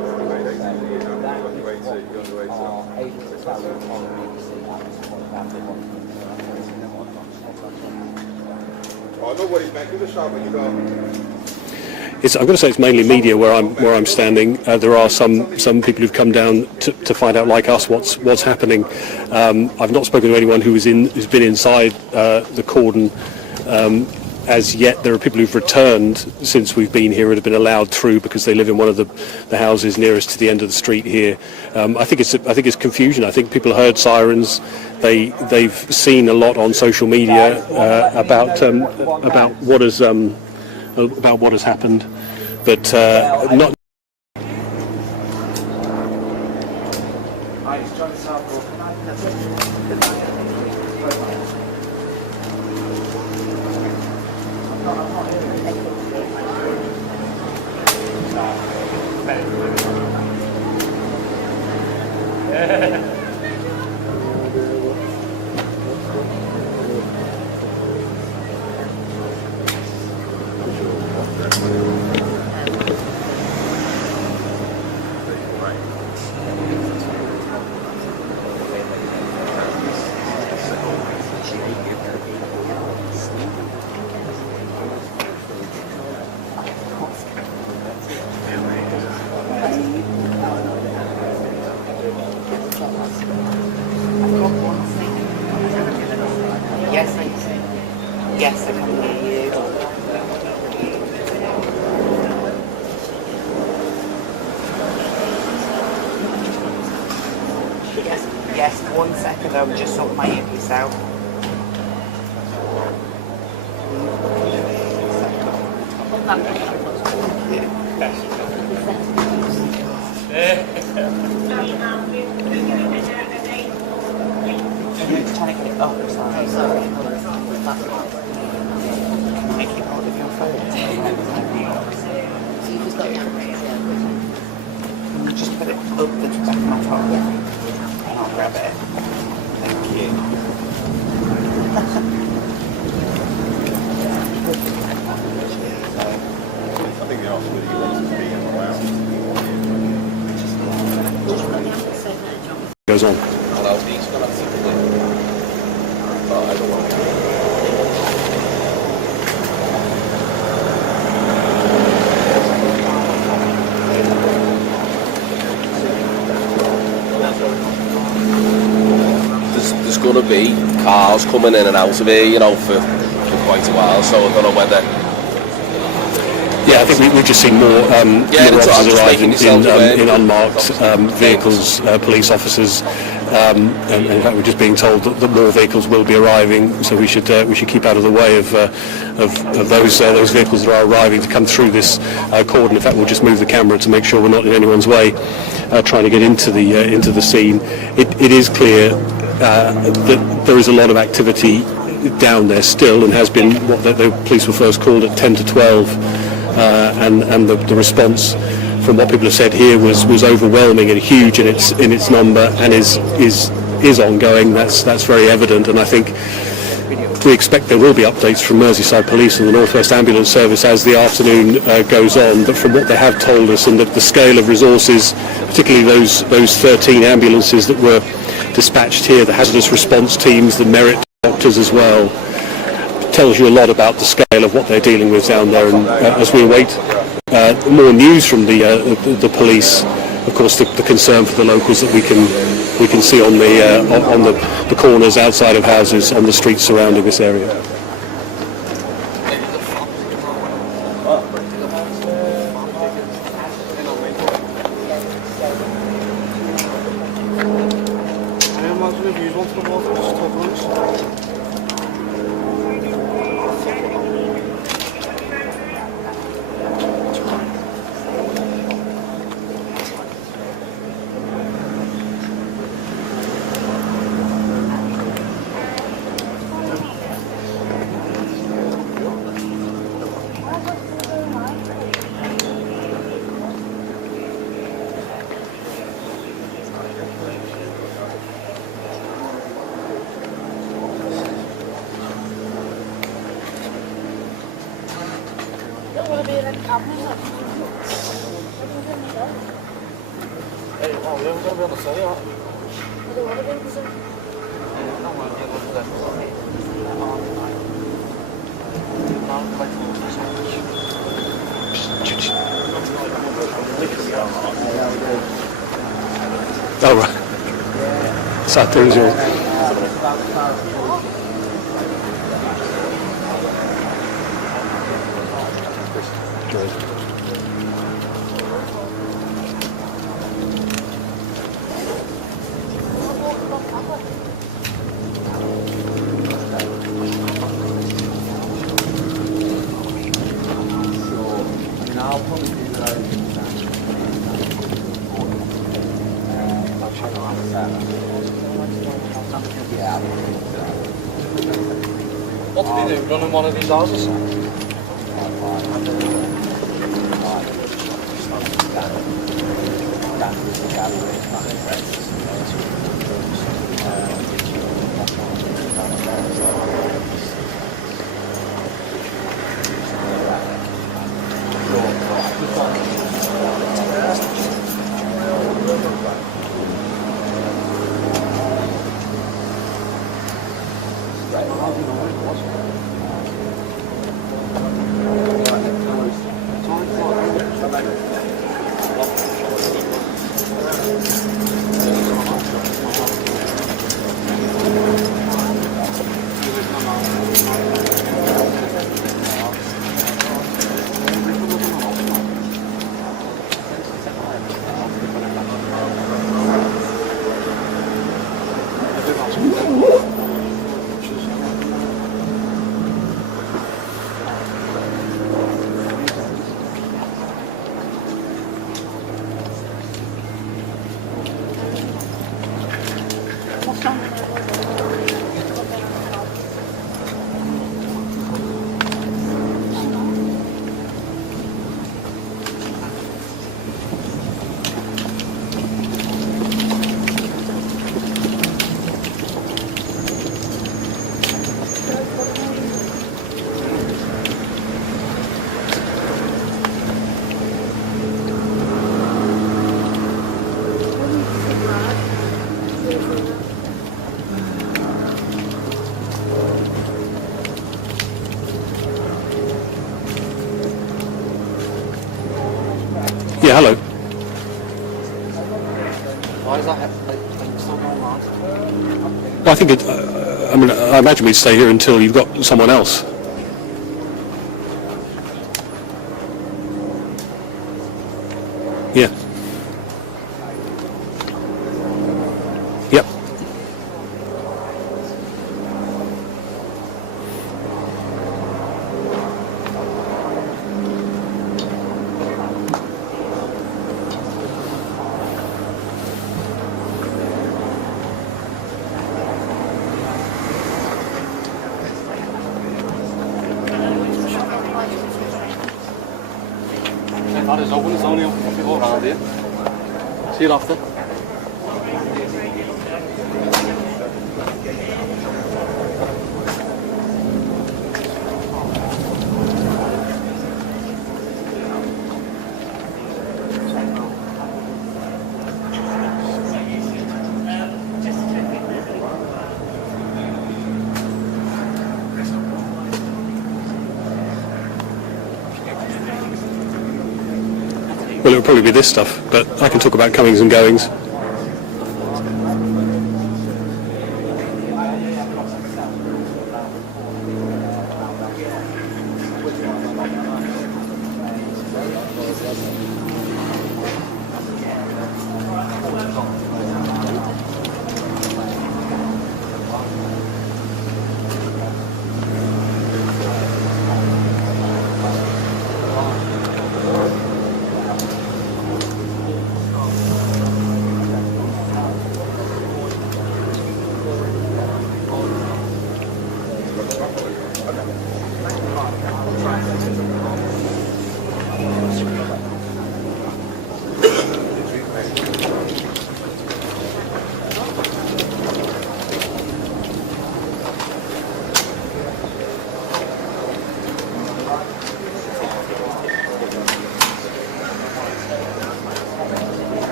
Oh, no worries, mate. Give us a shout when you go. I'm going to say it's mainly media where I'm standing. There are some people who've come down to find out, like us, what's happening. I've not spoken to anyone who's been inside the cordon as yet. There are people who've returned since we've been here and have been allowed through because they live in one of the houses nearest to the end of the street here. I think it's confusion. I think people heard sirens. They've seen a lot on social media about what has happened, but not. Yes, I can hear you. Yes, 1 second, I'll just sort my earpiece out. Just trying to get it up, sorry. Make it hold of your phone. So you've just got your Can you just put it up the back of my top? And I'll grab it. Thank you. I think the answer really wants to be in the lounge. Goes on. Hello, he's gonna have to I don't want to. There's going to be cars coming in and out of here, for quite a while, so I don't know whether... Yeah, I think we've just seen more officers arriving in unmarked vehicles, police officers, and in fact we're just being told that more vehicles will be arriving, so we should keep out of the way of those vehicles that are arriving to come through this cordon. In fact, we'll just move the camera to make sure we're not in anyone's way trying to get into the scene. It is clear that there is a lot of activity down there still, and has been what the police were first called at 10 to 12. And the response from what people have said here was overwhelming and huge in its number, and is ongoing. That's very evident, and I think we expect there will be updates from Merseyside Police and the North West Ambulance Service as the afternoon goes on. But from what they have told us, and the scale of resources, particularly those 13 ambulances that were dispatched here, the hazardous response teams, the merit doctors as well, tells you a lot about the scale of what they're dealing with down there. And as we await more news from the police, of course the concern for the locals that we can see on the corners outside of houses, on the streets surrounding this area. Hey, oh, we haven't got to be on the side, aren't we? Oh, right. Sat there as well. What did he do? Run in one of these houses? Yeah, hello. Why is that still going on? Well, I think I mean, I imagine we'd stay here until you've got someone else. Yeah. Yep. That is open, it's only open people around here. See you after. Well, it'll probably be this stuff, but I can talk about comings and goings.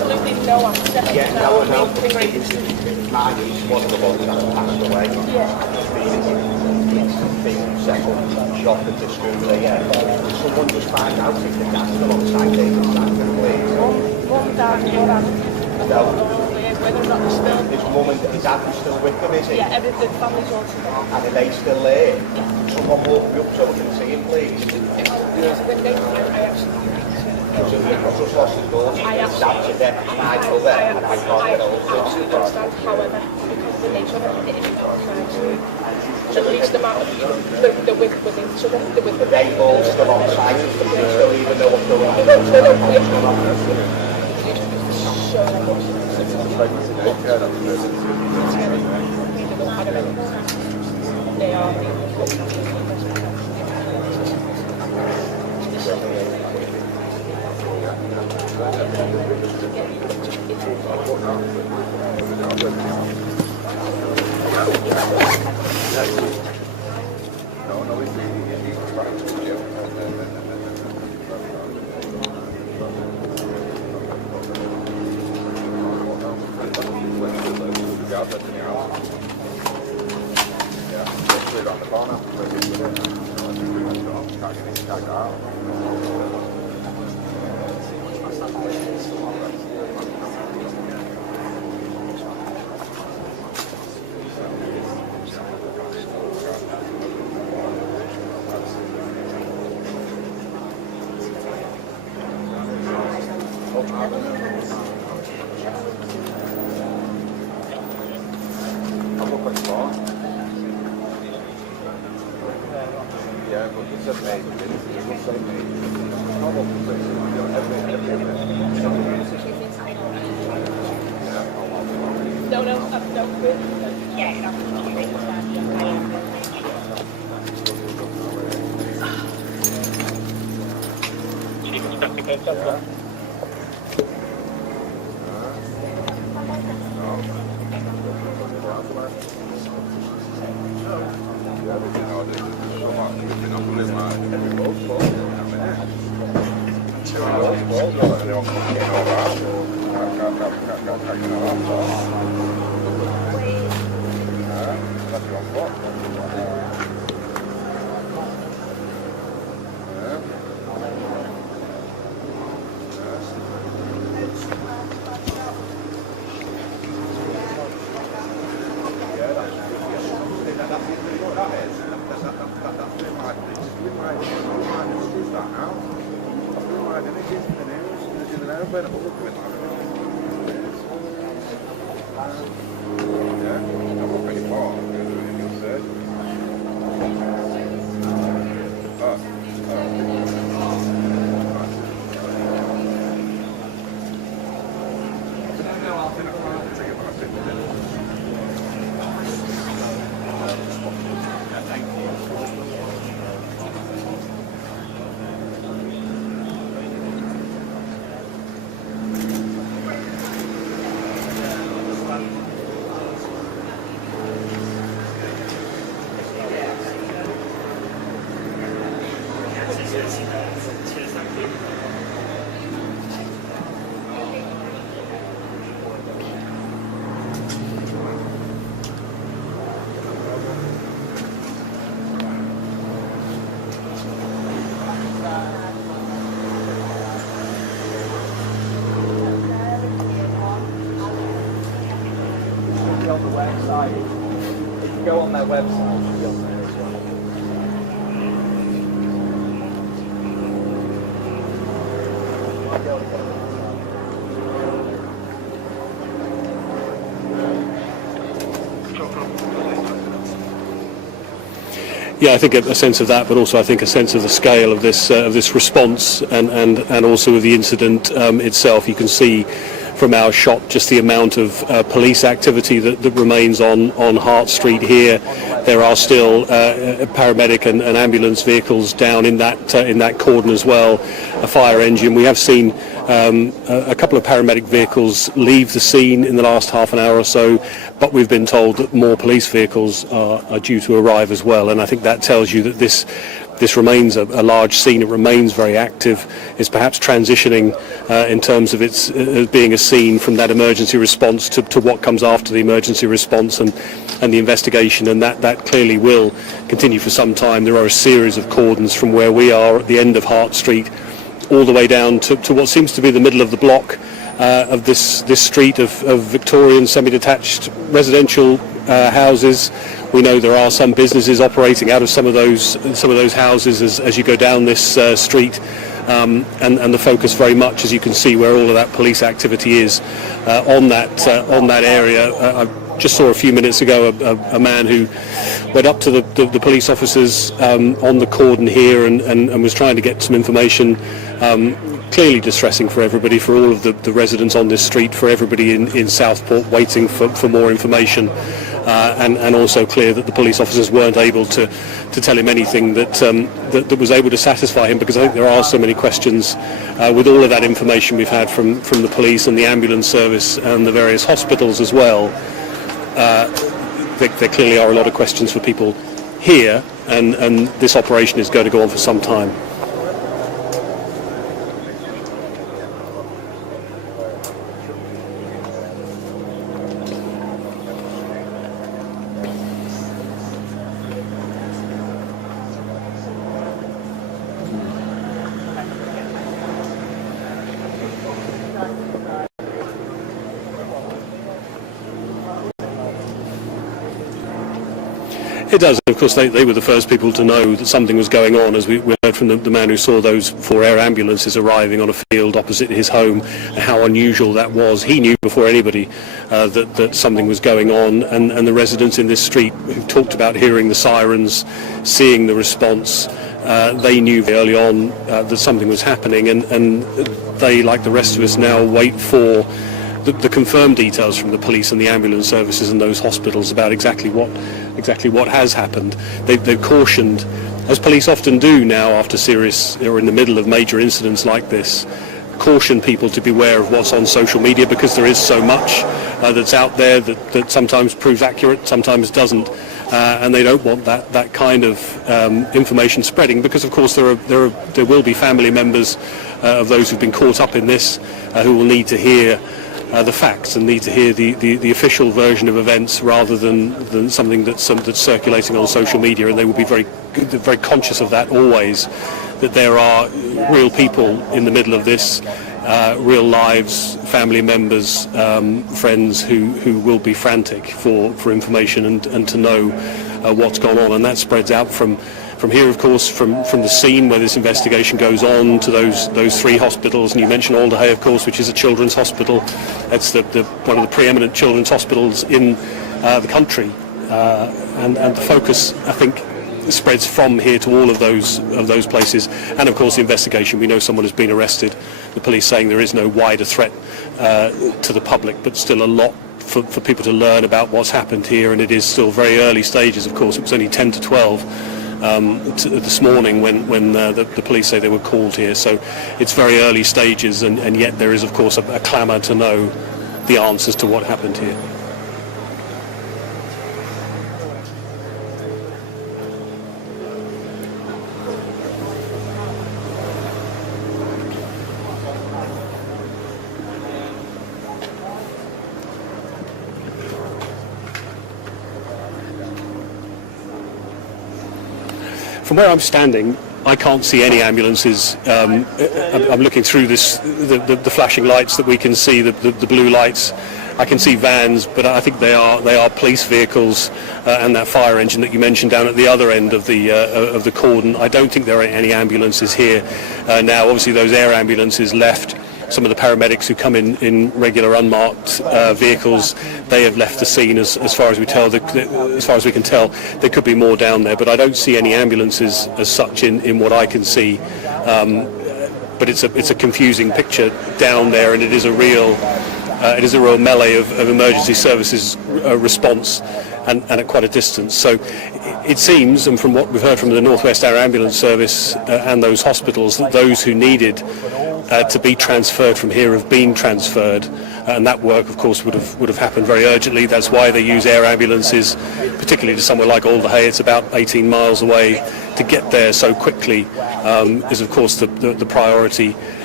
absolutely no access. Yeah, no, no. My niece was the one that passed away. Yeah. Being set up, shop at the school there. Someone just find out if the gas still on site, they can start to please. Mum, Dad, your aunt. No. Whether or not they're still. His mum and his dad are still with them, is he? Yeah, everything, family's all together. And are they still there? Someone walk me up so we can see him, please. There's a window here, I actually. I've just lost his daughter. I His dad's a dead. I know that, and I can't get hold of him. absolutely understand, however, because of the nature of it, it is not trying to at least amount of the with each other, the with the They all still on site. They still even know what's going on. They are. Yeah, but it said made. It doesn't say made. How long is it? No, no. On the website, if you go on their website, you'll be on there as well. Yeah, I think a sense of that, but also I think a sense of the scale of this response and also of the incident itself. You can see from our shot just the amount of police activity that remains on Hart Street here. There are still paramedic and ambulance vehicles down in that cordon as well. A fire engine. We have seen a couple of paramedic vehicles leave the scene in the last half an hour or so, but we've been told that more police vehicles are due to arrive as well, and I think that tells you that this remains a large scene. It remains very active. It's perhaps transitioning in terms of its being a scene from that emergency response to what comes after the emergency response and the investigation, and that clearly will continue for some time. There are a series of cordons from where we are at the end of Hart Street all the way down to what seems to be the middle of the block of this street of Victorian semi-detached residential houses. We know there are some businesses operating out of some of those houses as you go down this street, and the focus very much, as you can see, where all of that police activity is on that area. I just saw a few minutes ago a man who went up to the police officers on the cordon here and was trying to get some information. Clearly distressing for everybody, for all of the residents on this street, for everybody in Southport waiting for more information, and also clear that the police officers weren't able to tell him anything that was able to satisfy him, because I think there are so many questions with all of that information we've had from the police and the ambulance service and the various hospitals as well. There clearly are a lot of questions for people here, and this operation is going to go on for some time. It does. Of course, they were the first people to know that something was going on, as we heard from the man who saw those 4 air ambulances arriving on a field opposite his home, and how unusual that was. He knew before anybody that something was going on, and the residents in this street who talked about hearing the sirens, seeing the response, they knew early on that something was happening, and they, like the rest of us now, wait for the confirmed details from the police and the ambulance services and those hospitals about exactly what has happened. They've cautioned, as police often do now after serious or in the middle of major incidents like this, caution people to beware of what's on social media, because there is so much that's out there that sometimes proves accurate, sometimes doesn't, and they don't want that kind of information spreading, because of course there will be family members of those who've been caught up in this who will need to hear the facts and need to hear the official version of events rather than something that's circulating on social media, and they will be very conscious of that always, that there are real people in the middle of this, real lives, family members, friends who will be frantic for information and to know what's gone on, and that spreads out from here, of course, from the scene where this investigation goes on to those 3 hospitals. And you mentioned Alderhay, of course, which is a children's hospital. It's one of the preeminent children's hospitals in the country, and the focus, I think, spreads from here to all of those places. And of course the investigation, we know someone has been arrested, the police saying there is no wider threat to the public, but still a lot for people to learn about what's happened here, and it is still very early stages. Of course, it was only 10 to 12 this morning when the police say they were called here, so it's very early stages, and yet there is of course a clamour to know the answers to what happened here. From where I'm standing, I can't see any ambulances. I'm looking through the flashing lights that we can see, the blue lights. I can see vans, but I think they are police vehicles, and that fire engine that you mentioned down at the other end of the cordon. I don't think there are any ambulances here now. Obviously, those air ambulances left. Some of the paramedics who come in regular unmarked vehicles, they have left the scene as far as we can tell. There could be more down there, but I don't see any ambulances as such in what I can see. But it's a confusing picture down there, and it is a real melee of emergency services response, and at quite a distance. So it seems, and from what we've heard from the North West Air Ambulance Service and those hospitals, that those who needed to be transferred from here have been transferred, and that work of course would have happened very urgently. That's why they use air ambulances, particularly to somewhere like Alderhay. It's about 18 miles away. To get there so quickly is of course the priority,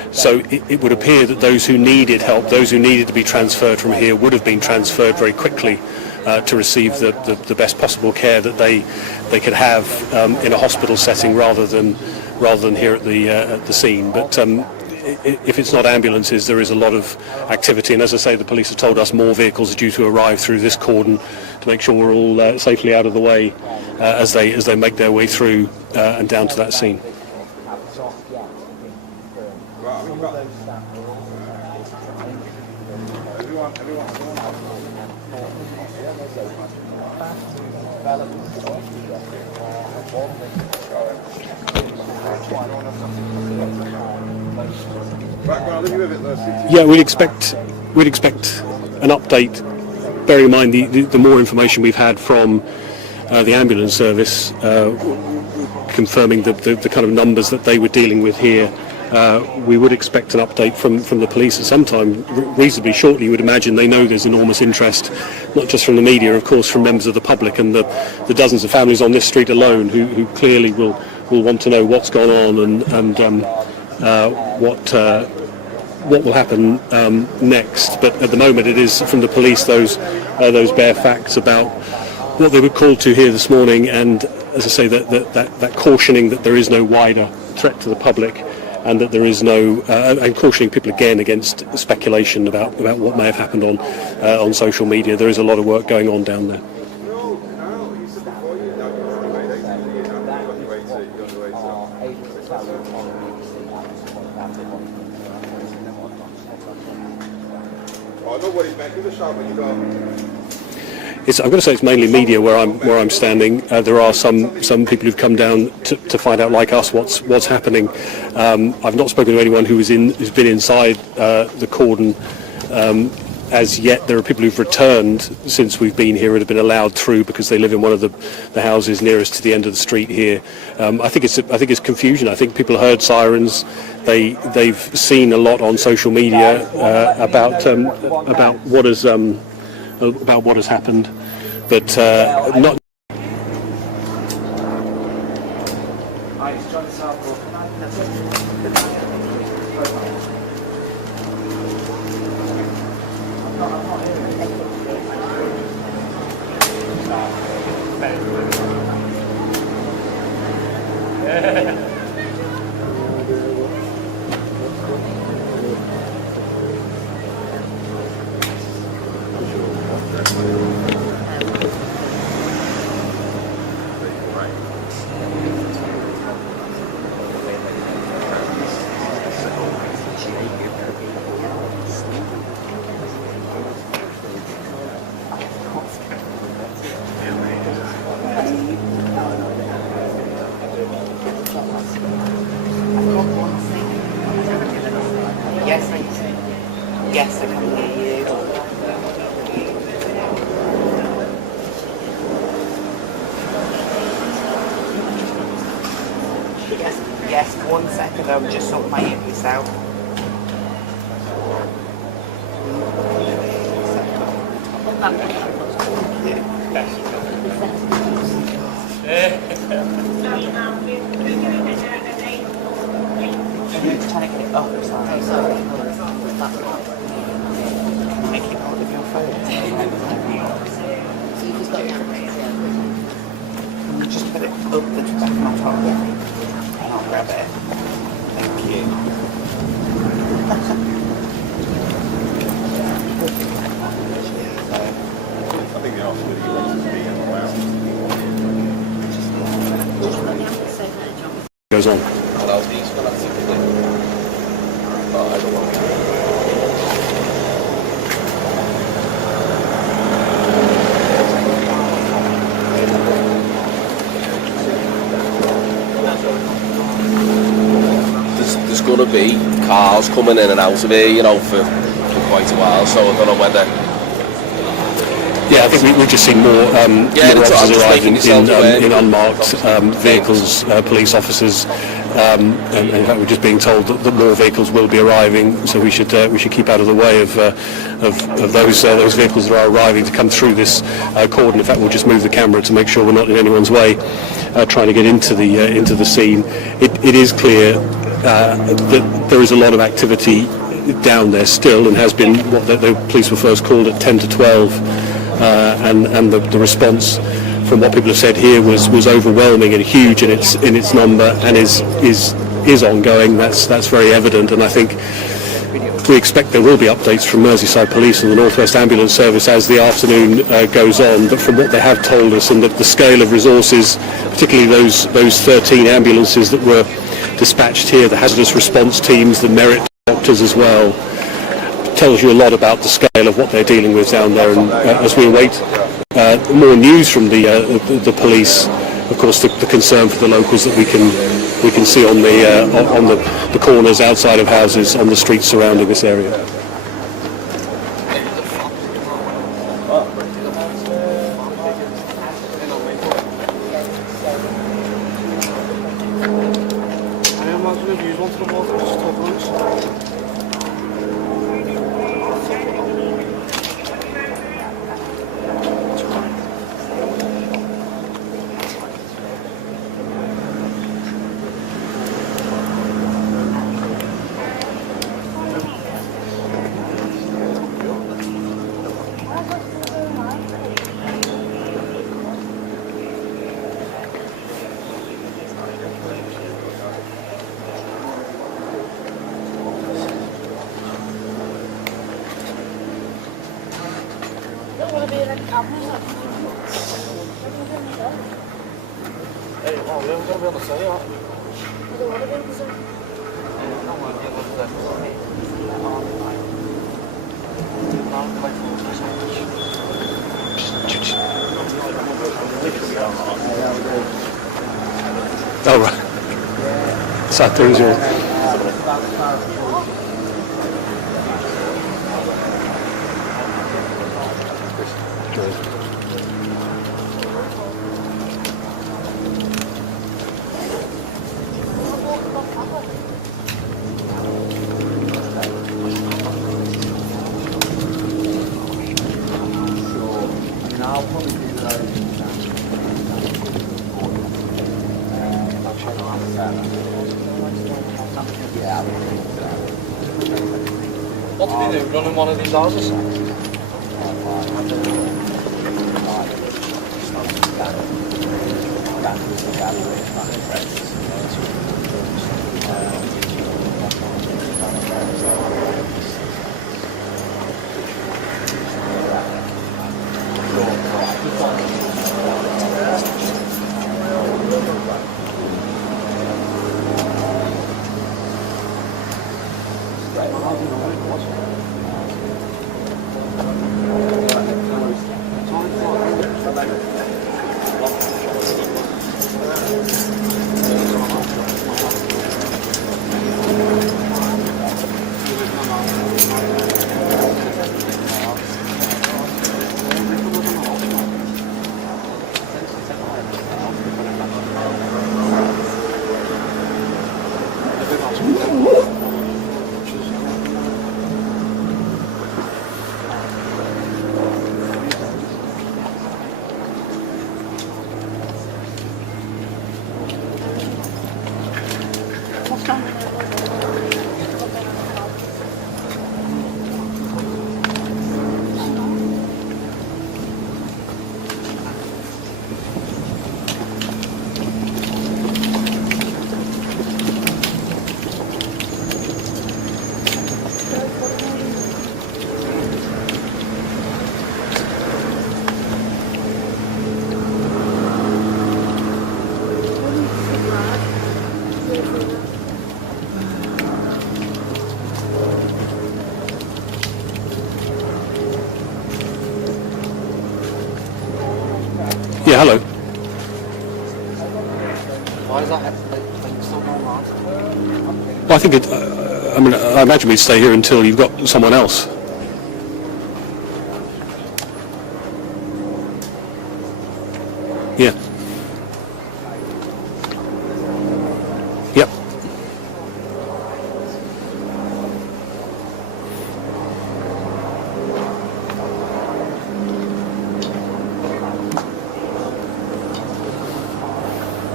So it would appear that those who needed help, those who needed to be transferred from here, would have been transferred very quickly to receive the best possible care that they could have in a hospital setting rather than here at the scene. But if it's not ambulances, there is a lot of activity, and as I say, the police have told us more vehicles are due to arrive through this cordon to make sure we're all safely out of the way as they make their way through and down to that scene. Yeah, we'd expect an update. Bear in mind the more information we've had from the ambulance service confirming the kind of numbers that they were dealing with here. We would expect an update from the police at some time reasonably shortly. You would imagine they know there's enormous interest, not just from the media, of course, from members of the public and the dozens of families on this street alone who clearly will want to know what's gone on and what will happen next. But at the moment it is from the police those bare facts about what they were called to here this morning, and as I say, that cautioning that there is no wider threat to the public, and that there is no and cautioning people again against speculation about what may have happened on social media. There is a lot of work going on down there. I'm going to say it's mainly media where I'm standing. There are some people who've come down to find out, like us, what's happening. I've not spoken to anyone who's been inside the cordon as yet. There are people who've returned since we've been here and have been allowed through because they live in one of the houses nearest to the end of the street here. I think it's confusion. I think people heard sirens. They've seen a lot on social media about what has happened, but not. Yes, I can hear you. Yes, 1 second, I'll just sort my earpiece out. I'm trying to get it up, sorry. Make it out of your phone. Just put it up the back of my phone and I'll grab it. Thank you. I think the answer really wants to be in the house. Goes on. I don't want to. There's going to be cars coming in and out of here, for quite a while, so I don't know whether... Yeah, I think we've just seen more officers arriving in unmarked vehicles, police officers, and in fact we're just being told that more vehicles will be arriving, so we should keep out of the way of those vehicles that are arriving to come through this cordon. In fact, we'll just move the camera to make sure we're not in anyone's way. trying to get into the scene. It is clear that there is a lot of activity down there still, and has been what the police were first called at 10 to 12, and the response from what people have said here was overwhelming and huge in its number, and is ongoing. That's very evident, and I think we expect there will be updates from Merseyside Police and the North West Ambulance Service as the afternoon goes on. But from what they have told us, and the scale of resources, particularly those 13 ambulances that were dispatched here, the hazardous response teams, the merit doctors as well, tells you a lot about the scale of what they're dealing with down there. And as we await more news from the police, of course, the concern for the locals that we can see on the corners outside of houses, on the streets surrounding this area. I imagine if you wanted to walk across the top ones. Hey, oh, we haven't got to be on the side, aren't we? I don't want to be in the zone. Oh, right. Sat there as well. What did they do? Run in one of these houses? Yeah, hello. Why is that thing still going on? Well, I think I imagine we'd stay here until you've got someone else. Yeah. Yep.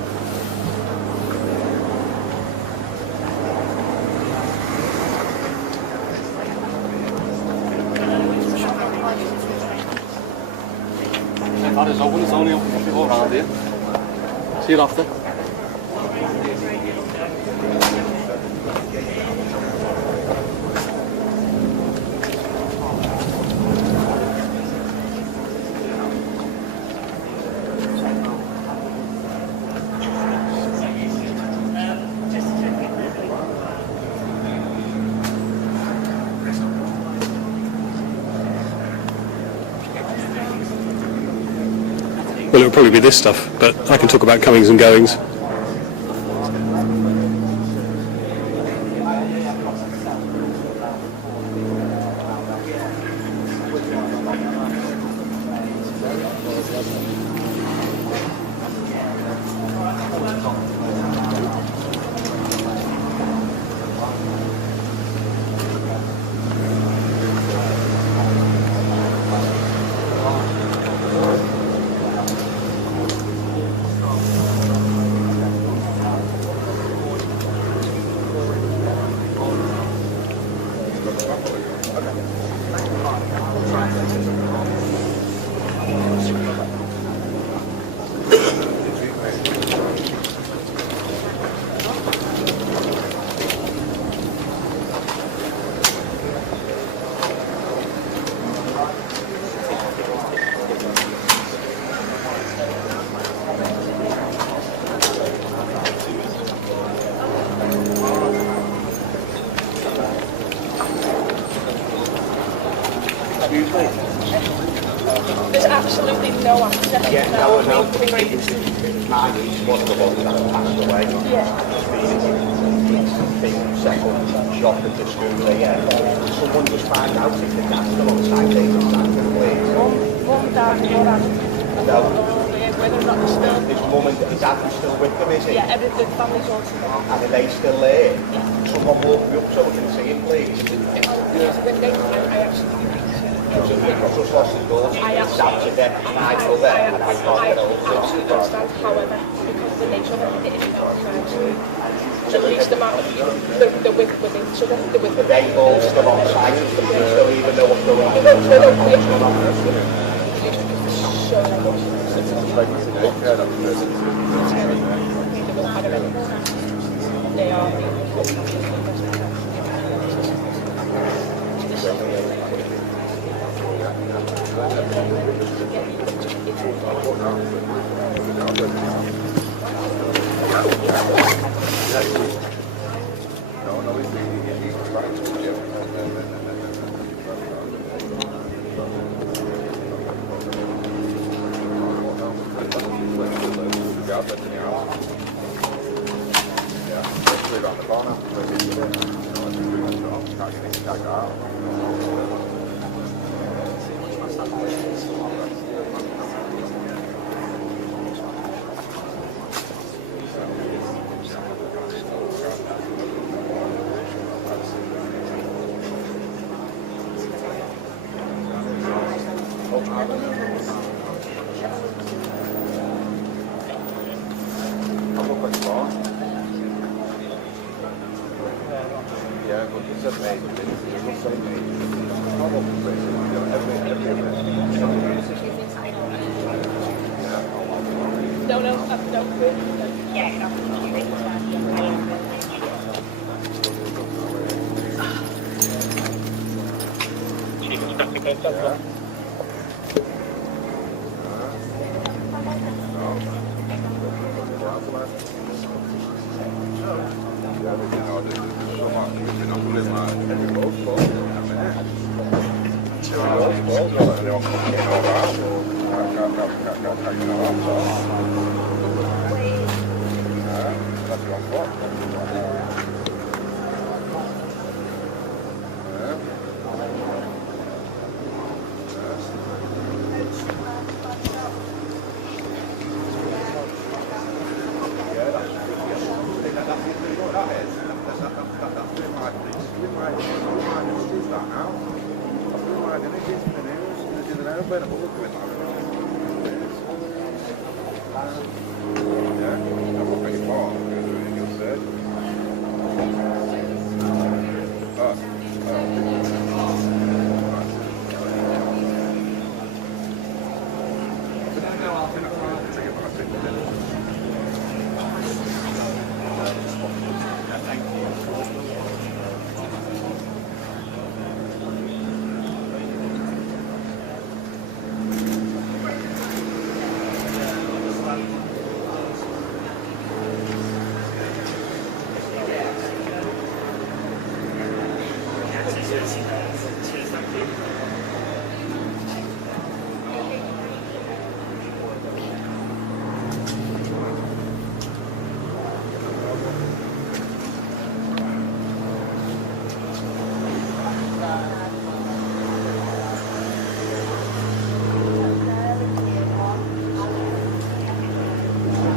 only up a bit all around here. See you after. Well, it would probably be this stuff, but I can talk about comings and goings. There's absolutely no access. Yeah, no, I know. My niece, one of the ones that passed away. Yeah. Been set up shop at the school there. Someone just find out if the gas still on site, they can stand and please. Mum, dad, your aunt. No. Whether or not they're still. His mum and his dad are still with them, is he? Yeah, everything, family's all together. And are they still there? Someone walk me up so we can see him, please. When they I actually Because just lost his daughter, his dad's a dead, my brother, and I can't get hold of him. absolutely understand. However, because the nature of it is not trying to release them out of the with each other. Are they all still on site? Do the police don't even know what's going on? They are Yeah, but it's just made. It's just made. Not up the place. no. Yeah.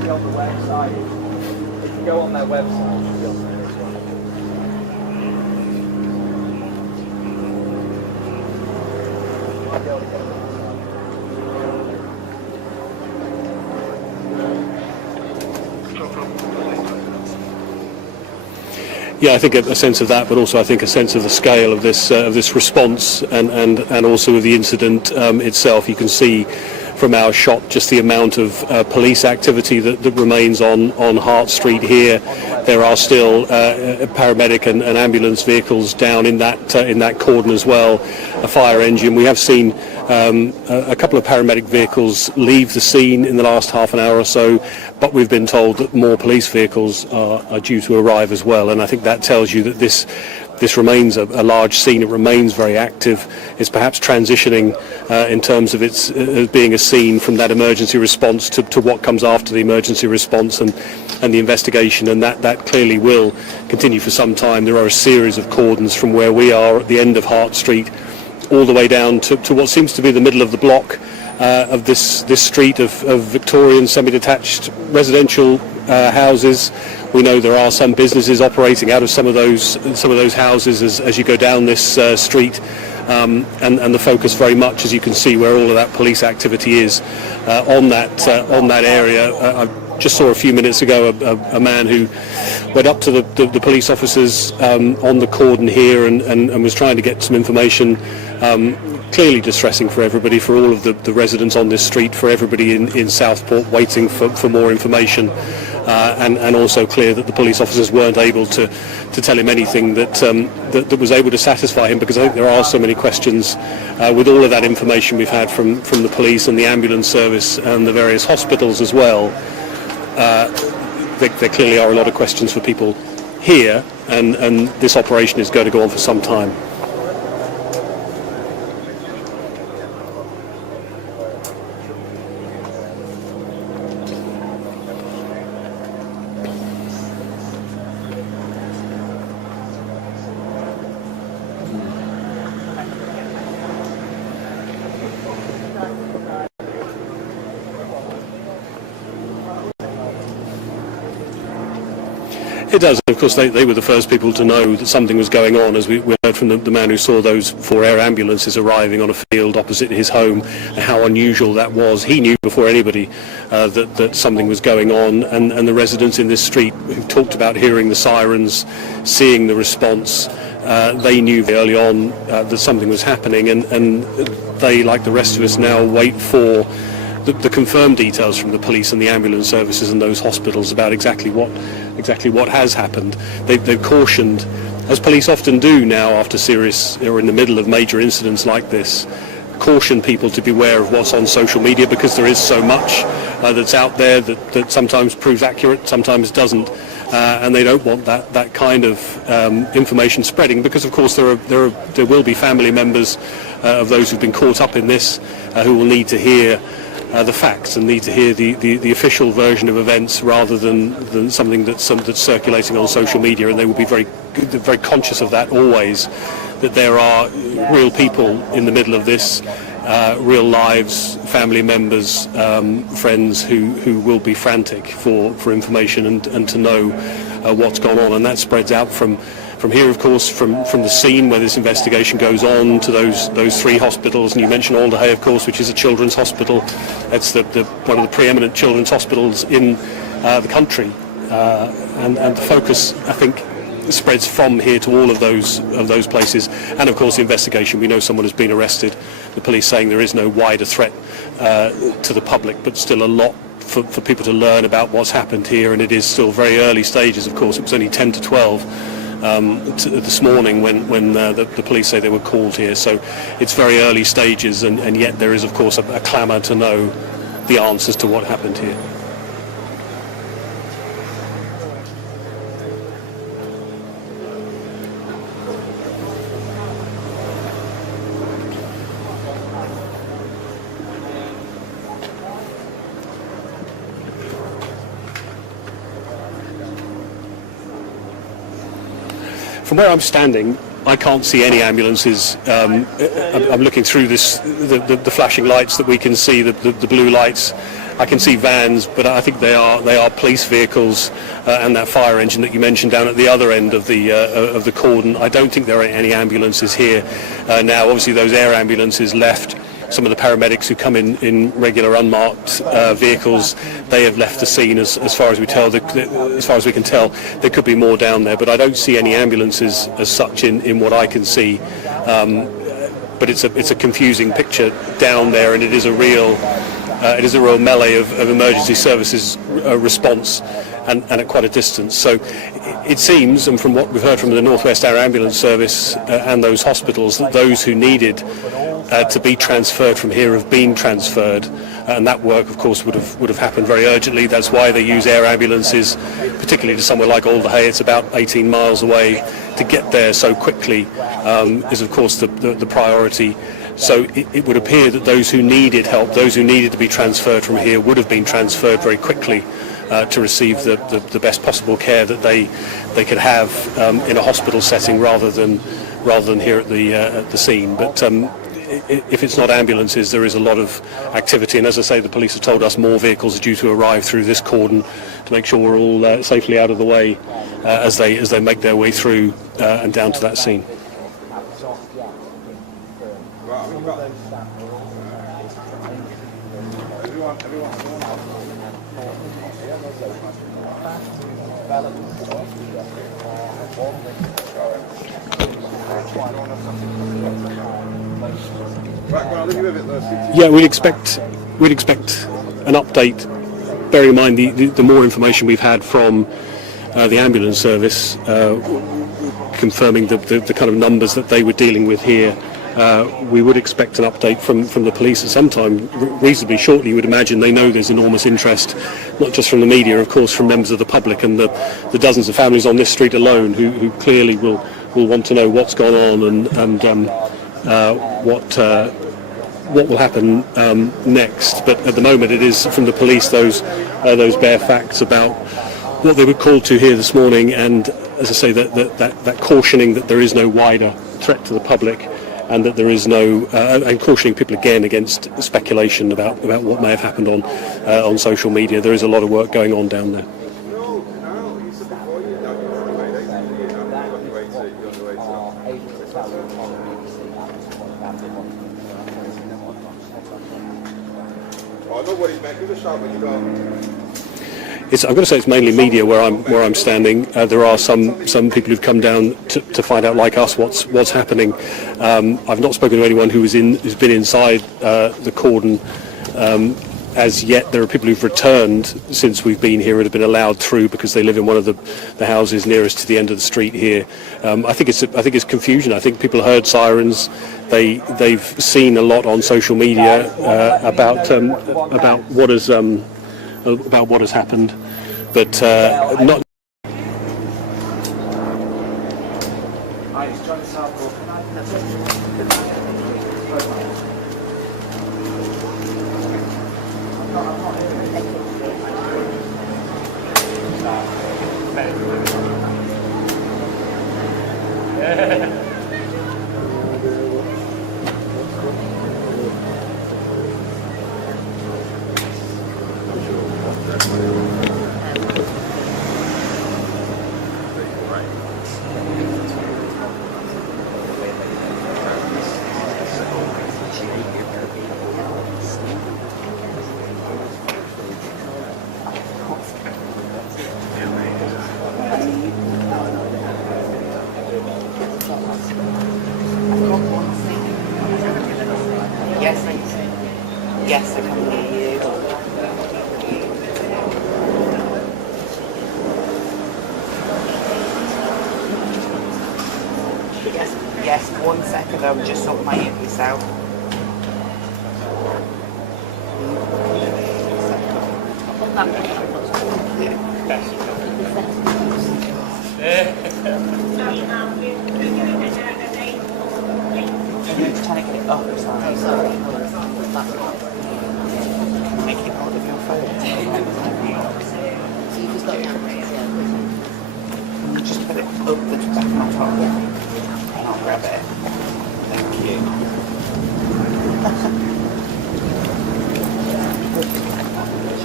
be on the website. If you go on their website, you'll be able to see this one. Might be able to get it. Yeah, I think a sense of that, but also I think a sense of the scale of this response and also of the incident itself. You can see from our shot just the amount of police activity that remains on Hart Street here. There are still paramedic and ambulance vehicles down in that cordon as well. A fire engine. We have seen a couple of paramedic vehicles leave the scene in the last half an hour or so, but we've been told that more police vehicles are due to arrive as well, and I think that tells you that this remains a large scene. It remains very active. It's perhaps transitioning in terms of its being a scene from that emergency response to what comes after the emergency response and the investigation, and that clearly will continue for some time. There are a series of cordons from where we are at the end of Hart Street all the way down to what seems to be the middle of the block of this street of Victorian semi-detached residential houses. We know there are some businesses operating out of some of those houses as you go down this street, and the focus very much, as you can see, where all of that police activity is on that area. I just saw a few minutes ago a man who went up to the police officers on the cordon here and was trying to get some information. Clearly distressing for everybody, for all of the residents on this street, for everybody in Southport waiting for more information, and also clear that the police officers weren't able to tell him anything that was able to satisfy him, because I think there are so many questions with all of that information we've had from the police and the ambulance service and the various hospitals as well. There clearly are a lot of questions for people here, and this operation is going to go on for some time. It does. Of course, they were the first people to know that something was going on, as we heard from the man who saw those 4 air ambulances arriving on a field opposite his home, and how unusual that was. He knew before anybody that something was going on, and the residents in this street who talked about hearing the sirens, seeing the response, they knew early on that something was happening, and they, like the rest of us now, wait for the confirmed details from the police and the ambulance services and those hospitals about exactly what has happened. They've cautioned, as police often do now after serious or in the middle of major incidents like this, caution people to beware of what's on social media, because there is so much that's out there that sometimes proves accurate, sometimes doesn't, and they don't want that kind of information spreading, because of course there will be family members of those who've been caught up in this who will need to hear the facts and need to hear the official version of events rather than something that's circulating on social media, and they will be very conscious of that always, that there are real people in the middle of this, real lives, family members, friends who will be frantic for information and to know what's gone on, and that spreads out from here, of course, from the scene where this investigation goes on to those 3 hospitals. And you mentioned Alderhay, of course, which is a children's hospital. It's one of the preeminent children's hospitals in the country, and the focus, I think, spreads from here to all of those places. And of course the investigation, we know someone has been arrested, the police saying there is no wider threat to the public, but still a lot for people to learn about what's happened here, and it is still very early stages. Of course, it was only 10 to 12 this morning when the police say they were called here, so it's very early stages, and yet there is of course a clamour to know the answers to what happened here. From where I'm standing, I can't see any ambulances. I'm looking through the flashing lights that we can see, the blue lights. I can see vans, but I think they are police vehicles, and that fire engine that you mentioned down at the other end of the cordon. I don't think there are any ambulances here now. Obviously, those air ambulances left. Some of the paramedics who come in regular unmarked vehicles, they have left the scene as far as we can tell. There could be more down there, but I don't see any ambulances as such in what I can see. But it's a confusing picture down there, and it is a real melee of emergency services response, and at quite a distance. So it seems, and from what we've heard from the North West Air Ambulance Service and those hospitals, that those who needed to be transferred from here have been transferred, and that work, of course, would have happened very urgently. That's why they use air ambulances, particularly to somewhere like Alderhay. It's about 18 miles away. To get there so quickly is, of course, the priority. So it would appear that those who needed help, those who needed to be transferred from here, would have been transferred very quickly to receive the best possible care that they could have in a hospital setting rather than here at the scene. But if it's not ambulances, there is a lot of activity, and as I say, the police have told us more vehicles are due to arrive through this cordon to make sure we're all safely out of the way as they make their way through and down to that scene. Yeah, we'd expect an update. Bearing in mind the more information we've had from the ambulance service confirming the kind of numbers that they were dealing with here, we would expect an update from the police at some time reasonably shortly. You would imagine. They know there's enormous interest, not just from the media, of course, from members of the public and the dozens of families on this street alone who clearly will want to know what's gone on and what will happen next. But at the moment, it is from the police those bare facts about what they were called to here this morning, and as I say, that cautioning that there is no wider threat to the public, and that there is no and cautioning people again against speculation about what may have happened on social media. There is a lot of work going on down there. I'm going to say it's mainly media where I'm standing. There are some people who've come down to find out, like us, what's happening. I've not spoken to anyone who's been inside the cordon as yet. There are people who've returned since we've been here and have been allowed through because they live in one of the houses nearest to the end of the street here. I think it's confusion. I think people heard sirens. They've seen a lot on social media about what has happened, but not. Yes, I can hear you. Yes, 1 second, I'll just sort my earpiece out. I'm trying to get it up, sorry. Make it out of your phone. Just put it up the back of my top. And I'll grab it. Thank you.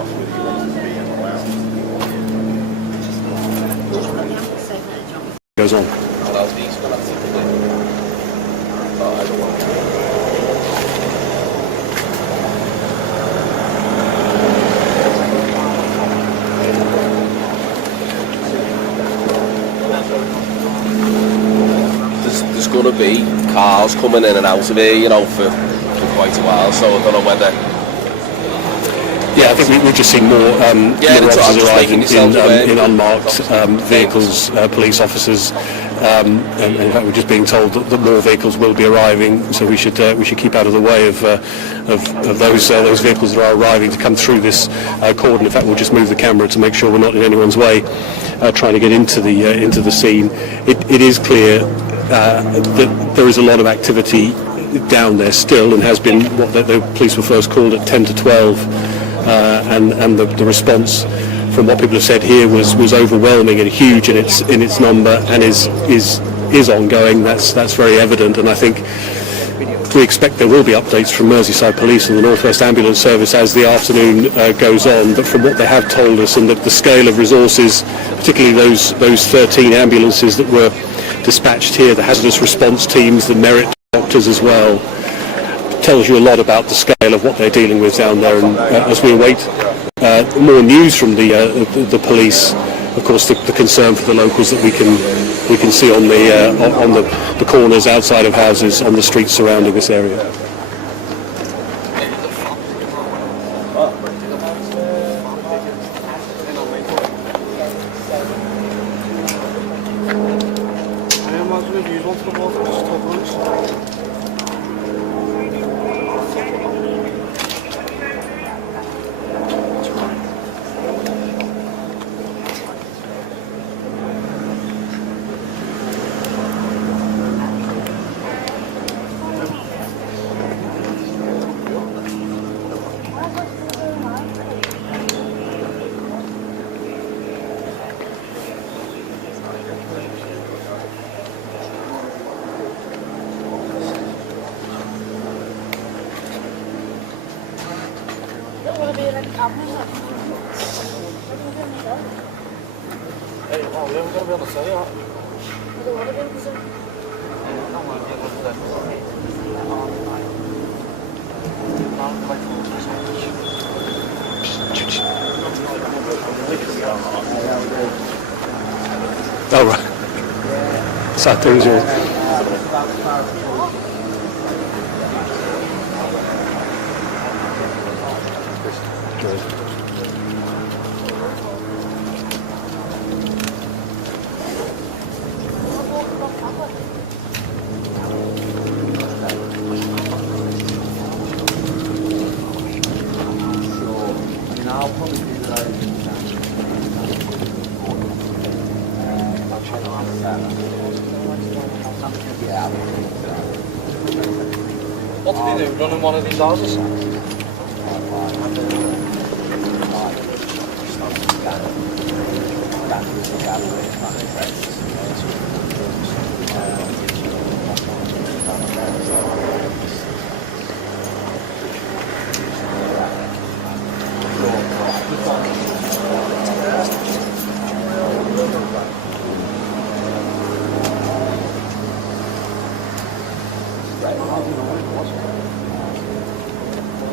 else with you wants to be in the lounge. Goes on. What else these will have to do? Oh, I don't want to. There's going to be cars coming in and out of here, you know, for quite a while, so I don't know whether... Yeah, I think we've just seen more Yeah, that's what I'm officers just arriving making yourself aware. in unmarked vehicles, police officers, and in fact we're just being told that more vehicles will be arriving, so we should keep out of the way of those vehicles that are arriving to come through this cordon. In fact, we'll just move the camera to make sure we're not in anyone's way trying to get into the scene. It is clear that there is a lot of activity down there still, and has been what the police were first called at 10 to 12. And the response from what people have said here was overwhelming and huge in its number, and is ongoing. That's very evident, and I think we expect there will be updates from Merseyside Police and the North West Ambulance Service as the afternoon goes on. But from what they have told us, and the scale of resources, particularly those 13 ambulances that were dispatched here, the hazardous response teams, the merit doctors as well, tells you a lot about the scale of what they're dealing with down there. And as we await more news from the police, of course the concern for the locals that we can see on the corners outside of houses, on the streets surrounding this area. Hey, oh, we haven't got to be on the side, are we? I don't want to be on the side. I want to be on the side. Oh, right. Sat there as well. What did they do? Run in one of these houses?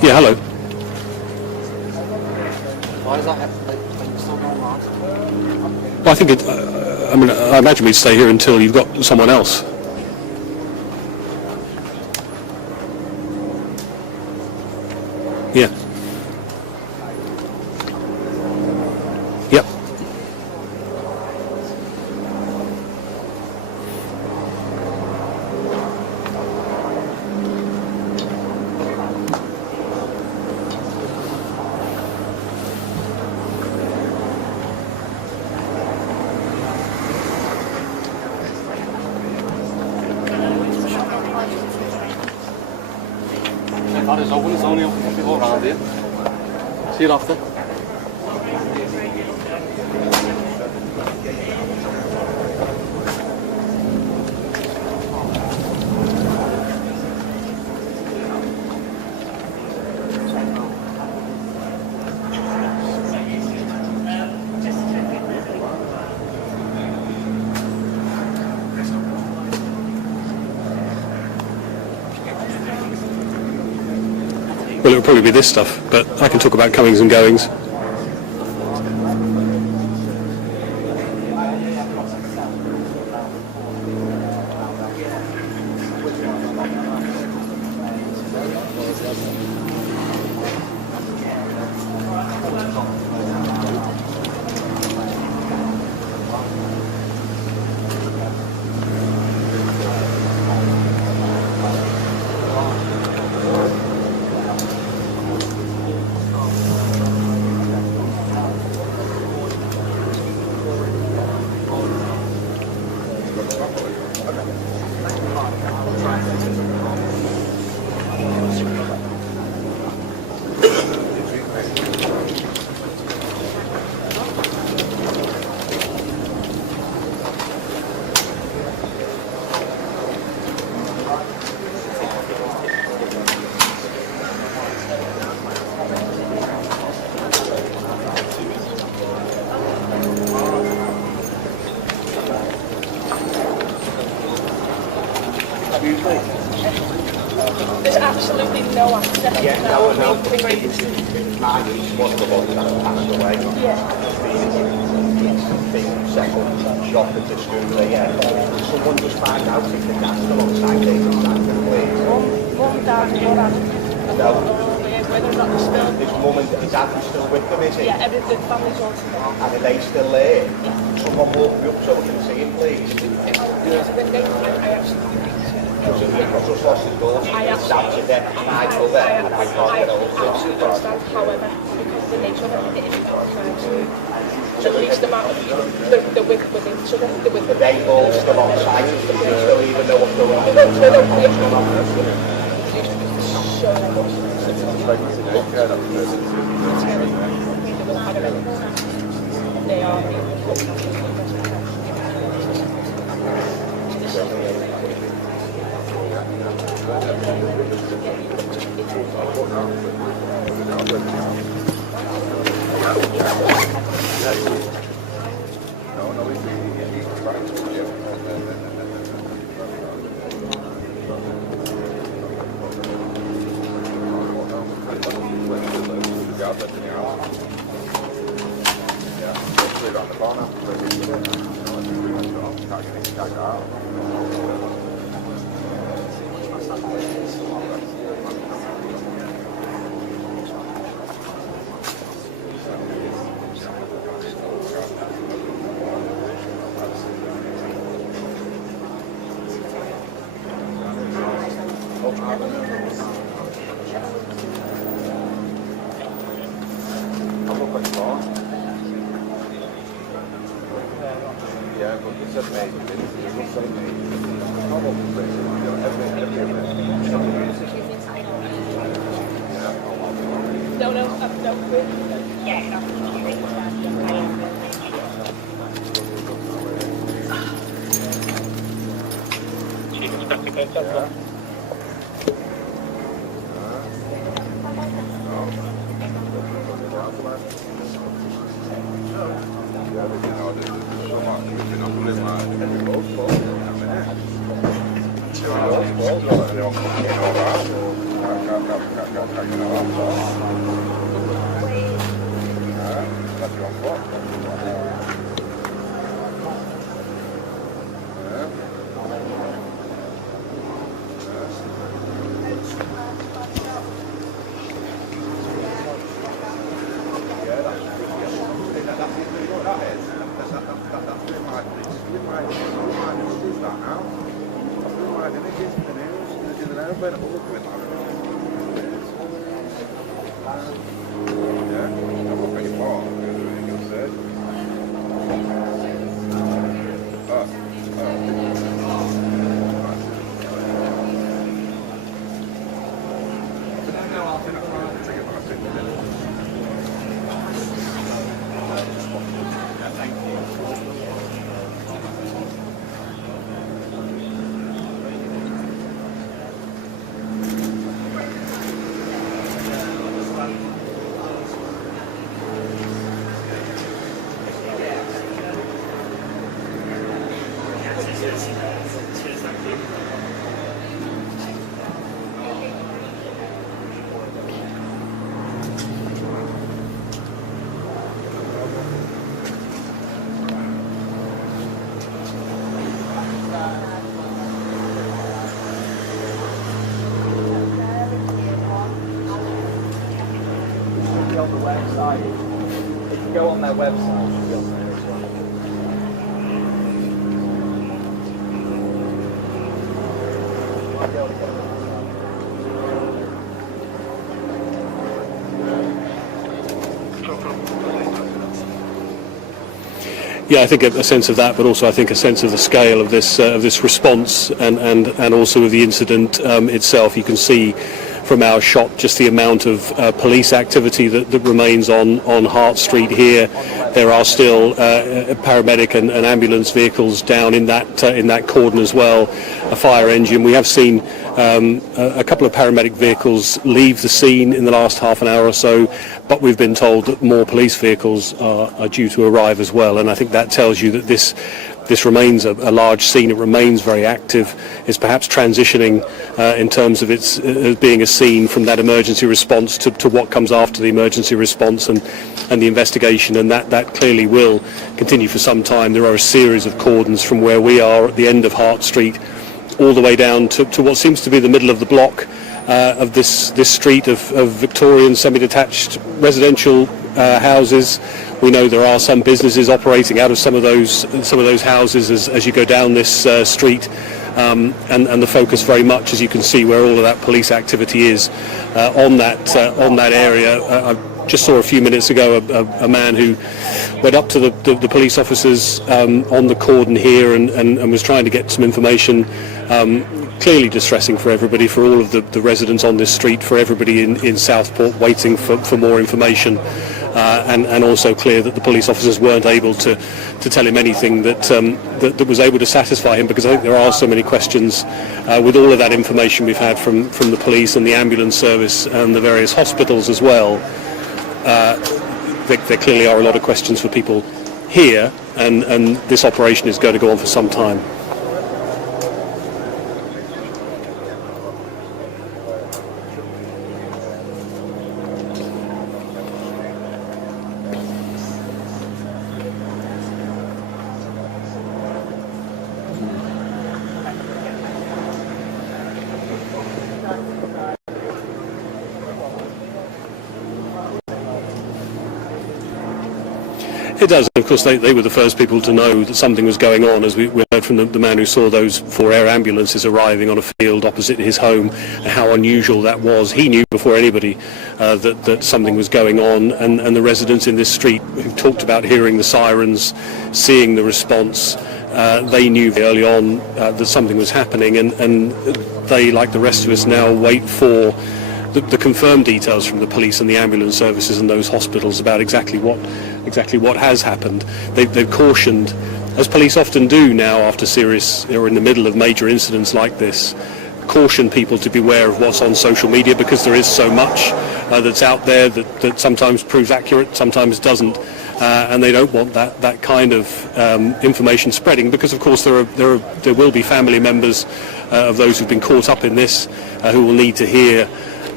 Yeah, hello. Why is that happening? Still going on? Well, I think I mean, I imagine we'd stay here until you've got someone else. Yeah. Yep. That is open, it's only open for people around here. See you after. Well, it'll probably be this stuff, but I can talk about comings and goings. There's absolutely no access. Yeah, no, my niece, one of the ones that passed away. Yeah. Being second shot at the school, yeah. Someone just find out if the gas still on site, they can stand and please. Mum, Dad, your dad. No. Whether or not they're still. His mum and his dad are still with them, is he? Yeah, the family's all together. And are they still there? Someone walk me up so we can see him, please. There's a window, I actually. Because just lost his daughter, his dad's a dead, I feel there, and I can't get over it. Absolutely understand, however, because the nature of it, it is at least amount of the with each other, the with Are they all still on site? Do they still even know what's going on? They are. Yeah, but you said maybe, you just say maybe. How about the place? On the website, if you go on their website, you'll see this one. Might be able to get it. Yeah, I think a sense of that, but also I think a sense of the scale of this response and also of the incident itself. You can see from our shot just the amount of police activity that remains on Hart Street here. There are still paramedic and ambulance vehicles down in that cordon as well. A fire engine. We have seen a couple of paramedic vehicles leave the scene in the last half an hour or so, but we've been told that more police vehicles are due to arrive as well. And I think that tells you that this remains a large scene. It remains very active. It's perhaps transitioning in terms of its being a scene from that emergency response to what comes after the emergency response and the investigation, and that clearly will continue for some time. There are a series of cordons from where we are at the end of Hart Street all the way down to what seems to be the middle of the block of this street of Victorian semi-detached residential houses. We know there are some businesses operating out of some of those houses as you go down this street, and the focus very much, as you can see, where all of that police activity is on that area. I just saw a few minutes ago a man who went up to the police officers on the cordon here and was trying to get some information. Clearly distressing for everybody, for all of the residents on this street, for everybody in Southport waiting for more information, and also clear that the police officers weren't able to tell him anything that was able to satisfy him, because I think there are so many questions with all of that information we've had from the police and the ambulance service and the various hospitals as well. There clearly are a lot of questions for people here, and this operation is going to go on for some time. It does. Of course, they were the first people to know that something was going on, as we heard from the man who saw those 4 air ambulances arriving on a field opposite his home, how unusual that was. He knew before anybody that something was going on, and the residents in this street who talked about hearing the sirens, seeing the response, they knew early on that something was happening, and they, like the rest of us now, wait for the confirmed details from the police and the ambulance services and those hospitals about exactly what has happened. They've cautioned, as police often do now after serious or in the middle of major incidents like this, caution people to beware of what's on social media, because there is so much that's out there that sometimes proves accurate, sometimes doesn't, and they don't want that kind of information spreading, because of course there will be family members of those who've been caught up in this who will need to hear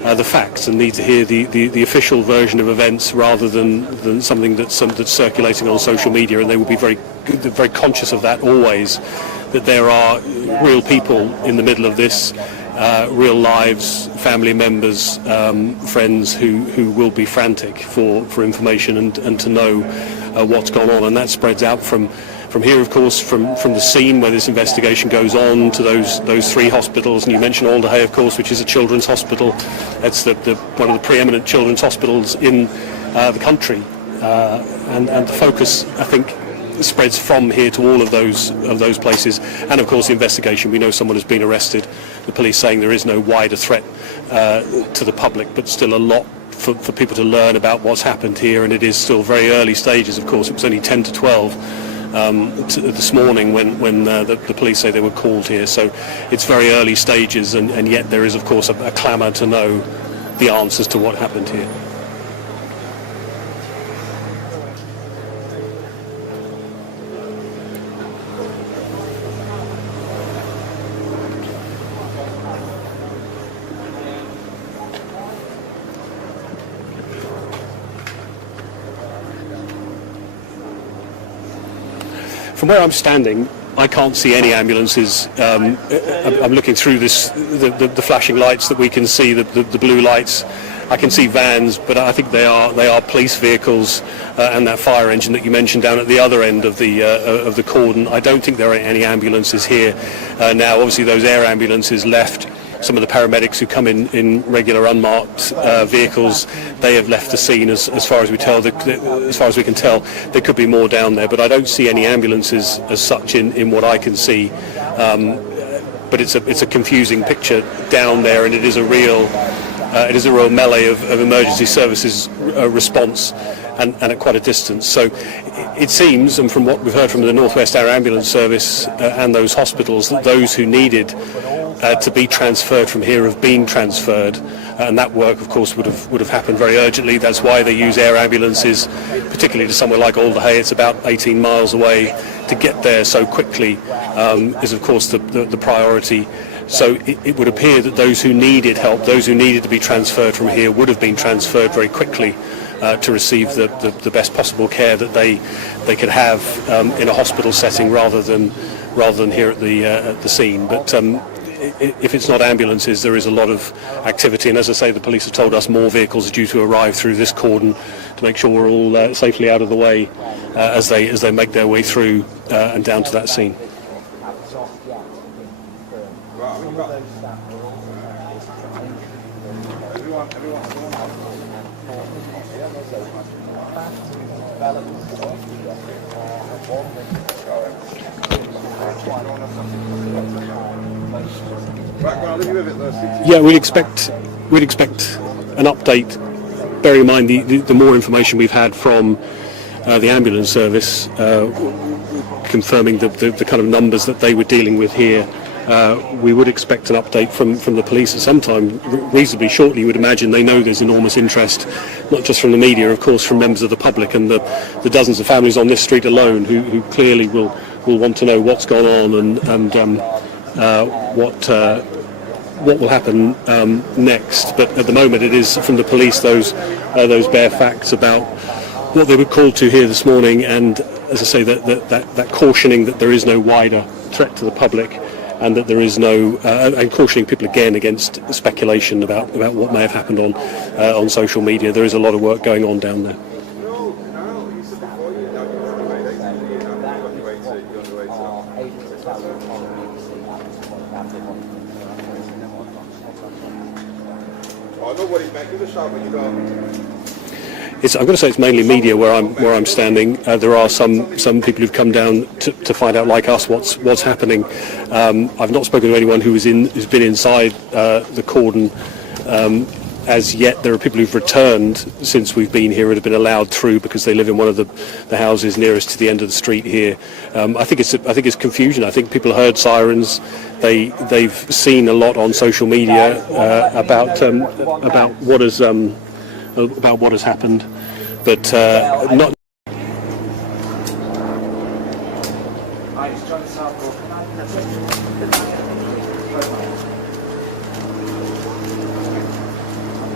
the facts and need to hear the official version of events rather than something that's circulating on social media, and they will be very conscious of that always, that there are real people in the middle of this, real lives, family members, friends who will be frantic for information and to know what's gone on, and that spreads out from here, of course, from the scene where this investigation goes on to those three hospitals. And you mentioned Alderhay, of course, which is a children's hospital. It's one of the preeminent children's hospitals in the country, and the focus, I think, spreads from here to all of those places. And of course the investigation, we know someone has been arrested, the police saying there is no wider threat to the public, but still a lot for people to learn about what's happened here, and it is still very early stages. Of course, it was only 10 to 12 this morning when the police say they were called here, so it's very early stages, and yet there is of course a clamour to know the answers to what happened here. From where I'm standing, I can't see any ambulances. I'm looking through the flashing lights that we can see, the blue lights. I can see vans, but I think they are police vehicles, and that fire engine that you mentioned down at the other end of the cordon. I don't think there are any ambulances here now. Obviously, those air ambulances left. Some of the paramedics who come in regular unmarked vehicles, they have left the scene as far as we can tell. There could be more down there, but I don't see any ambulances as such in what I can see. But it's a confusing picture down there, and it is a real melee of emergency services response, and at quite a distance. So it seems, and from what we've heard from the North West Air Ambulance Service and those hospitals, that those who needed to be transferred from here have been transferred, and that work of course would have happened very urgently. That's why they use air ambulances, particularly to somewhere like Alderhay. It's about 18 miles away. To get there so quickly is of course the priority. So it would appear that those who needed help, those who needed to be transferred from here, would have been transferred very quickly to receive the best possible care that they could have in a hospital setting rather than here at the scene. But if it's not ambulances, there is a lot of activity, and as I say, the police have told us more vehicles are due to arrive through this cordon to make sure we're all safely out of the way as they make their way through and down to that scene. Yeah, we'd expect an update. Bear in mind the more information we've had from the ambulance service confirming the kind of numbers that they were dealing with here. We would expect an update from the police at some time reasonably shortly. You would imagine they know there's enormous interest, not just from the media, of course, from members of the public and the dozens of families on this street alone who clearly will want to know what's gone on and what will happen next. But at the moment it is from the police those bare facts about what they were called to here this morning, and as I say, that cautioning that there is no wider threat to the public, and that there is no and cautioning people again against speculation about what may have happened on social media. There is a lot of work going on down there. I'm going to say it's mainly media where I'm standing. There are some people who've come down to find out, like us, what's happening. I've not spoken to anyone who's been inside the cordon as yet. There are people who've returned since we've been here and have been allowed through because they live in one of the houses nearest to the end of the street here. I think it's confusion. I think people heard sirens. They've seen a lot on social media about what has happened, but not.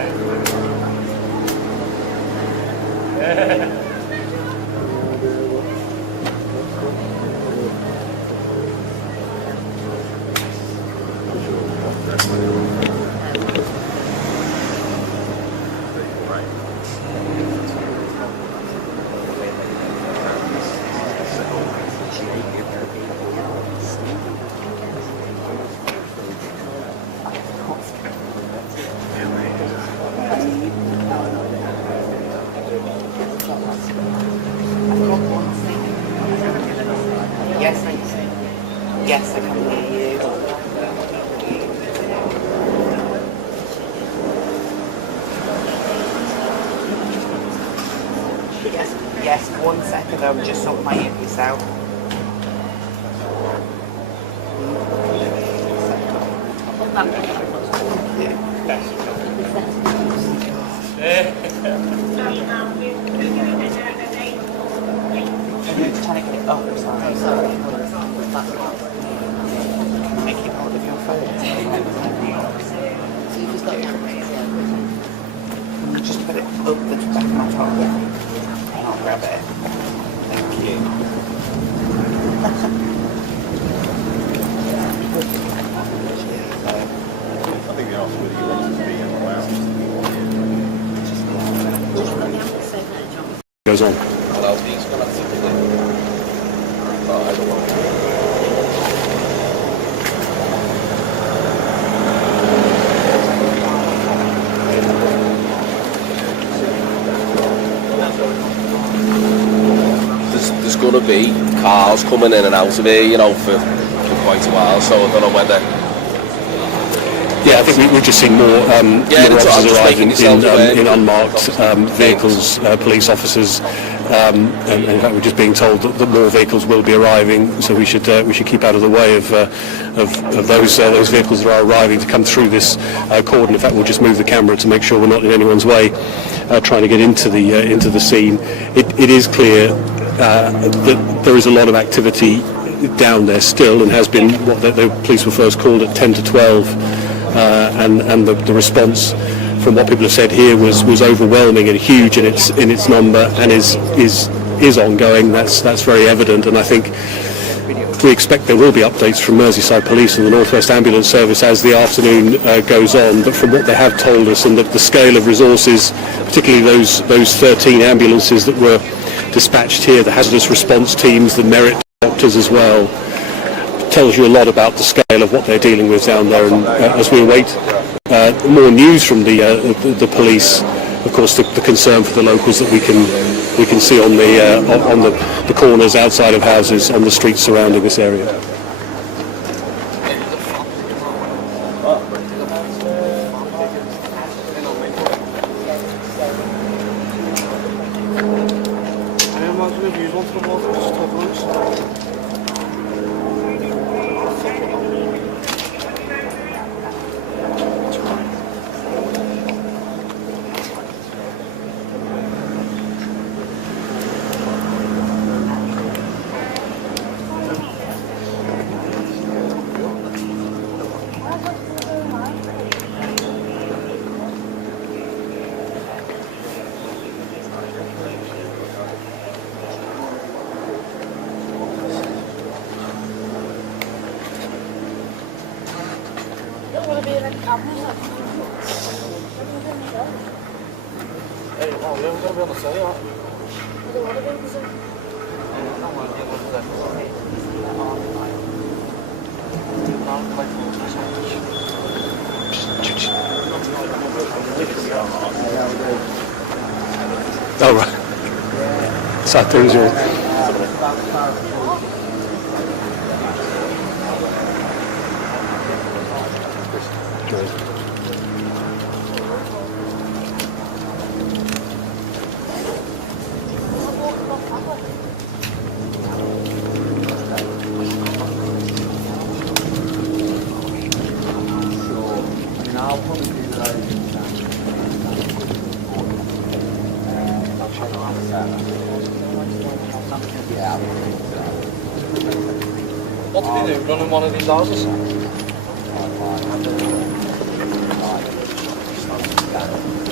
Yes, I can hear you. Yes, 1 second, I'm just sorting my earpiece out. I'm just trying to get it up, sorry. Make it hold of your phone. So you've just got your just put it up the back of my top. And I'll grab it. Thank you. I think they asked whether you wanted to be in the lounge. Goes on. Well, these gonna typically. Oh, I don't know. There's going to be cars coming in and out of here, you know, for quite a while, so I don't know whether... Yeah, I think we've just seen more officers arriving in unmarked vehicles, police officers, and in fact we're just being told that more vehicles will be arriving, so we should keep out of the way of those vehicles that are arriving to come through this cordon. In fact, we'll just move the camera to make sure we're not in anyone's way trying to get into the scene. It is clear that there is a lot of activity down there still, and has been what the police were first called at 10 to 12. And the response from what people have said here was overwhelming and huge in its number, and is ongoing. That's very evident, and I think we expect there will be updates from Merseyside Police and the North West Ambulance Service as the afternoon goes on. But from what they have told us, and the scale of resources, particularly those 13 ambulances that were dispatched here, the hazardous response teams, the merit doctors as well, tells you a lot about the scale of what they're dealing with down there. And as we await more news from the police, of course the concern for the locals that we can see on the corners outside of houses, on the streets surrounding this area. Oh, right. Saturn's your... What did he do? Run in one of these houses?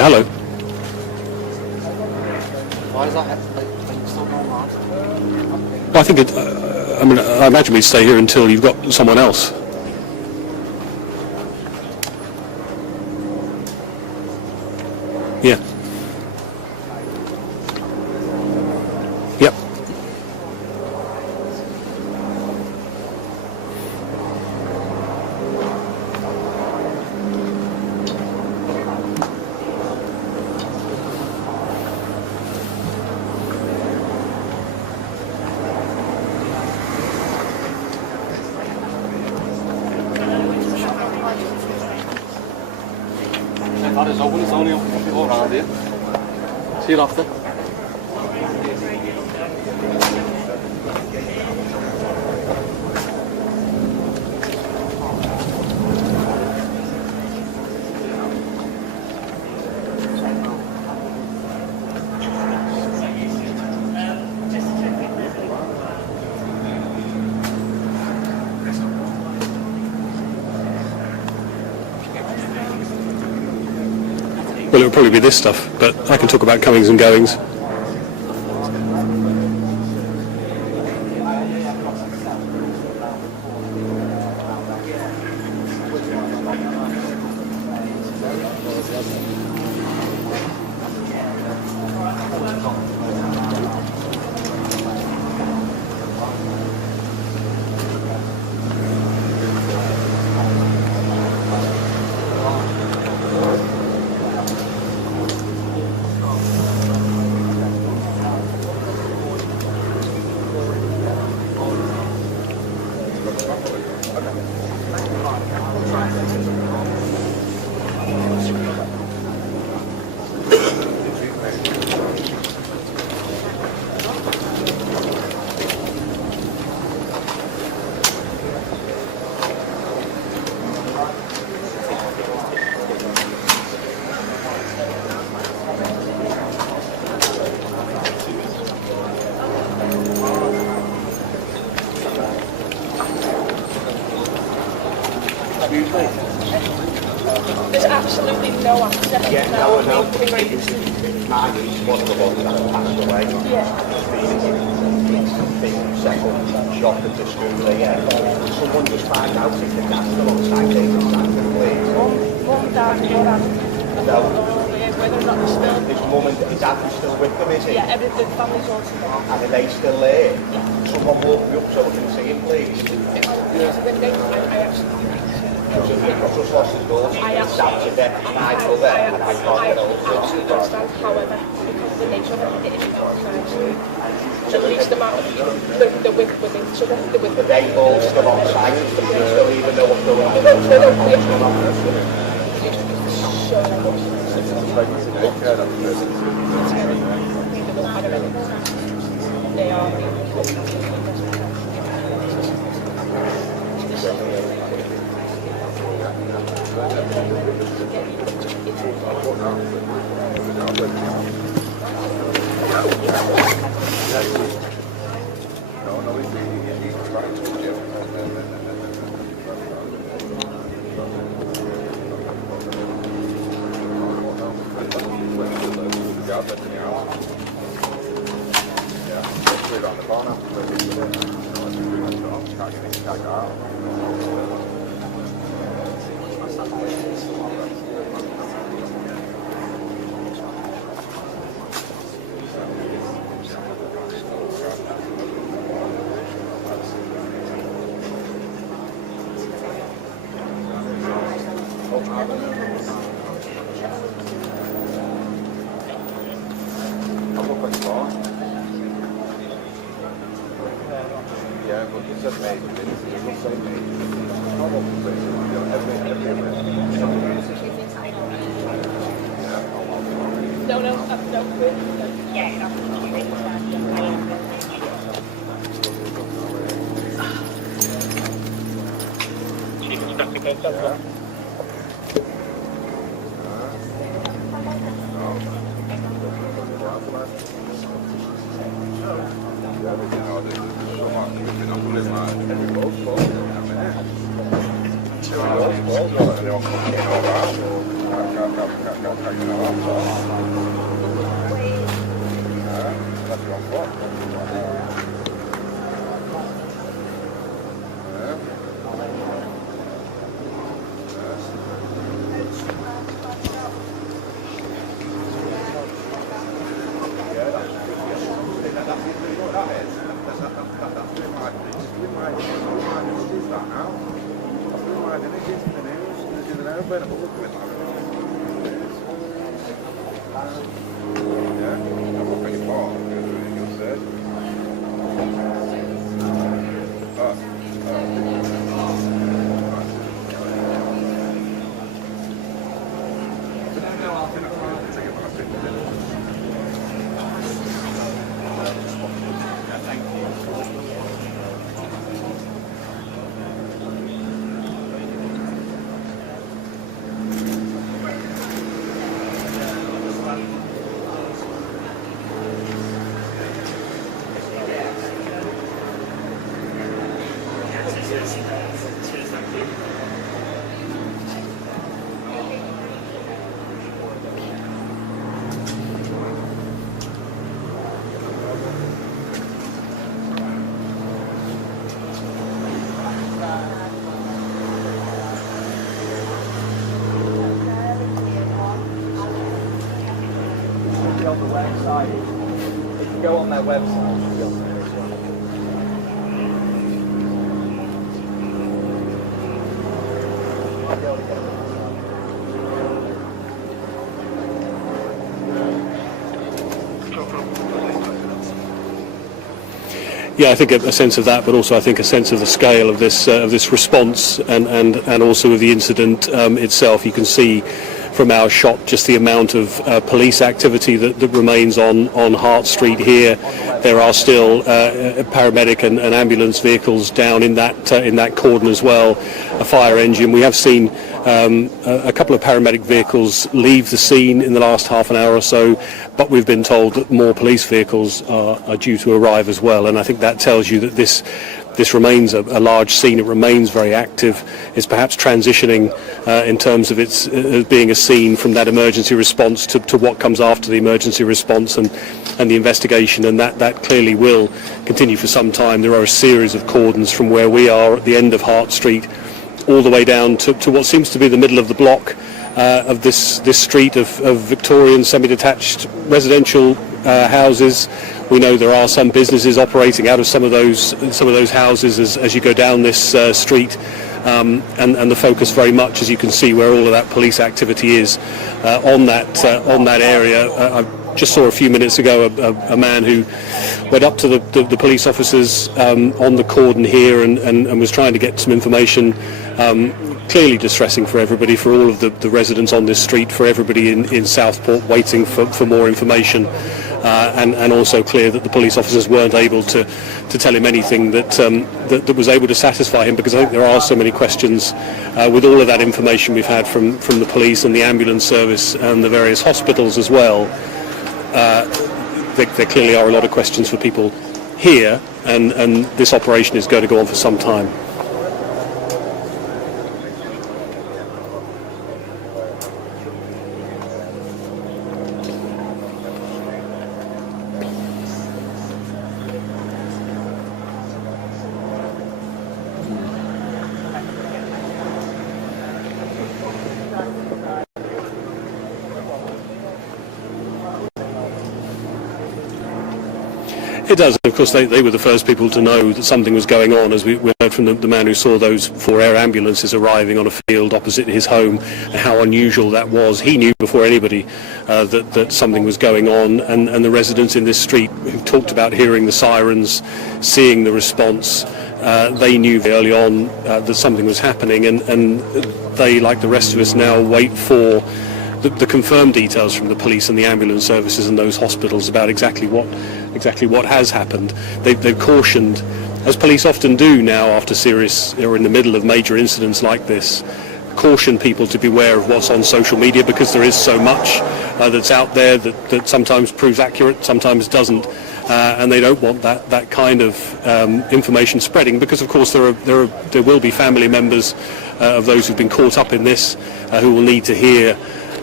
Yeah, hello. Why is that? Are you still going on? Well, I think I imagine we'd stay here until you've got someone else. Yeah. Yep. That is open. It's only open all around here. See you after. Well, it would probably be this stuff, but I can talk about comings and goings. There's absolutely no access. Yeah, no, I know. Mine is one of the ones that passed away. Yeah. Been second shot at the school there. Someone just find out if the gas still on site, please. Mum, Dad, your dad. No. Whether or not they're still. His mum and his dad are still with them, is he? Yeah, the family's all together. And are they still there? Someone walk me up so we can see him, please. Because I've just lost his daughter. Sat to death, and I feel there, and I can't get over it. Absolutely understand, however, because the nature of it is at least the amount of the with each other, the with They all still on site, the police don't even know what's going on. They are. Yeah, but you said maybe, you don't say maybe. How about the place? No. On the website, if you go on their website, you'll see this one. Yeah, I think a sense of that, but also I think a sense of the scale of this response and also of the incident itself. You can see from our shot just the amount of police activity that remains on Hart Street here. There are still paramedic and ambulance vehicles down in that cordon as well. A fire engine. We have seen a couple of paramedic vehicles leave the scene in the last half an hour or so, but we've been told that more police vehicles are due to arrive as well, and I think that tells you that this remains a large scene. It remains very active. It's perhaps transitioning in terms of its being a scene from that emergency response to what comes after the emergency response and the investigation, and that clearly will continue for some time. There are a series of cordons from where we are at the end of Hart Street all the way down to what seems to be the middle of the block of this street of Victorian semi-detached residential houses. We know there are some businesses operating out of some of those houses as you go down this street, and the focus very much, as you can see, where all of that police activity is on that area. I just saw a few minutes ago a man who went up to the police officers on the cordon here and was trying to get some information. Clearly distressing for everybody, for all of the residents on this street, for everybody in Southport waiting for more information, and also clear that the police officers weren't able to tell him anything that was able to satisfy him, because I think there are so many questions with all of that information we've had from the police and the ambulance service and the various hospitals as well. There clearly are a lot of questions for people here, and this operation is going to go on for some time. It does. Of course, they were the first people to know that something was going on, as we heard from the man who saw those 4 air ambulances arriving on a field opposite his home, and how unusual that was. He knew before anybody that something was going on, and the residents in this street who talked about hearing the sirens, seeing the response, they knew very early on that something was happening, and they, like the rest of us, now wait for the confirmed details from the police and the ambulance services and those hospitals about exactly what has happened. They've cautioned, as police often do now after serious or in the middle of major incidents like this, caution people to beware of what's on social media, because there is so much that's out there that sometimes proves accurate, sometimes doesn't, and they don't want that kind of information spreading, because of course there will be family members of those who've been caught up in this who will need to hear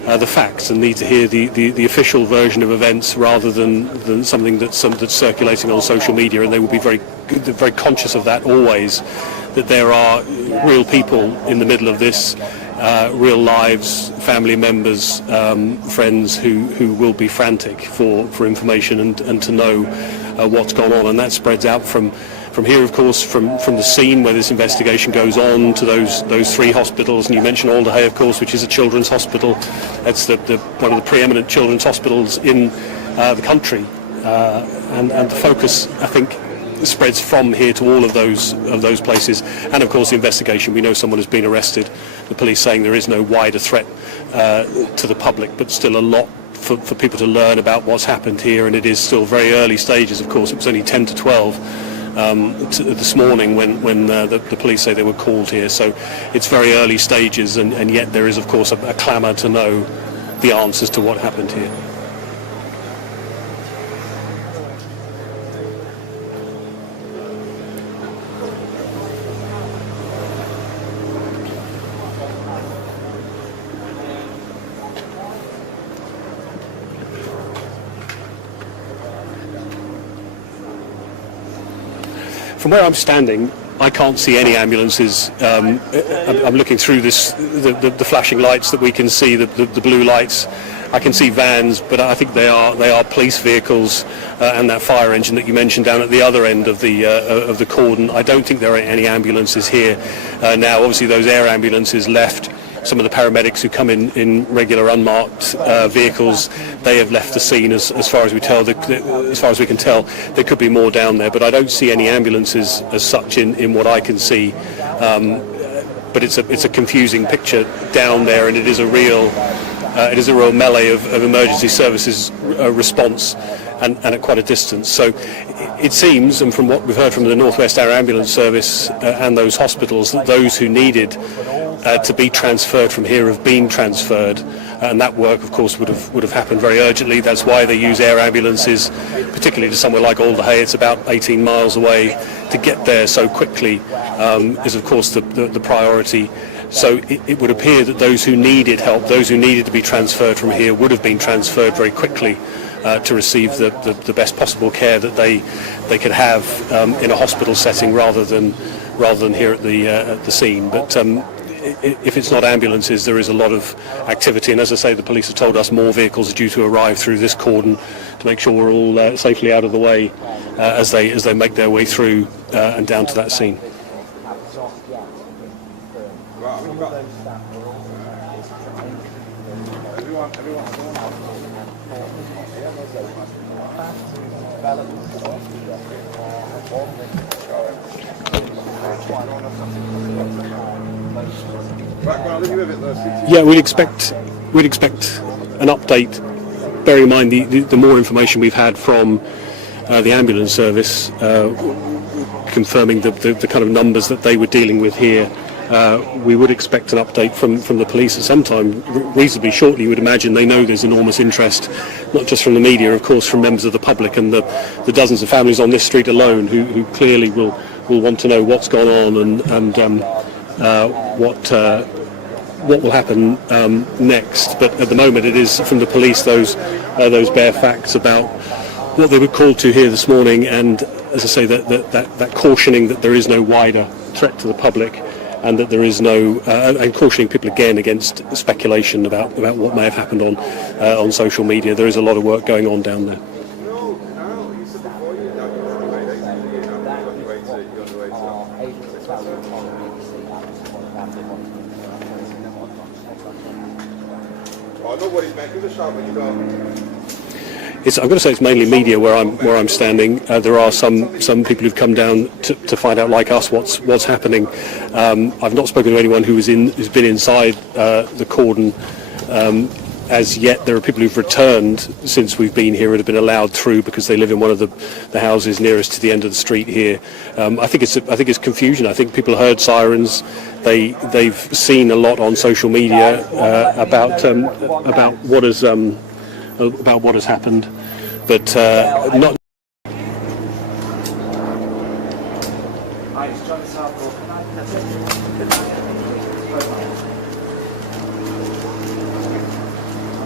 the facts and need to hear the official version of events rather than something that's circulating on social media, and they will be very conscious of that always, that there are real people in the middle of this, real lives, family members, friends who will be frantic for information and to know what's gone on, and that spreads out from here, of course, from the scene where this investigation goes on to those 3 hospitals. And you mentioned Alderhay, of course, which is a children's hospital. That's one of the preeminent children's hospitals in the country, and the focus, I think, spreads from here to all of those places. And of course the investigation, we know someone has been arrested, the police saying there is no wider threat to the public, but still a lot for people to learn about what's happened here, and it is still very early stages. Of course, it was only 10 to 12 this morning when the police say they were called here, so it's very early stages, and yet there is of course a clamour to know the answers to what happened here. From where I'm standing, I can't see any ambulances. I'm looking through the flashing lights that we can see, the blue lights. I can see vans, but I think they are police vehicles, and that fire engine that you mentioned down at the other end of the cordon. I don't think there are any ambulances here now. Obviously, those air ambulances left. Some of the paramedics who come in regular unmarked vehicles, they have left the scene as far as we can tell. There could be more down there, but I don't see any ambulances as such in what I can see. But it's a confusing picture down there, and it is a real melee of emergency services response, and at quite a distance. So it seems, and from what we've heard from the North West Air Ambulance Service and those hospitals, that those who needed to be transferred from here have been transferred, and that work of course would have happened very urgently. That's why they use air ambulances, particularly to somewhere like Alderhay. It's about 18 miles away. To get there so quickly is of course the priority. So it would appear that those who needed help, those who needed to be transferred from here, would have been transferred very quickly to receive the best possible care that they could have in a hospital setting rather than here at the scene. But if it's not ambulances, there is a lot of activity, and as I say, the police have told us more vehicles are due to arrive through this cordon to make sure we're all safely out of the way as they make their way through and down to that scene. Yeah, we'd expect an update. Bearing in mind the more information we've had from the ambulance service, confirming the kind of numbers that they were dealing with here, we would expect an update from the police at some time reasonably shortly. You would imagine. They know there's enormous interest, not just from the media, of course, from members of the public and the dozens of families on this street alone who clearly will want to know what's gone on and what will happen next. But at the moment, it is from the police those bare facts about what they were called to here this morning, and as I say, that cautioning that there is no wider threat to the public, and that there is no and cautioning people again against speculation about what may have happened on social media. There is a lot of work going on down there. I'm going to say it's mainly media where I'm standing. There are some people who've come down to find out, like us, what's happening. I've not spoken to anyone who's been inside the cordon as yet. There are people who've returned since we've been here and have been allowed through because they live in one of the houses nearest to the end of the street here. I think it's confusion. I think people heard sirens. They've seen a lot on social media about what has happened, but not.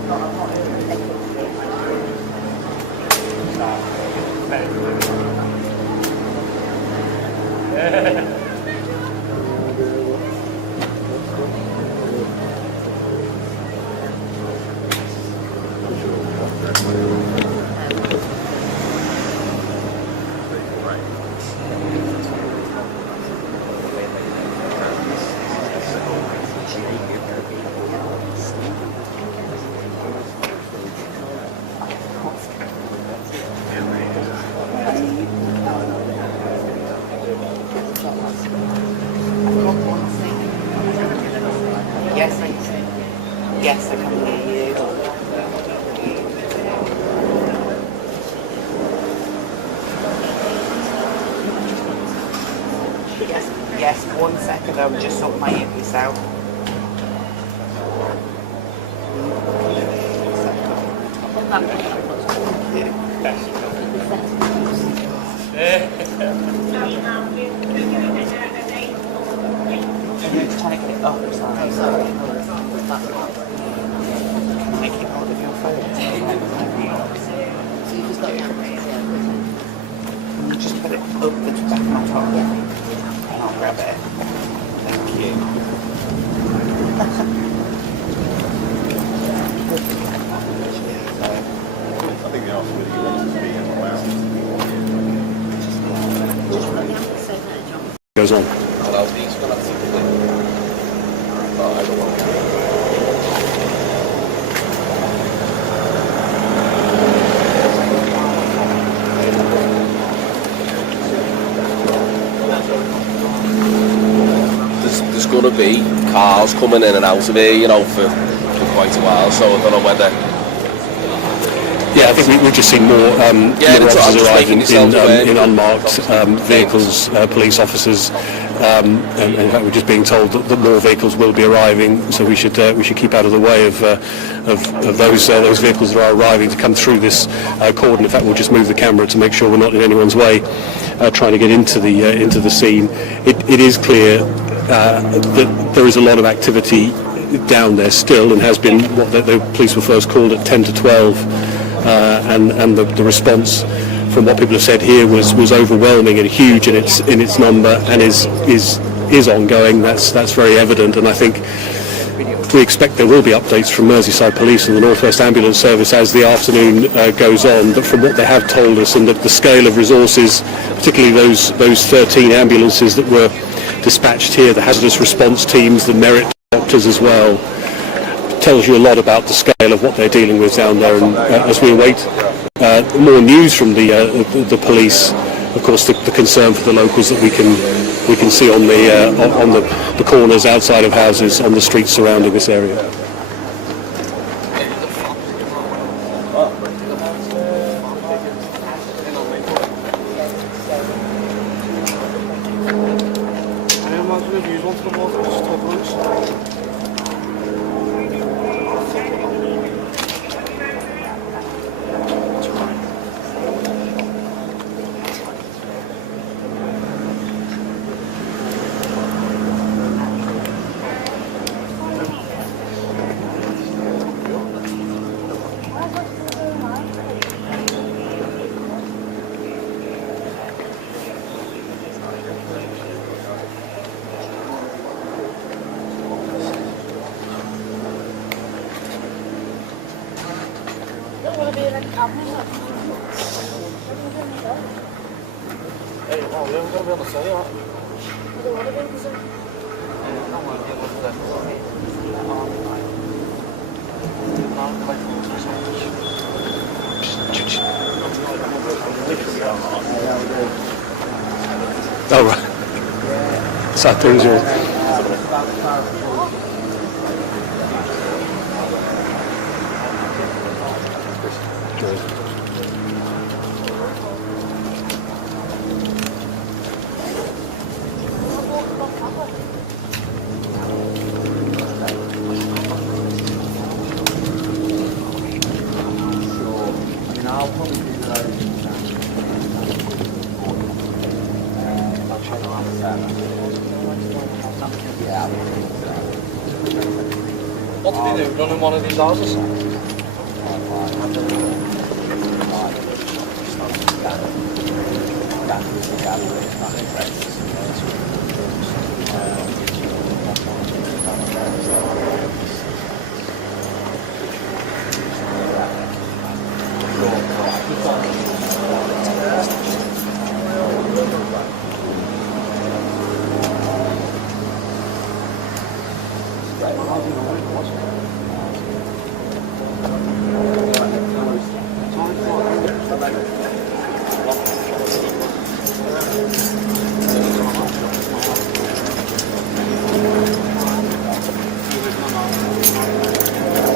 Yes, I can hear you. Yes, 1 second, I'll just sort my earpiece out. I'm trying to get it up, sorry. Can I keep hold of your phone? So you've just got cameras. Can you just put it up the back of my top? And I'll grab it. Thank you. I think they asked whether you wanted to be in the lounge. Goes on. Well, these will have to be. I don't want to. There's going to be cars coming in and out of here, you know, for quite a while, so I don't know whether... Yeah, I think we've just seen more Yeah, more that's what I'm officers just arriving making yourselves aware. in unmarked vehicles, police officers, and in fact we're just being told that more vehicles will be arriving, so we should keep out of the way of those vehicles that are arriving to come through this cordon. In fact, we'll just move the camera to make sure we're not in anyone's way trying to get into the scene. It is clear that there is a lot of activity down there still, and has been what the police were first called at 10 to 12. And the response from what people have said here was overwhelming and huge in its number, and is ongoing. That's very evident, and I think we expect there will be updates from Merseyside Police and the North West Ambulance Service as the afternoon goes on. But from what they have told us, and the scale of resources, particularly those 13 ambulances that were dispatched here, the hazardous response teams, the merit doctors as well, tells you a lot about the scale of what they're dealing with down there. And as we await more news from the police, of course the concern for the locals that we can see on the corners outside of houses, on the streets surrounding this area. I imagine if you want to come over, just talk loose. Hey, oh, we haven't got to be on the side, aren't we? I don't want to be because Oh right. Southport. What did they do? Run in one of these houses?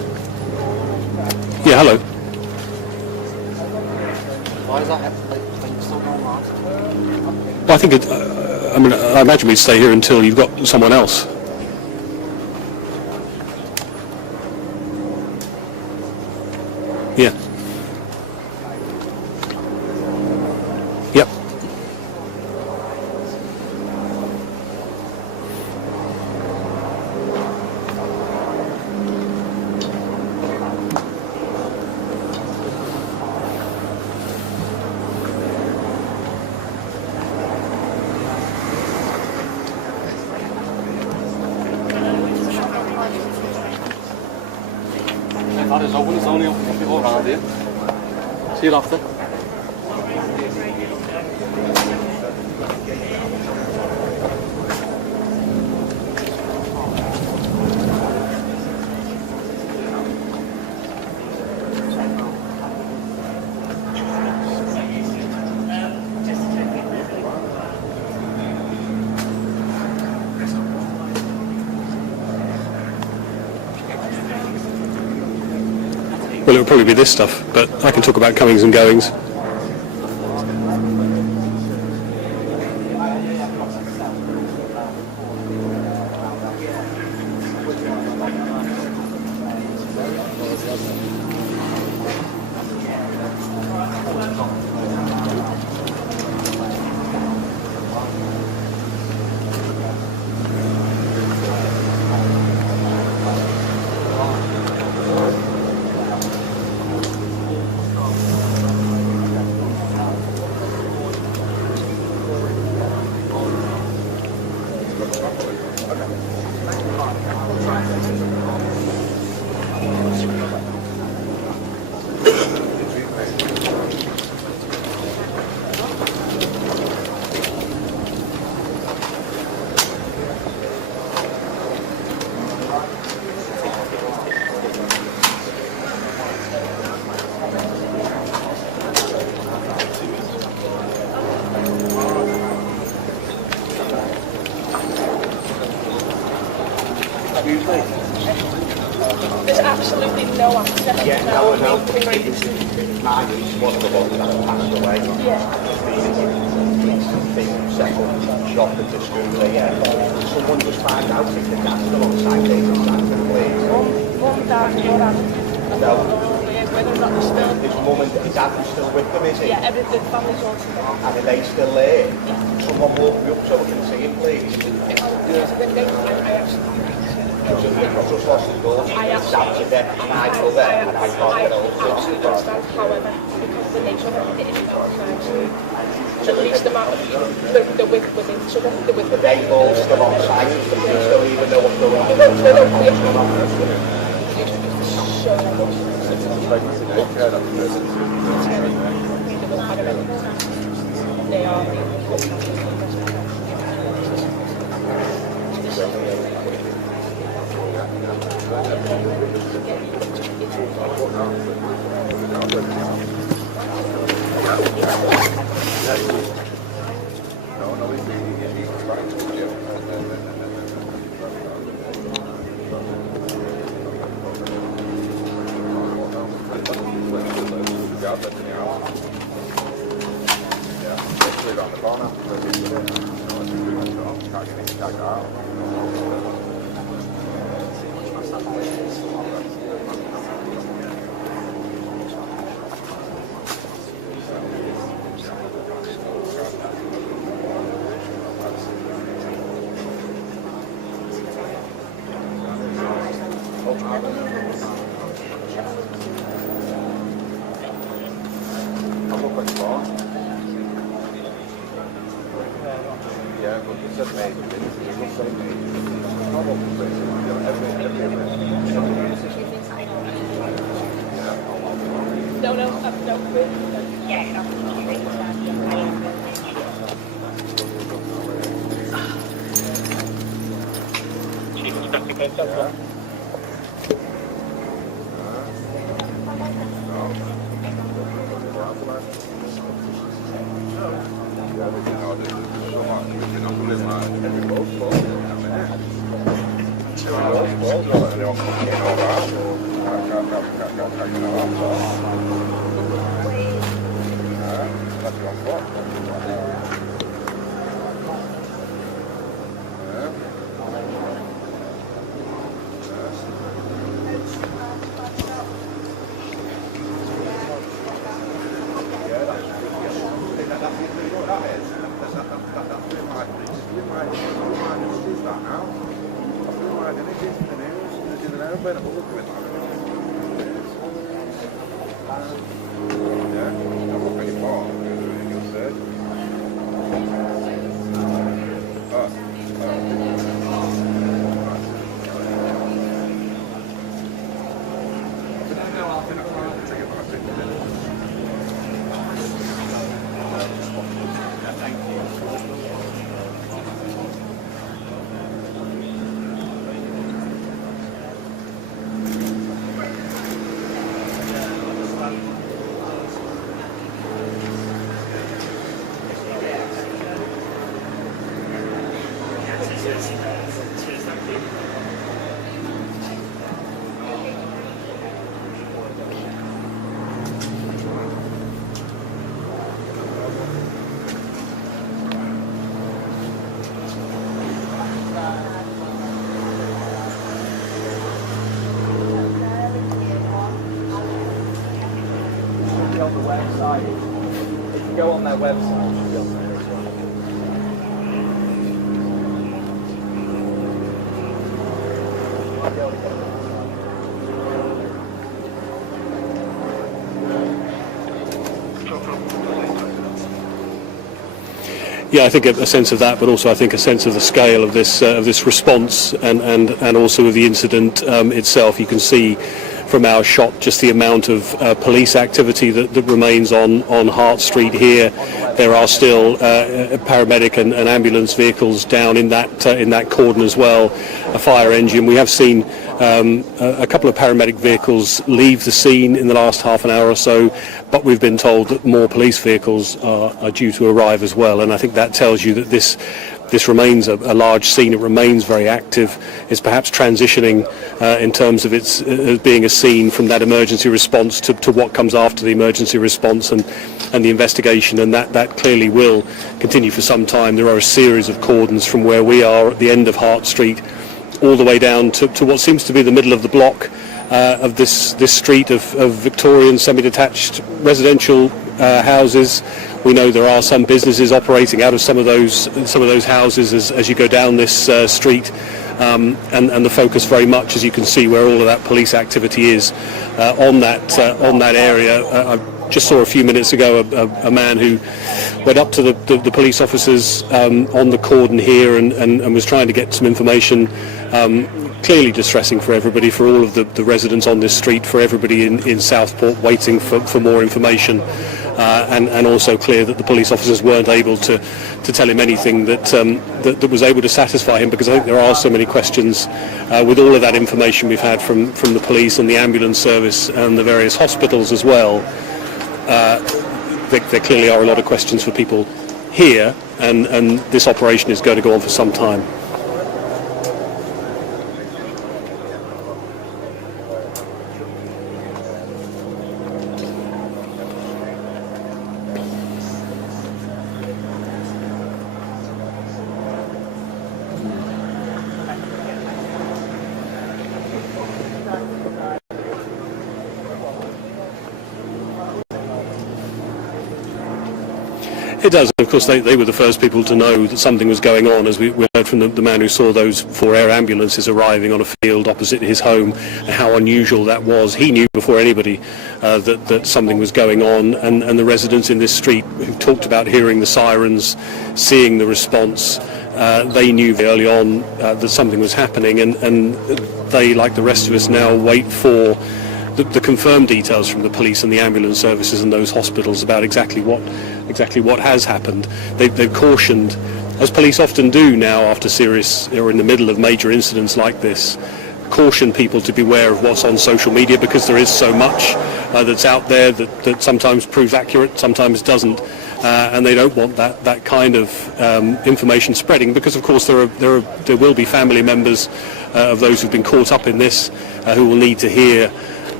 Yeah, hello. Why is that thing still going on? Well, I think I imagine we'd stay here until you've got someone else. Yeah. Yep. That is open, it's only open before around here. See you after. Well, it would probably be this stuff, but I can talk about comings and goings. There's absolutely no access. Yeah, no, I know. Mine is one of the ones that passed away. Yeah. Been settled shop at the school there. Someone just found out if the gas still on site, they can please. Mum, dad, your dad. No. Whether or not they're still. His mum and his dad are still with them, is he? Yeah, everything, family's all together. And are they still there? Someone walk me up so we can see him, please. I've just lost his daughter. His dad's a dead, and I feel there, and I can't get over it. Absolutely understand, however, because the nature of it is at least the amount of the with each other, the with Are they all still on site? Do you still even know what's going on? They are. Yeah, but it's just made. It's just made. No, yeah, On the website, if you go on their website, you'll be able to see this one. Might be able to get it. Yeah, I think a sense of that, but also I think a sense of the scale of this response and also of the incident itself. You can see from our shot just the amount of police activity that remains on Hart Street here. There are still paramedic and ambulance vehicles down in that cordon as well. A fire engine. We have seen a couple of paramedic vehicles leave the scene in the last half an hour or so, but we've been told that more police vehicles are due to arrive as well, and I think that tells you that this remains a large scene. It remains very active. It's perhaps transitioning in terms of its being a scene from that emergency response to what comes after the emergency response and the investigation, and that clearly will continue for some time. There are a series of cordons from where we are at the end of Hart Street all the way down to what seems to be the middle of the block of this street of Victorian semi-detached residential houses. We know there are some businesses operating out of some of those houses as you go down this street, and the focus very much, as you can see, where all of that police activity is on that area. I just saw a few minutes ago a man who went up to the police officers on the cordon here and was trying to get some information. Clearly distressing for everybody, for all of the residents on this street, for everybody in Southport waiting for more information, and also clear that the police officers weren't able to tell him anything that was able to satisfy him, because I think there are so many questions with all of that information we've had from the police and the ambulance service and the various hospitals as well. There clearly are a lot of questions for people here, and this operation is going to go on for some time. It does. Of course, they were the first people to know that something was going on, as we heard from the man who saw those 4 air ambulances arriving on a field opposite his home, and how unusual that was. He knew before anybody that something was going on, and the residents in this street who talked about hearing the sirens, seeing the response, they knew very early on that something was happening, and they, like the rest of us now, wait for the confirmed details from the police and the ambulance services and those hospitals about exactly what has happened. They've cautioned, as police often do now after serious or in the middle of major incidents like this, caution people to beware of what's on social media, because there is so much that's out there that sometimes proves accurate, sometimes doesn't, and they don't want that kind of information spreading, because of course there will be family members of those who've been caught up in this who will need to hear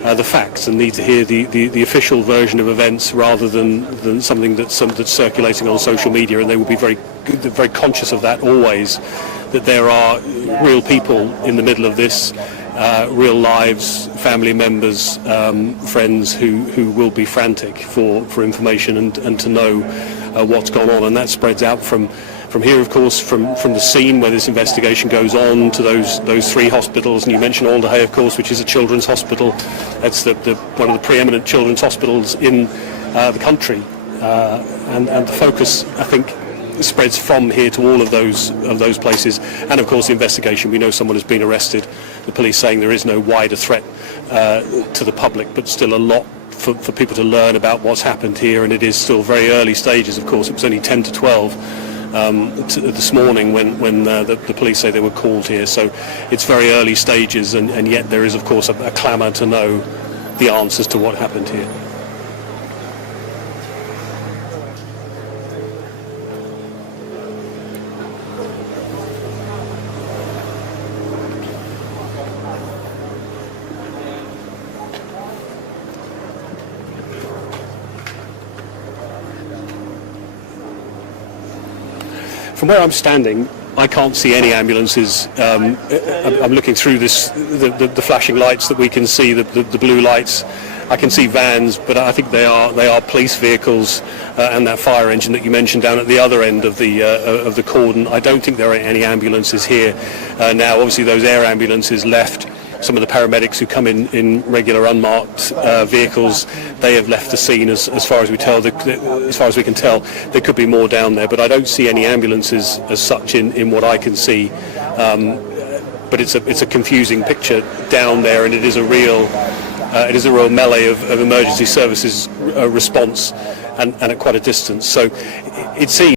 the facts and need to hear the official version of events rather than something that's circulating on social media, and they will be very conscious of that always, that there are real people in the middle of this, real lives, family members, friends who will be frantic for information and to know what's gone on, and that spreads out from here, of course, from the scene where this investigation goes on to those 3 hospitals. And you mentioned Alderhay, of course, which is a children's hospital. That's one of the preeminent children's hospitals in the country, and the focus, I think, spreads from here to all of those places. And of course the investigation, we know someone has been arrested, the police saying there is no wider threat to the public, but still a lot for people to learn about what's happened here, and it is still very early stages. Of course, it was only 10 to 12 this morning when the police say they were called here, so it's very early stages, and yet there is of course a clamour to know the answers to what happened here. From where I'm standing, I can't see any ambulances. I'm looking through the flashing lights that we can see, the blue lights. I can see vans, but I think they are police vehicles, and that fire engine that you mentioned down at the other end of the cordon. I don't think there are any ambulances here now. Obviously, those air ambulances left. Some of the paramedics who come in regular unmarked vehicles, they have left the scene as far as we can tell. There could be more down there, but I don't see any ambulances as such in what I can see. But it's a confusing picture down there, and it is a real melee of emergency services response, and at quite a distance. So it seems